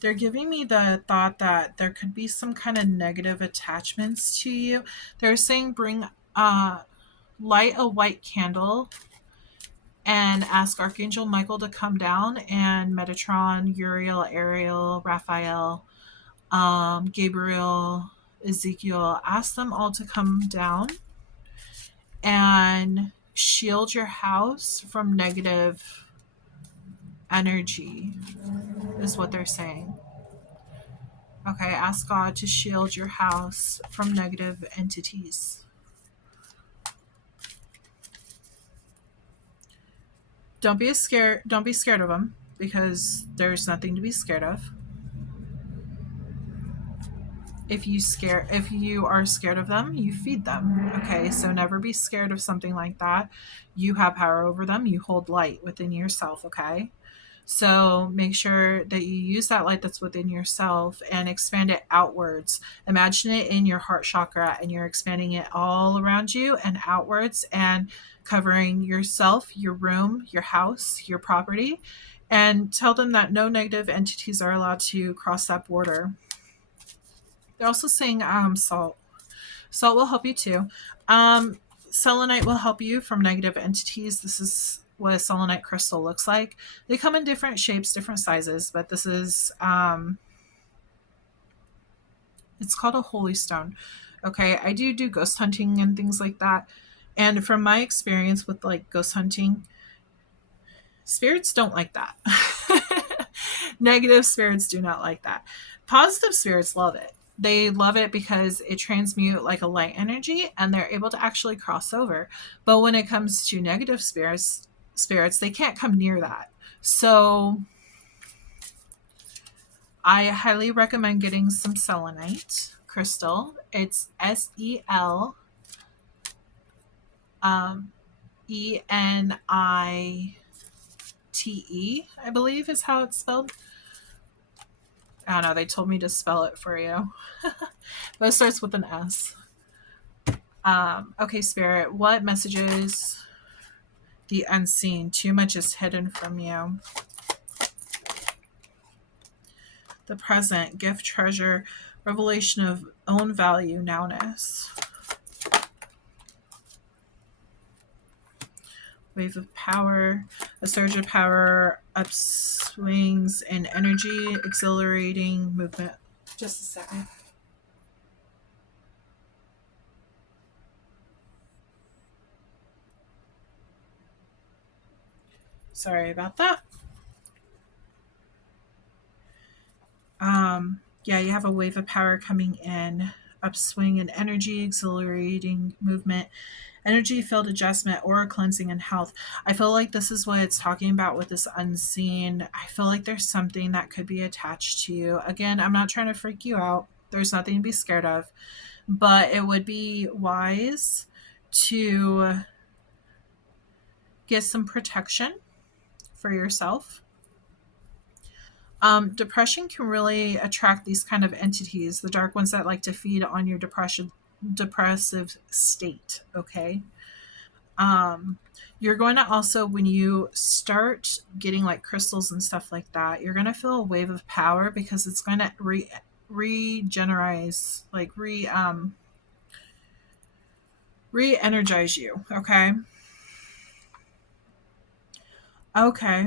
They're giving me the thought that there could be some kind of negative attachments to you. They're saying bring light a white candle and ask Archangel Michael to come down and Metatron, Uriel, Ariel, Raphael, Gabriel, Ezekiel, ask them all to come down and shield your house from negative energy, is what they're saying. Okay, ask God to shield your house from negative entities. Don't be scared of them, because there's nothing to be scared of. If you are scared of them, you feed them. Okay, so never be scared of something like that. You have power over them. You hold light within yourself. Okay, so make sure that you use that light that's within yourself and expand it outwards. Imagine it in your heart chakra, and you're expanding it all around you and outwards, and covering yourself, your room, your house, your property, and tell them that no negative entities are allowed to cross that border. They're also saying salt. Salt will help you too. Selenite will help you from negative entities. This is what a selenite crystal looks like. They come in different shapes, different sizes, but this is it's called a holy stone. Okay, I do ghost hunting and things like that. And from my experience with like ghost hunting, spirits don't like that. Negative spirits do not like that. Positive spirits love it. They love it because it transmutes like a light energy, and they're able to actually cross over. But when it comes to negative spirits, they can't come near that. So I highly recommend getting some selenite crystal. It's SEL ENITE, I believe is how it's spelled. I don't know, they told me to spell it for you. But it starts with an S. Okay, Spirit, what messages the unseen? Too much is hidden from you. The present, gift, treasure, revelation of own value, nowness. Wave of power, a surge of power, upswings in energy, exhilarating movement. Just a second. Sorry about that. Yeah, you have a wave of power coming in, upswing in energy, exhilarating movement, energy field adjustment, aura cleansing, and health. I feel like this is what it's talking about with this unseen. I feel like there's something that could be attached to you. Again, I'm not trying to freak you out. There's nothing to be scared of, but it would be wise to get some protection for yourself. Depression can really attract these kind of entities, the dark ones that like to feed on your depressive state. Okay. You're going to also, when you start getting like crystals and stuff like that, you're going to feel a wave of power, because it's going to re-energize you. Okay. Okay.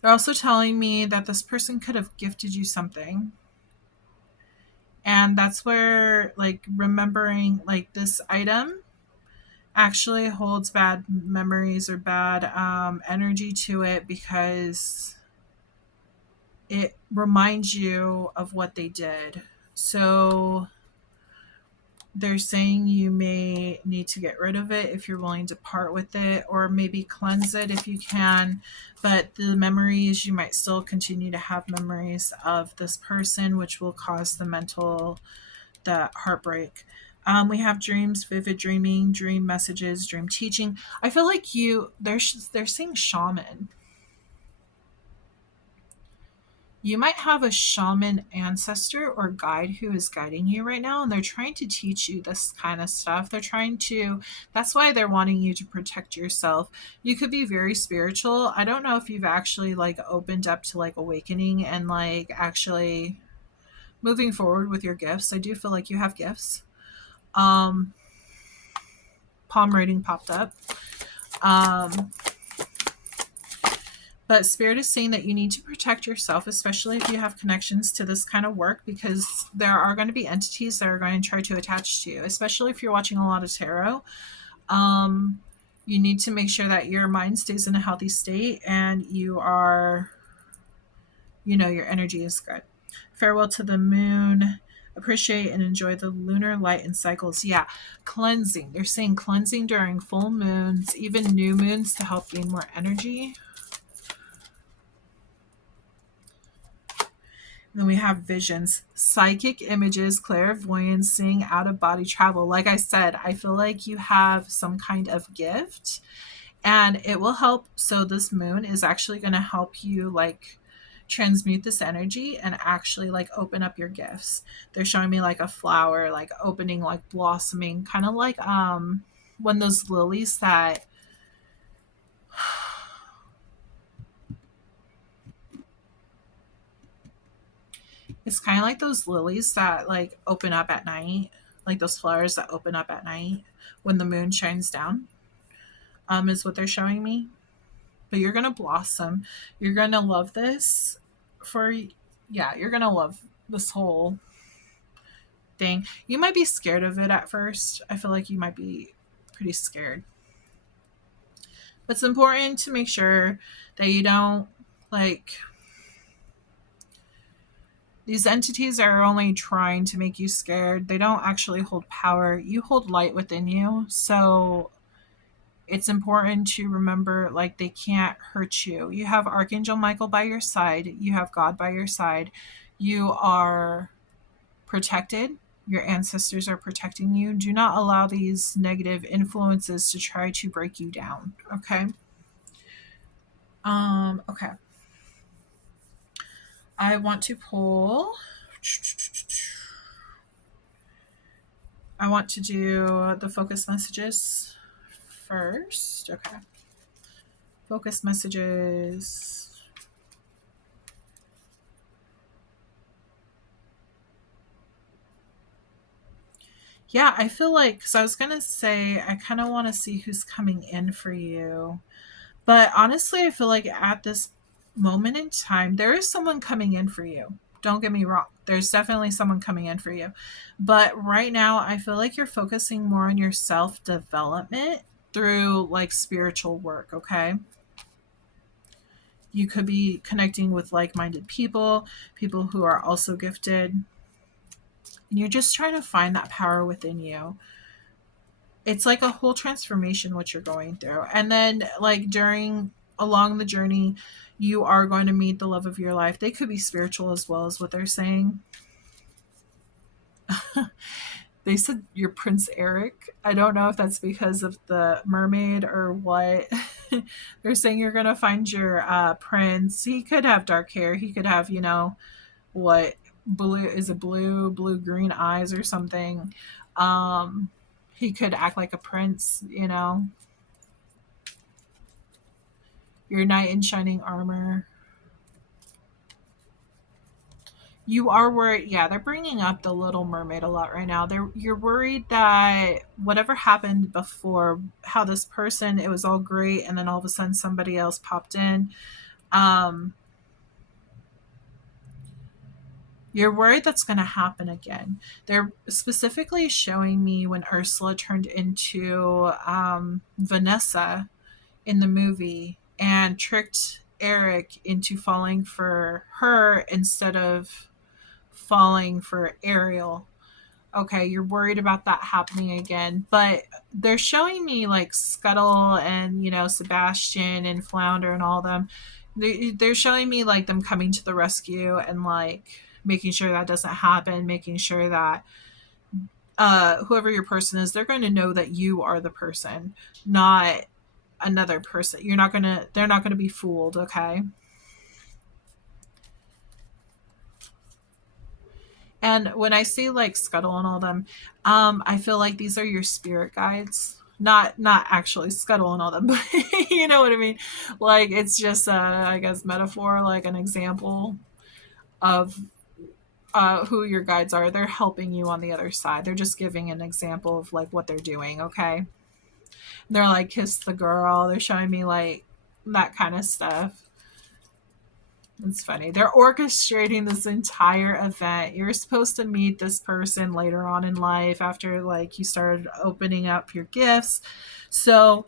They're also telling me that this person could have gifted you something. And that's where, like, remembering, like, this item actually holds bad memories or bad energy to it, because it reminds you of what they did. So they're saying you may need to get rid of it if you're willing to part with it, or maybe cleanse it if you can. But the memories, you might still continue to have memories of this person, which will cause the heartbreak. We have dreams, vivid dreaming, dream messages, dream teaching. I feel like they're saying shaman. You might have a shaman ancestor or guide who is guiding you right now, and they're trying to teach you this kind of stuff. That's why they're wanting you to protect yourself. You could be very spiritual. I don't know if you've actually like opened up to like awakening and like actually moving forward with your gifts. I do feel like you have gifts. Palm reading popped up. But Spirit is saying that you need to protect yourself, especially if you have connections to this kind of work, because there are going to be entities that are going to try to attach to you, especially if you're watching a lot of tarot. Um, you need to make sure that your mind stays in a healthy state and you are, your energy is good. Farewell to the moon. Appreciate and enjoy the lunar light and cycles. Yeah, cleansing. They're saying cleansing during full moons, even new moons, to help gain more energy. Then we have visions, psychic images, clairvoyance, seeing out of body travel. Like I said, I feel like you have some kind of gift and it will help. So this moon is actually going to help you like transmute this energy and actually like open up your gifts. They're showing me like a flower, like opening, like blossoming, kind of like when those lilies that it's kind of like those lilies that like open up at night, like those flowers that open up at night when the moon shines down, is what they're showing me. But you're gonna blossom. You're gonna love this for, yeah, you're gonna love this whole thing. You might be scared of it at first. I feel like you might be pretty scared. But it's important to make sure that you don't like these entities are only trying to make you scared. They don't actually hold power. You hold light within you. So it's important to remember like they can't hurt you. You have Archangel Michael by your side, you have God by your side. You are protected. Your ancestors are protecting you. Do not allow these negative influences to try to break you down. Okay. Okay. I want to pull. I want to do the focus messages first. Okay. Focus messages. Yeah, I feel like, because I was going to say, I kind of want to see who's coming in for you. But honestly, I feel like at this moment in time, there is someone coming in for you. Don't get me wrong. There's definitely someone coming in for you. But right now, I feel like you're focusing more on your self development through like spiritual work, okay? You could be connecting with like minded people, people who are also gifted. And you're just trying to find that power within you. It's like a whole transformation what you're going through. And then like along the journey, you are going to meet the love of your life. They could be spiritual as well as what they're saying. They said you're Prince Eric. I don't know if that's because of the mermaid or what. They're saying you're going to find your prince. He could have dark hair. He could have, what blue is it blue green eyes or something. He could act like a prince. Your knight in shining armor. You are worried. Yeah, they're bringing up the Little Mermaid a lot right now. You're worried that whatever happened before, how this person, it was all great, and then all of a sudden somebody else popped in. You're worried that's going to happen again. They're specifically showing me when Ursula turned into Vanessa in the movie and tricked Eric into falling for her instead of falling for Ariel. Okay, you're worried about that happening again. But they're showing me like Scuttle and, Sebastian and Flounder and all them. They're showing me like them coming to the rescue and like making sure that doesn't happen, making sure that whoever your person is, they're going to know that you are the person, not another person. They're not gonna be fooled, okay? And when I say like Scuttle and all them, I feel like these are your spirit guides. Not actually Scuttle and all them, but you know what I mean? Like it's just I guess metaphor, like an example of who your guides are. They're helping you on the other side. They're just giving an example of like what they're doing, okay? They're like kiss the girl. They're showing me like that kind of stuff. It's funny. They're orchestrating this entire event. You're supposed to meet this person later on in life after like you started opening up your gifts. So,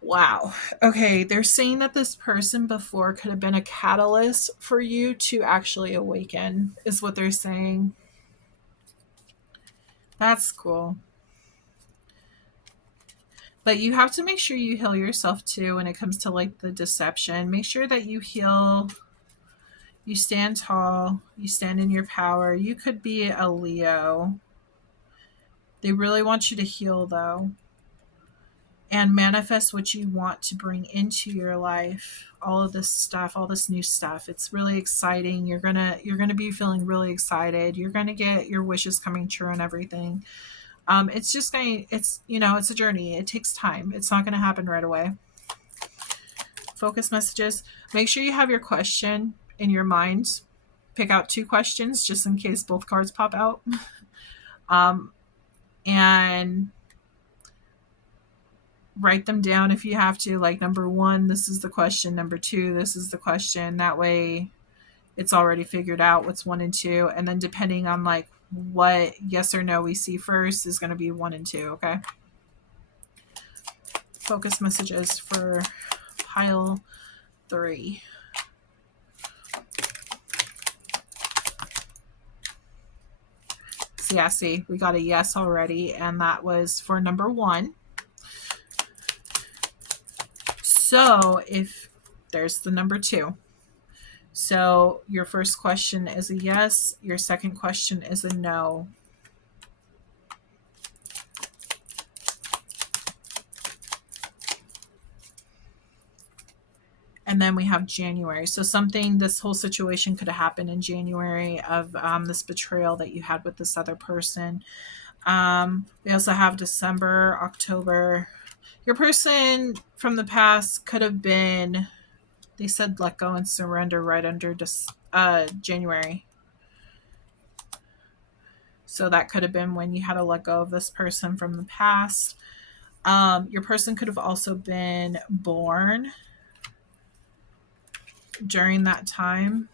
wow. Okay, they're saying that this person before could have been a catalyst for you to actually awaken, is what they're saying. That's cool. But you have to make sure you heal yourself too when it comes to like the deception. Make sure that you heal, you stand tall, you stand in your power. You could be a Leo. They really want you to heal though and manifest what you want to bring into your life. All of this stuff, all this new stuff. It's really exciting. You're going to be feeling really excited. You're going to get your wishes coming true and everything. It's just going it's it's a journey. It takes time. It's not going to happen right away. Focus messages. Make sure you have your question in your mind. Pick out 2 questions just in case both cards pop out. And write them down if you have to. Like number 1, this is the question. Number 2, this is the question. That way it's already figured out what's 1 and 2. And then depending on like what yes or no we see first is going to be 1 and 2. Okay. Focus messages for pile 3. So yeah, see, we got a yes already, and that was for number 1. So if there's the number 2. So your first question is a yes, your second question is a no. And then we have January. So this whole situation could have happened in January of this betrayal that you had with this other person. We also have December, October. Your person from the past could have been, they said let go and surrender right under January. So that could have been when you had to let go of this person from the past. Your person could have also been born during that time.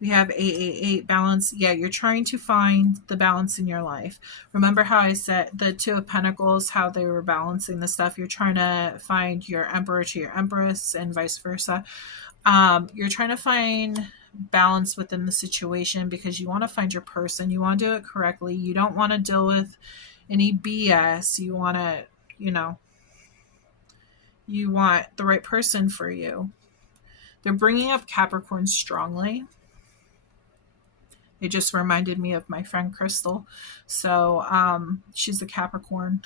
We have 888 balance. Yeah, you're trying to find the balance in your life. Remember how I said the 2 of Pentacles, how they were balancing the stuff. You're trying to find your Emperor to your Empress and vice versa. You're trying to find balance within the situation because you want to find your person. You want to do it correctly. You don't want to deal with any BS. You want to, you want the right person for you. They're bringing up Capricorn strongly. It just reminded me of my friend Crystal. So she's a Capricorn.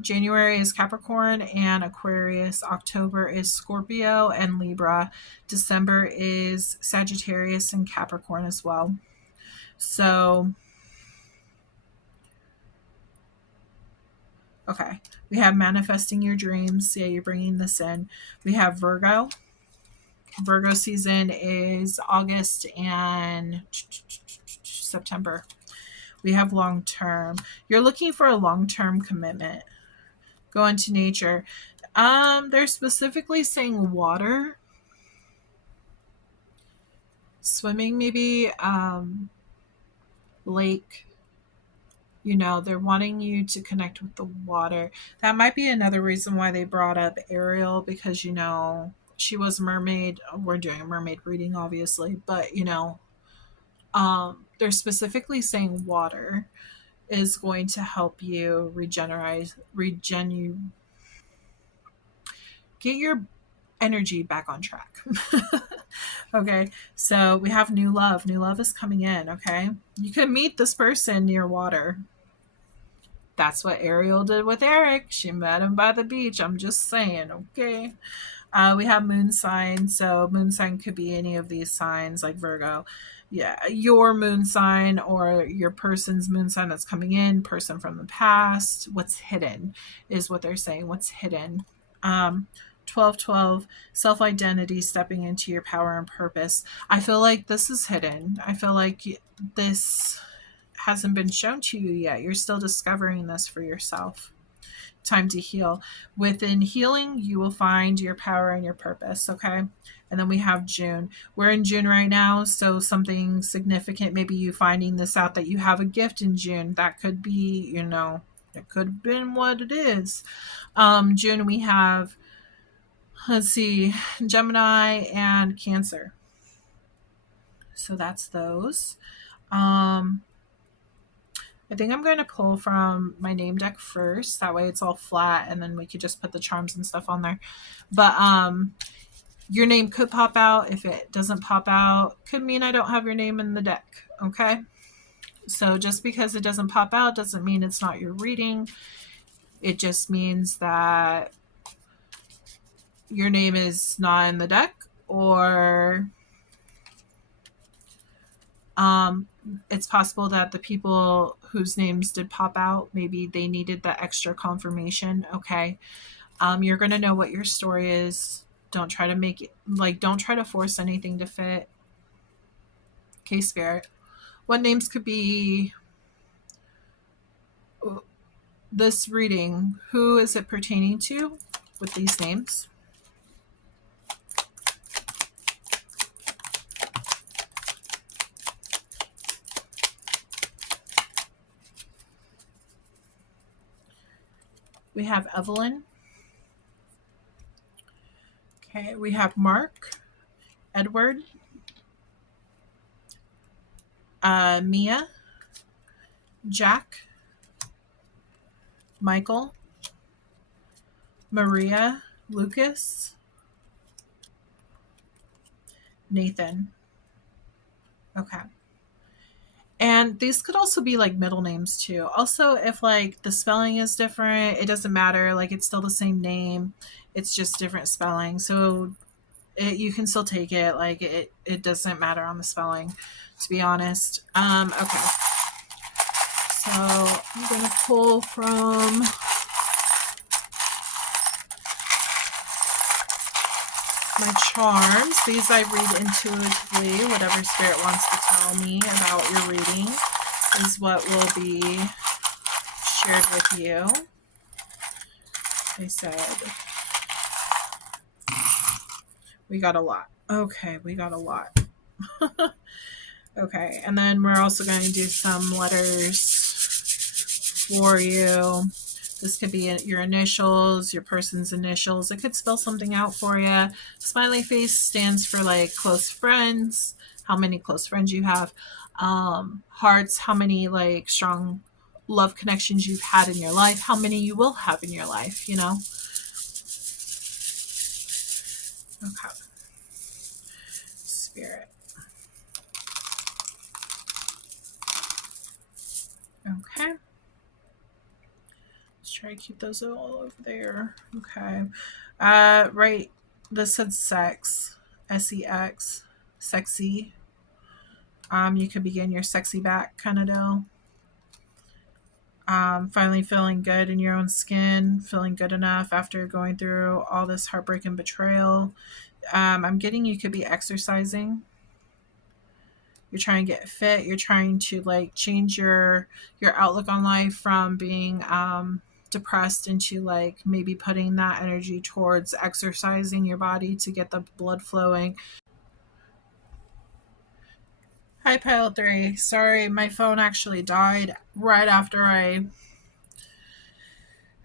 January is Capricorn and Aquarius. October is Scorpio and Libra. December is Sagittarius and Capricorn as well. So, okay. We have manifesting your dreams. Yeah, you're bringing this in. We have Virgo. Virgo season is August and September. We have long term. You're looking for a long term commitment. Go into nature. They're specifically saying water, swimming, maybe, lake. They're wanting you to connect with the water. That might be another reason why they brought up Ariel, because she was a mermaid. We're doing a mermaid reading, obviously, but they're specifically saying water is going to help you get your energy back on track. Okay, so we have new love. New love is coming in. Okay, you can meet this person near water. That's what Ariel did with Eric. She met him by the beach. I'm just saying. Okay. We have moon sign. So moon sign could be any of these signs like Virgo. Yeah, your moon sign or your person's moon sign that's coming in, person from the past. What's hidden is what they're saying. What's hidden. 1212, self-identity, stepping into your power and purpose. I feel like this is hidden. I feel like this hasn't been shown to you yet. You're still discovering this for yourself. Time to heal. Within healing, you will find your power and your purpose. Okay. And then we have June. We're in June right now, so something significant, maybe you finding this out that you have a gift in June. That could be, it could have been what it is. June, we have, let's see, Gemini and Cancer. So that's those. I think I'm going to pull from my name deck first. That way it's all flat, and then we could just put the charms and stuff on there. But your name could pop out. If it doesn't pop out, could mean I don't have your name in the deck. Okay? So just because it doesn't pop out doesn't mean it's not your reading. It just means that your name is not in the deck, or it's possible that the people whose names did pop out, maybe they needed that extra confirmation. Okay. You're going to know what your story is. Don't try to make it, don't try to force anything to fit. Okay, Spirit. What names could be this reading? Who is it pertaining to with these names? We have Evelyn. Okay, we have Mark, Edward, Mia, Jack, Michael, Maria, Lucas, Nathan. Okay. And these could also be like middle names too. Also, if like the spelling is different, it doesn't matter. Like it's still the same name. It's just different spelling. So you can still take it. Like it doesn't matter on the spelling, to be honest. Okay. So I'm going to pull from my charms. These I read intuitively. Whatever Spirit wants to tell me about your reading is what will be shared with you. They said we got a lot. Okay, we got a lot. Okay, and then we're also going to do some letters for you. This could be your initials, your person's initials. It could spell something out for you. Smiley face stands for like close friends, how many close friends you have. Hearts, how many like strong love connections you've had in your life, how many you will have in your life, Okay. Spirit. Okay. Let's try to keep those all over there. Okay. Right. This said sex. SEX. Sexy. You could begin your sexy back kind of deal. Finally feeling good in your own skin, feeling good enough after going through all this heartbreak and betrayal. I'm getting you could be exercising. You're trying to get fit. You're trying to like change your outlook on life from being depressed into like maybe putting that energy towards exercising your body to get the blood flowing. Hi, Pile 3. Sorry, my phone actually died right after I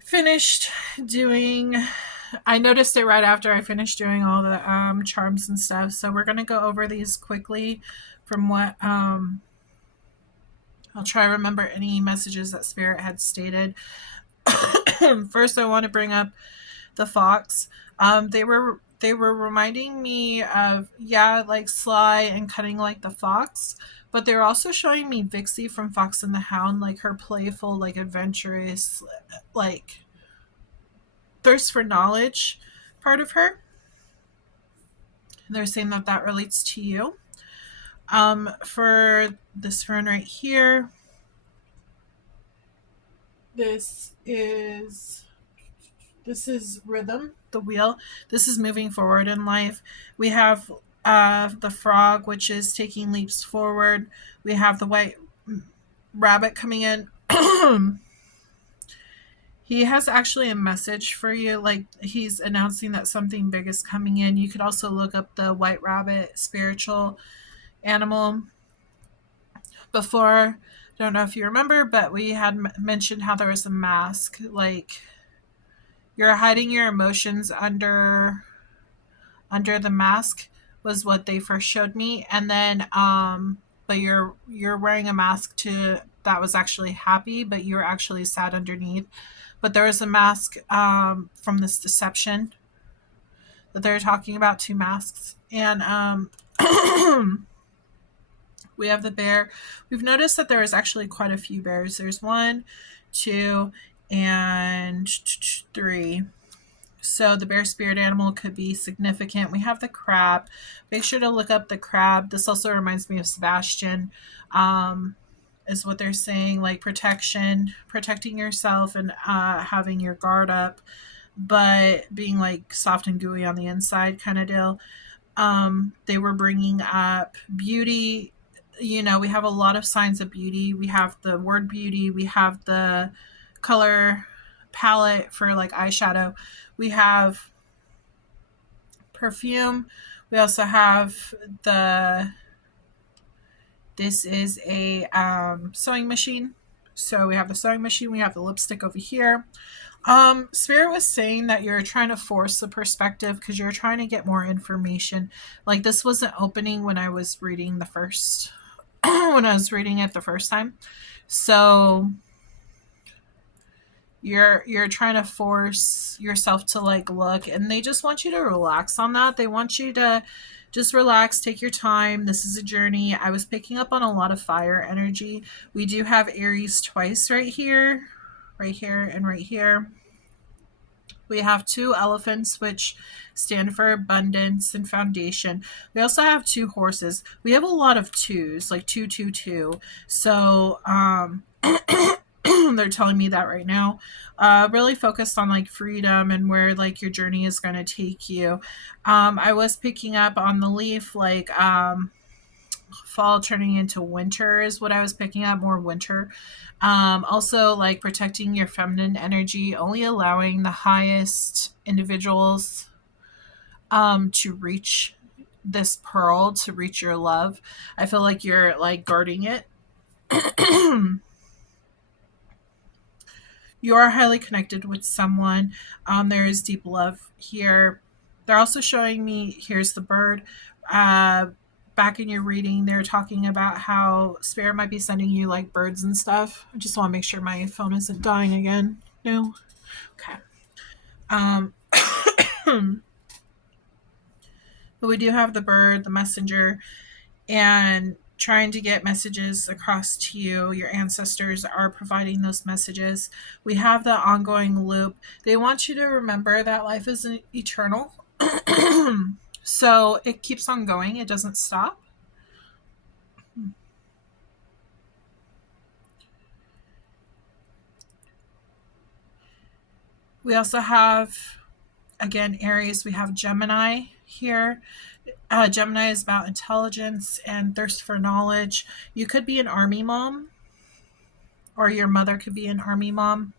finished doing. I noticed it right after I finished doing all the charms and stuff. So we're going to go over these quickly from what I'll try to remember any messages that Spirit had stated. First, I want to bring up the fox. They were reminding me of like Sly and cutting like the fox, but they're also showing me Vixie from Fox and the Hound, like her playful, like adventurous, like thirst for knowledge part of her. And they're saying that relates to you. For this fern right here, this is rhythm, the wheel. This is moving forward in life. We have the frog, which is taking leaps forward. We have the white rabbit coming in. He has actually a message for you. Like, he's announcing that something big is coming in. You could also look up the white rabbit spiritual animal before. Don't know if you remember, but we had mentioned how there was a mask. Like, you're hiding your emotions under the mask was what they first showed me. And then but you're wearing a mask to that was actually happy, but you were actually sad underneath. But there was a mask from this deception that they're talking about, two masks. And we have the bear. We've noticed that there is actually quite a few bears. There's one, two, and three. So the bear spirit animal could be significant. We have the crab. Make sure to look up the crab. This also reminds me of Sebastian, is what they're saying, like protection, protecting yourself and having your guard up, but being like soft and gooey on the inside kind of deal. They were bringing up beauty. You know, we have a lot of signs of beauty. We have the word beauty. We have the color palette for like eyeshadow. We have perfume. We also have this is a sewing machine. So we have the sewing machine. We have the lipstick over here. Spirit was saying that you're trying to force the perspective because you're trying to get more information. Like, this wasn't opening when I was reading the first when I was reading it the first time. So you're trying to force yourself to like look, and they just want you to relax on that. They want you to just relax, take your time. This is a journey. I was picking up on a lot of fire energy. We do have Aries twice right here, and right here. We have two elephants, which stand for abundance and foundation. We also have two horses. We have a lot of twos, like 222. So they're telling me that right now. Really focused on like freedom and where like your journey is going to take you. I was picking up on the leaf, like fall turning into winter is what I was picking up, more winter. Also like protecting your feminine energy, only allowing the highest individuals to reach this pearl, to reach your love. I feel like you're like guarding it. You are highly connected with someone. There is deep love here. They're also showing me, here's the bird. Back in your reading, they're talking about how Spirit might be sending you like birds and stuff. I just want to make sure my phone isn't dying again. No? Okay. But we do have the bird, the messenger, and trying to get messages across to you. Your ancestors are providing those messages. We have the ongoing loop. They want you to remember that life is eternal. So it keeps on going. It doesn't stop. We also have, again, Aries. We have Gemini here. Gemini is about intelligence and thirst for knowledge. You could be an army mom, or your mother could be an army mom.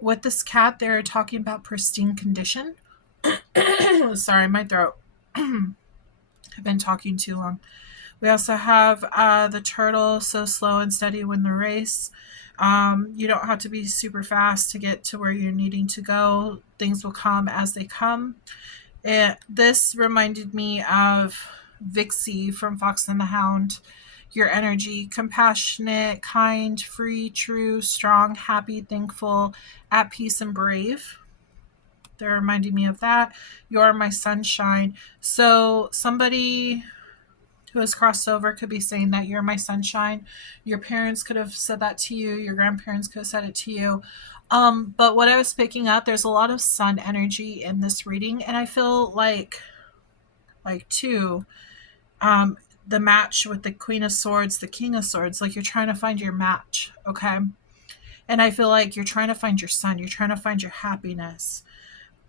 With this cat, they're talking about pristine condition. Sorry, my throat. I've been talking too long. We also have the turtle, so slow and steady win the race. You don't have to be super fast to get to where you're needing to go. Things will come as they come. This reminded me of Vixie from Fox and the Hound. Your energy, compassionate, kind, free, true, strong, happy, thankful, at peace, and brave. They're reminding me of that. You're my sunshine. So somebody who has crossed over could be saying that you're my sunshine. Your parents could have said that to you. Your grandparents could have said it to you. But what I was picking up, there's a lot of sun energy in this reading, and I feel like too, the match with the Queen of Swords, the King of Swords, like you're trying to find your match, okay? And I feel like you're trying to find your sun. You're trying to find your happiness.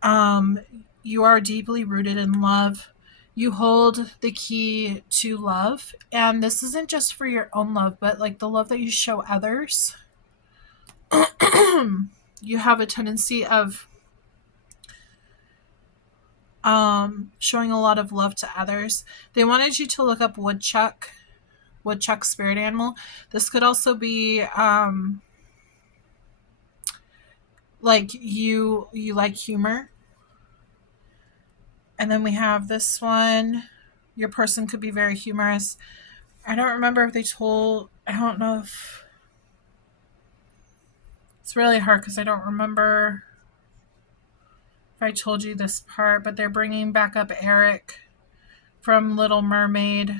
You are deeply rooted in love. You hold the key to love, and this isn't just for your own love, but like the love that you show others. you have a tendency of showing a lot of love to others. They wanted you to look up woodchuck spirit animal. This could also be like you like humor. And then we have this one. Your person could be very humorous. I don't remember if they told. I don't know if it's really hard because I don't remember if I told you this part. But they're bringing back up Eric from Little Mermaid.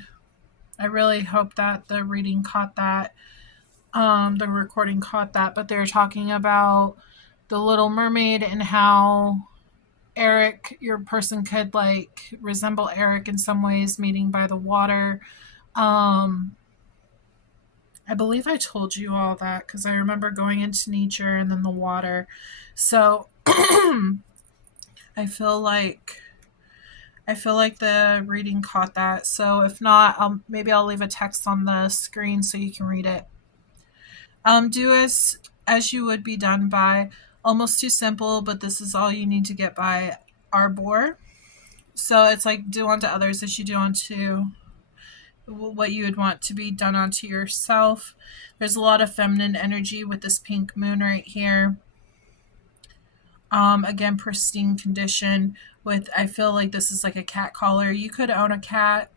I really hope that the reading caught that. The recording caught that. But they're talking about the Little Mermaid and how Eric, your person could like resemble Eric in some ways, meeting by the water. I believe I told you all that because I remember going into nature and then the water. So I feel like the reading caught that. So if not, maybe I'll leave a text on the screen so you can read it. Do as you would be done by. Almost too simple, but this is all you need to get by. Arbor. So it's like do unto others as you do unto what you would want to be done onto yourself. There's a lot of feminine energy with this pink moon right here. Again, pristine condition with, I feel like this is like a cat collar. You could own a cat.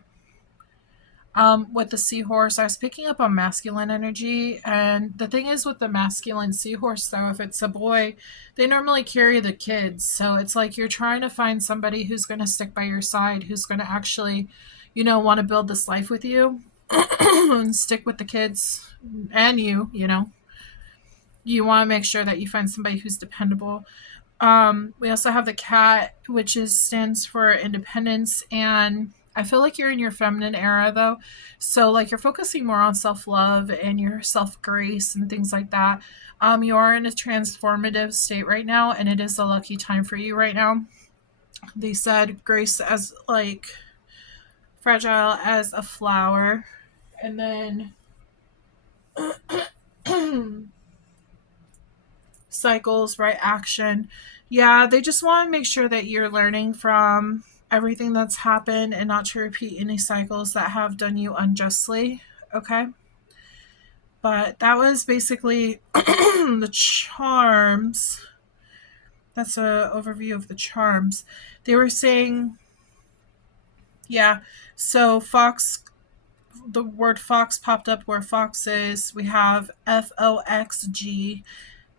With the seahorse, I was picking up on masculine energy. And the thing is with the masculine seahorse, though, if it's a boy, they normally carry the kids. So it's like you're trying to find somebody who's going to stick by your side, who's going to actually, want to build this life with you and stick with the kids and you know. You want to make sure that you find somebody who's dependable. We also have the cat, which stands for independence, and I feel like you're in your feminine era though. So like you're focusing more on self-love and your self-grace and things like that. You are in a transformative state right now, and it is a lucky time for you right now. They said grace as like fragile as a flower, and then cycles, right? Action. Yeah, they just want to make sure that you're learning from everything that's happened and not to repeat any cycles that have done you unjustly. Okay. But that was basically the charms. That's an overview of the charms. They were saying, yeah, so fox, the word fox popped up where fox is. We have FOXG,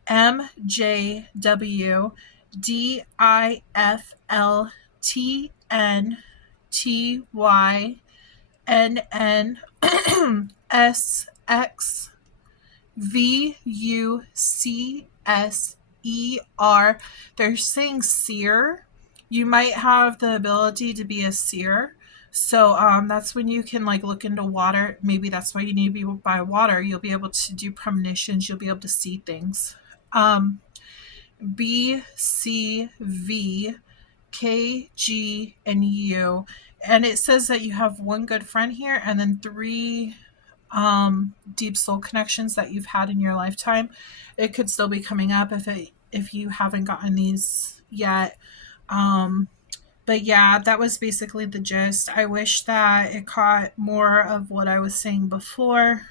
MJW, DIFLTNTYNNSXVUCSER. They're saying seer. You might have the ability to be a seer. So that's when you can like look into water. Maybe that's why you need to be by water. You'll be able to do premonitions. You'll be able to see things. B, C, V, K, G, and U. And it says that you have one good friend here and then 3 deep soul connections that you've had in your lifetime. It could still be coming up if you haven't gotten these yet. But yeah, that was basically the gist. I wish that it caught more of what I was saying before.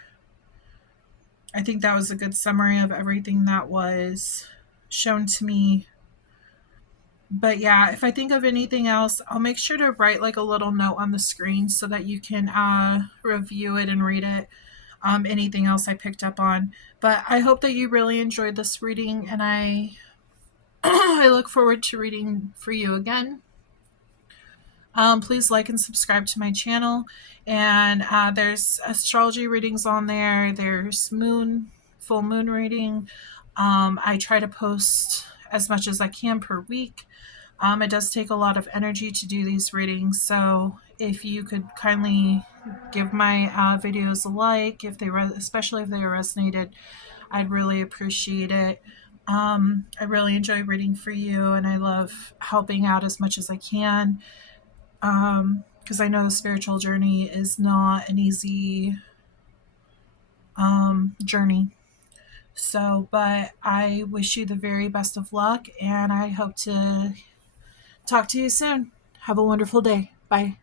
I think that was a good summary of everything that was shown to me. But yeah, if I think of anything else, I'll make sure to write like a little note on the screen so that you can review it and read it. Anything else I picked up on. But I hope that you really enjoyed this reading, and I I look forward to reading for you again. Please like and subscribe to my channel. And there's astrology readings on there. There's full moon reading. I try to post as much as I can per week. It does take a lot of energy to do these readings. So if you could kindly give my videos a like, especially if they resonated, I'd really appreciate it. I really enjoy reading for you, and I love helping out as much as I can. Because I know the spiritual journey is not an easy journey. So, but I wish you the very best of luck, and I hope to talk to you soon. Have a wonderful day. Bye.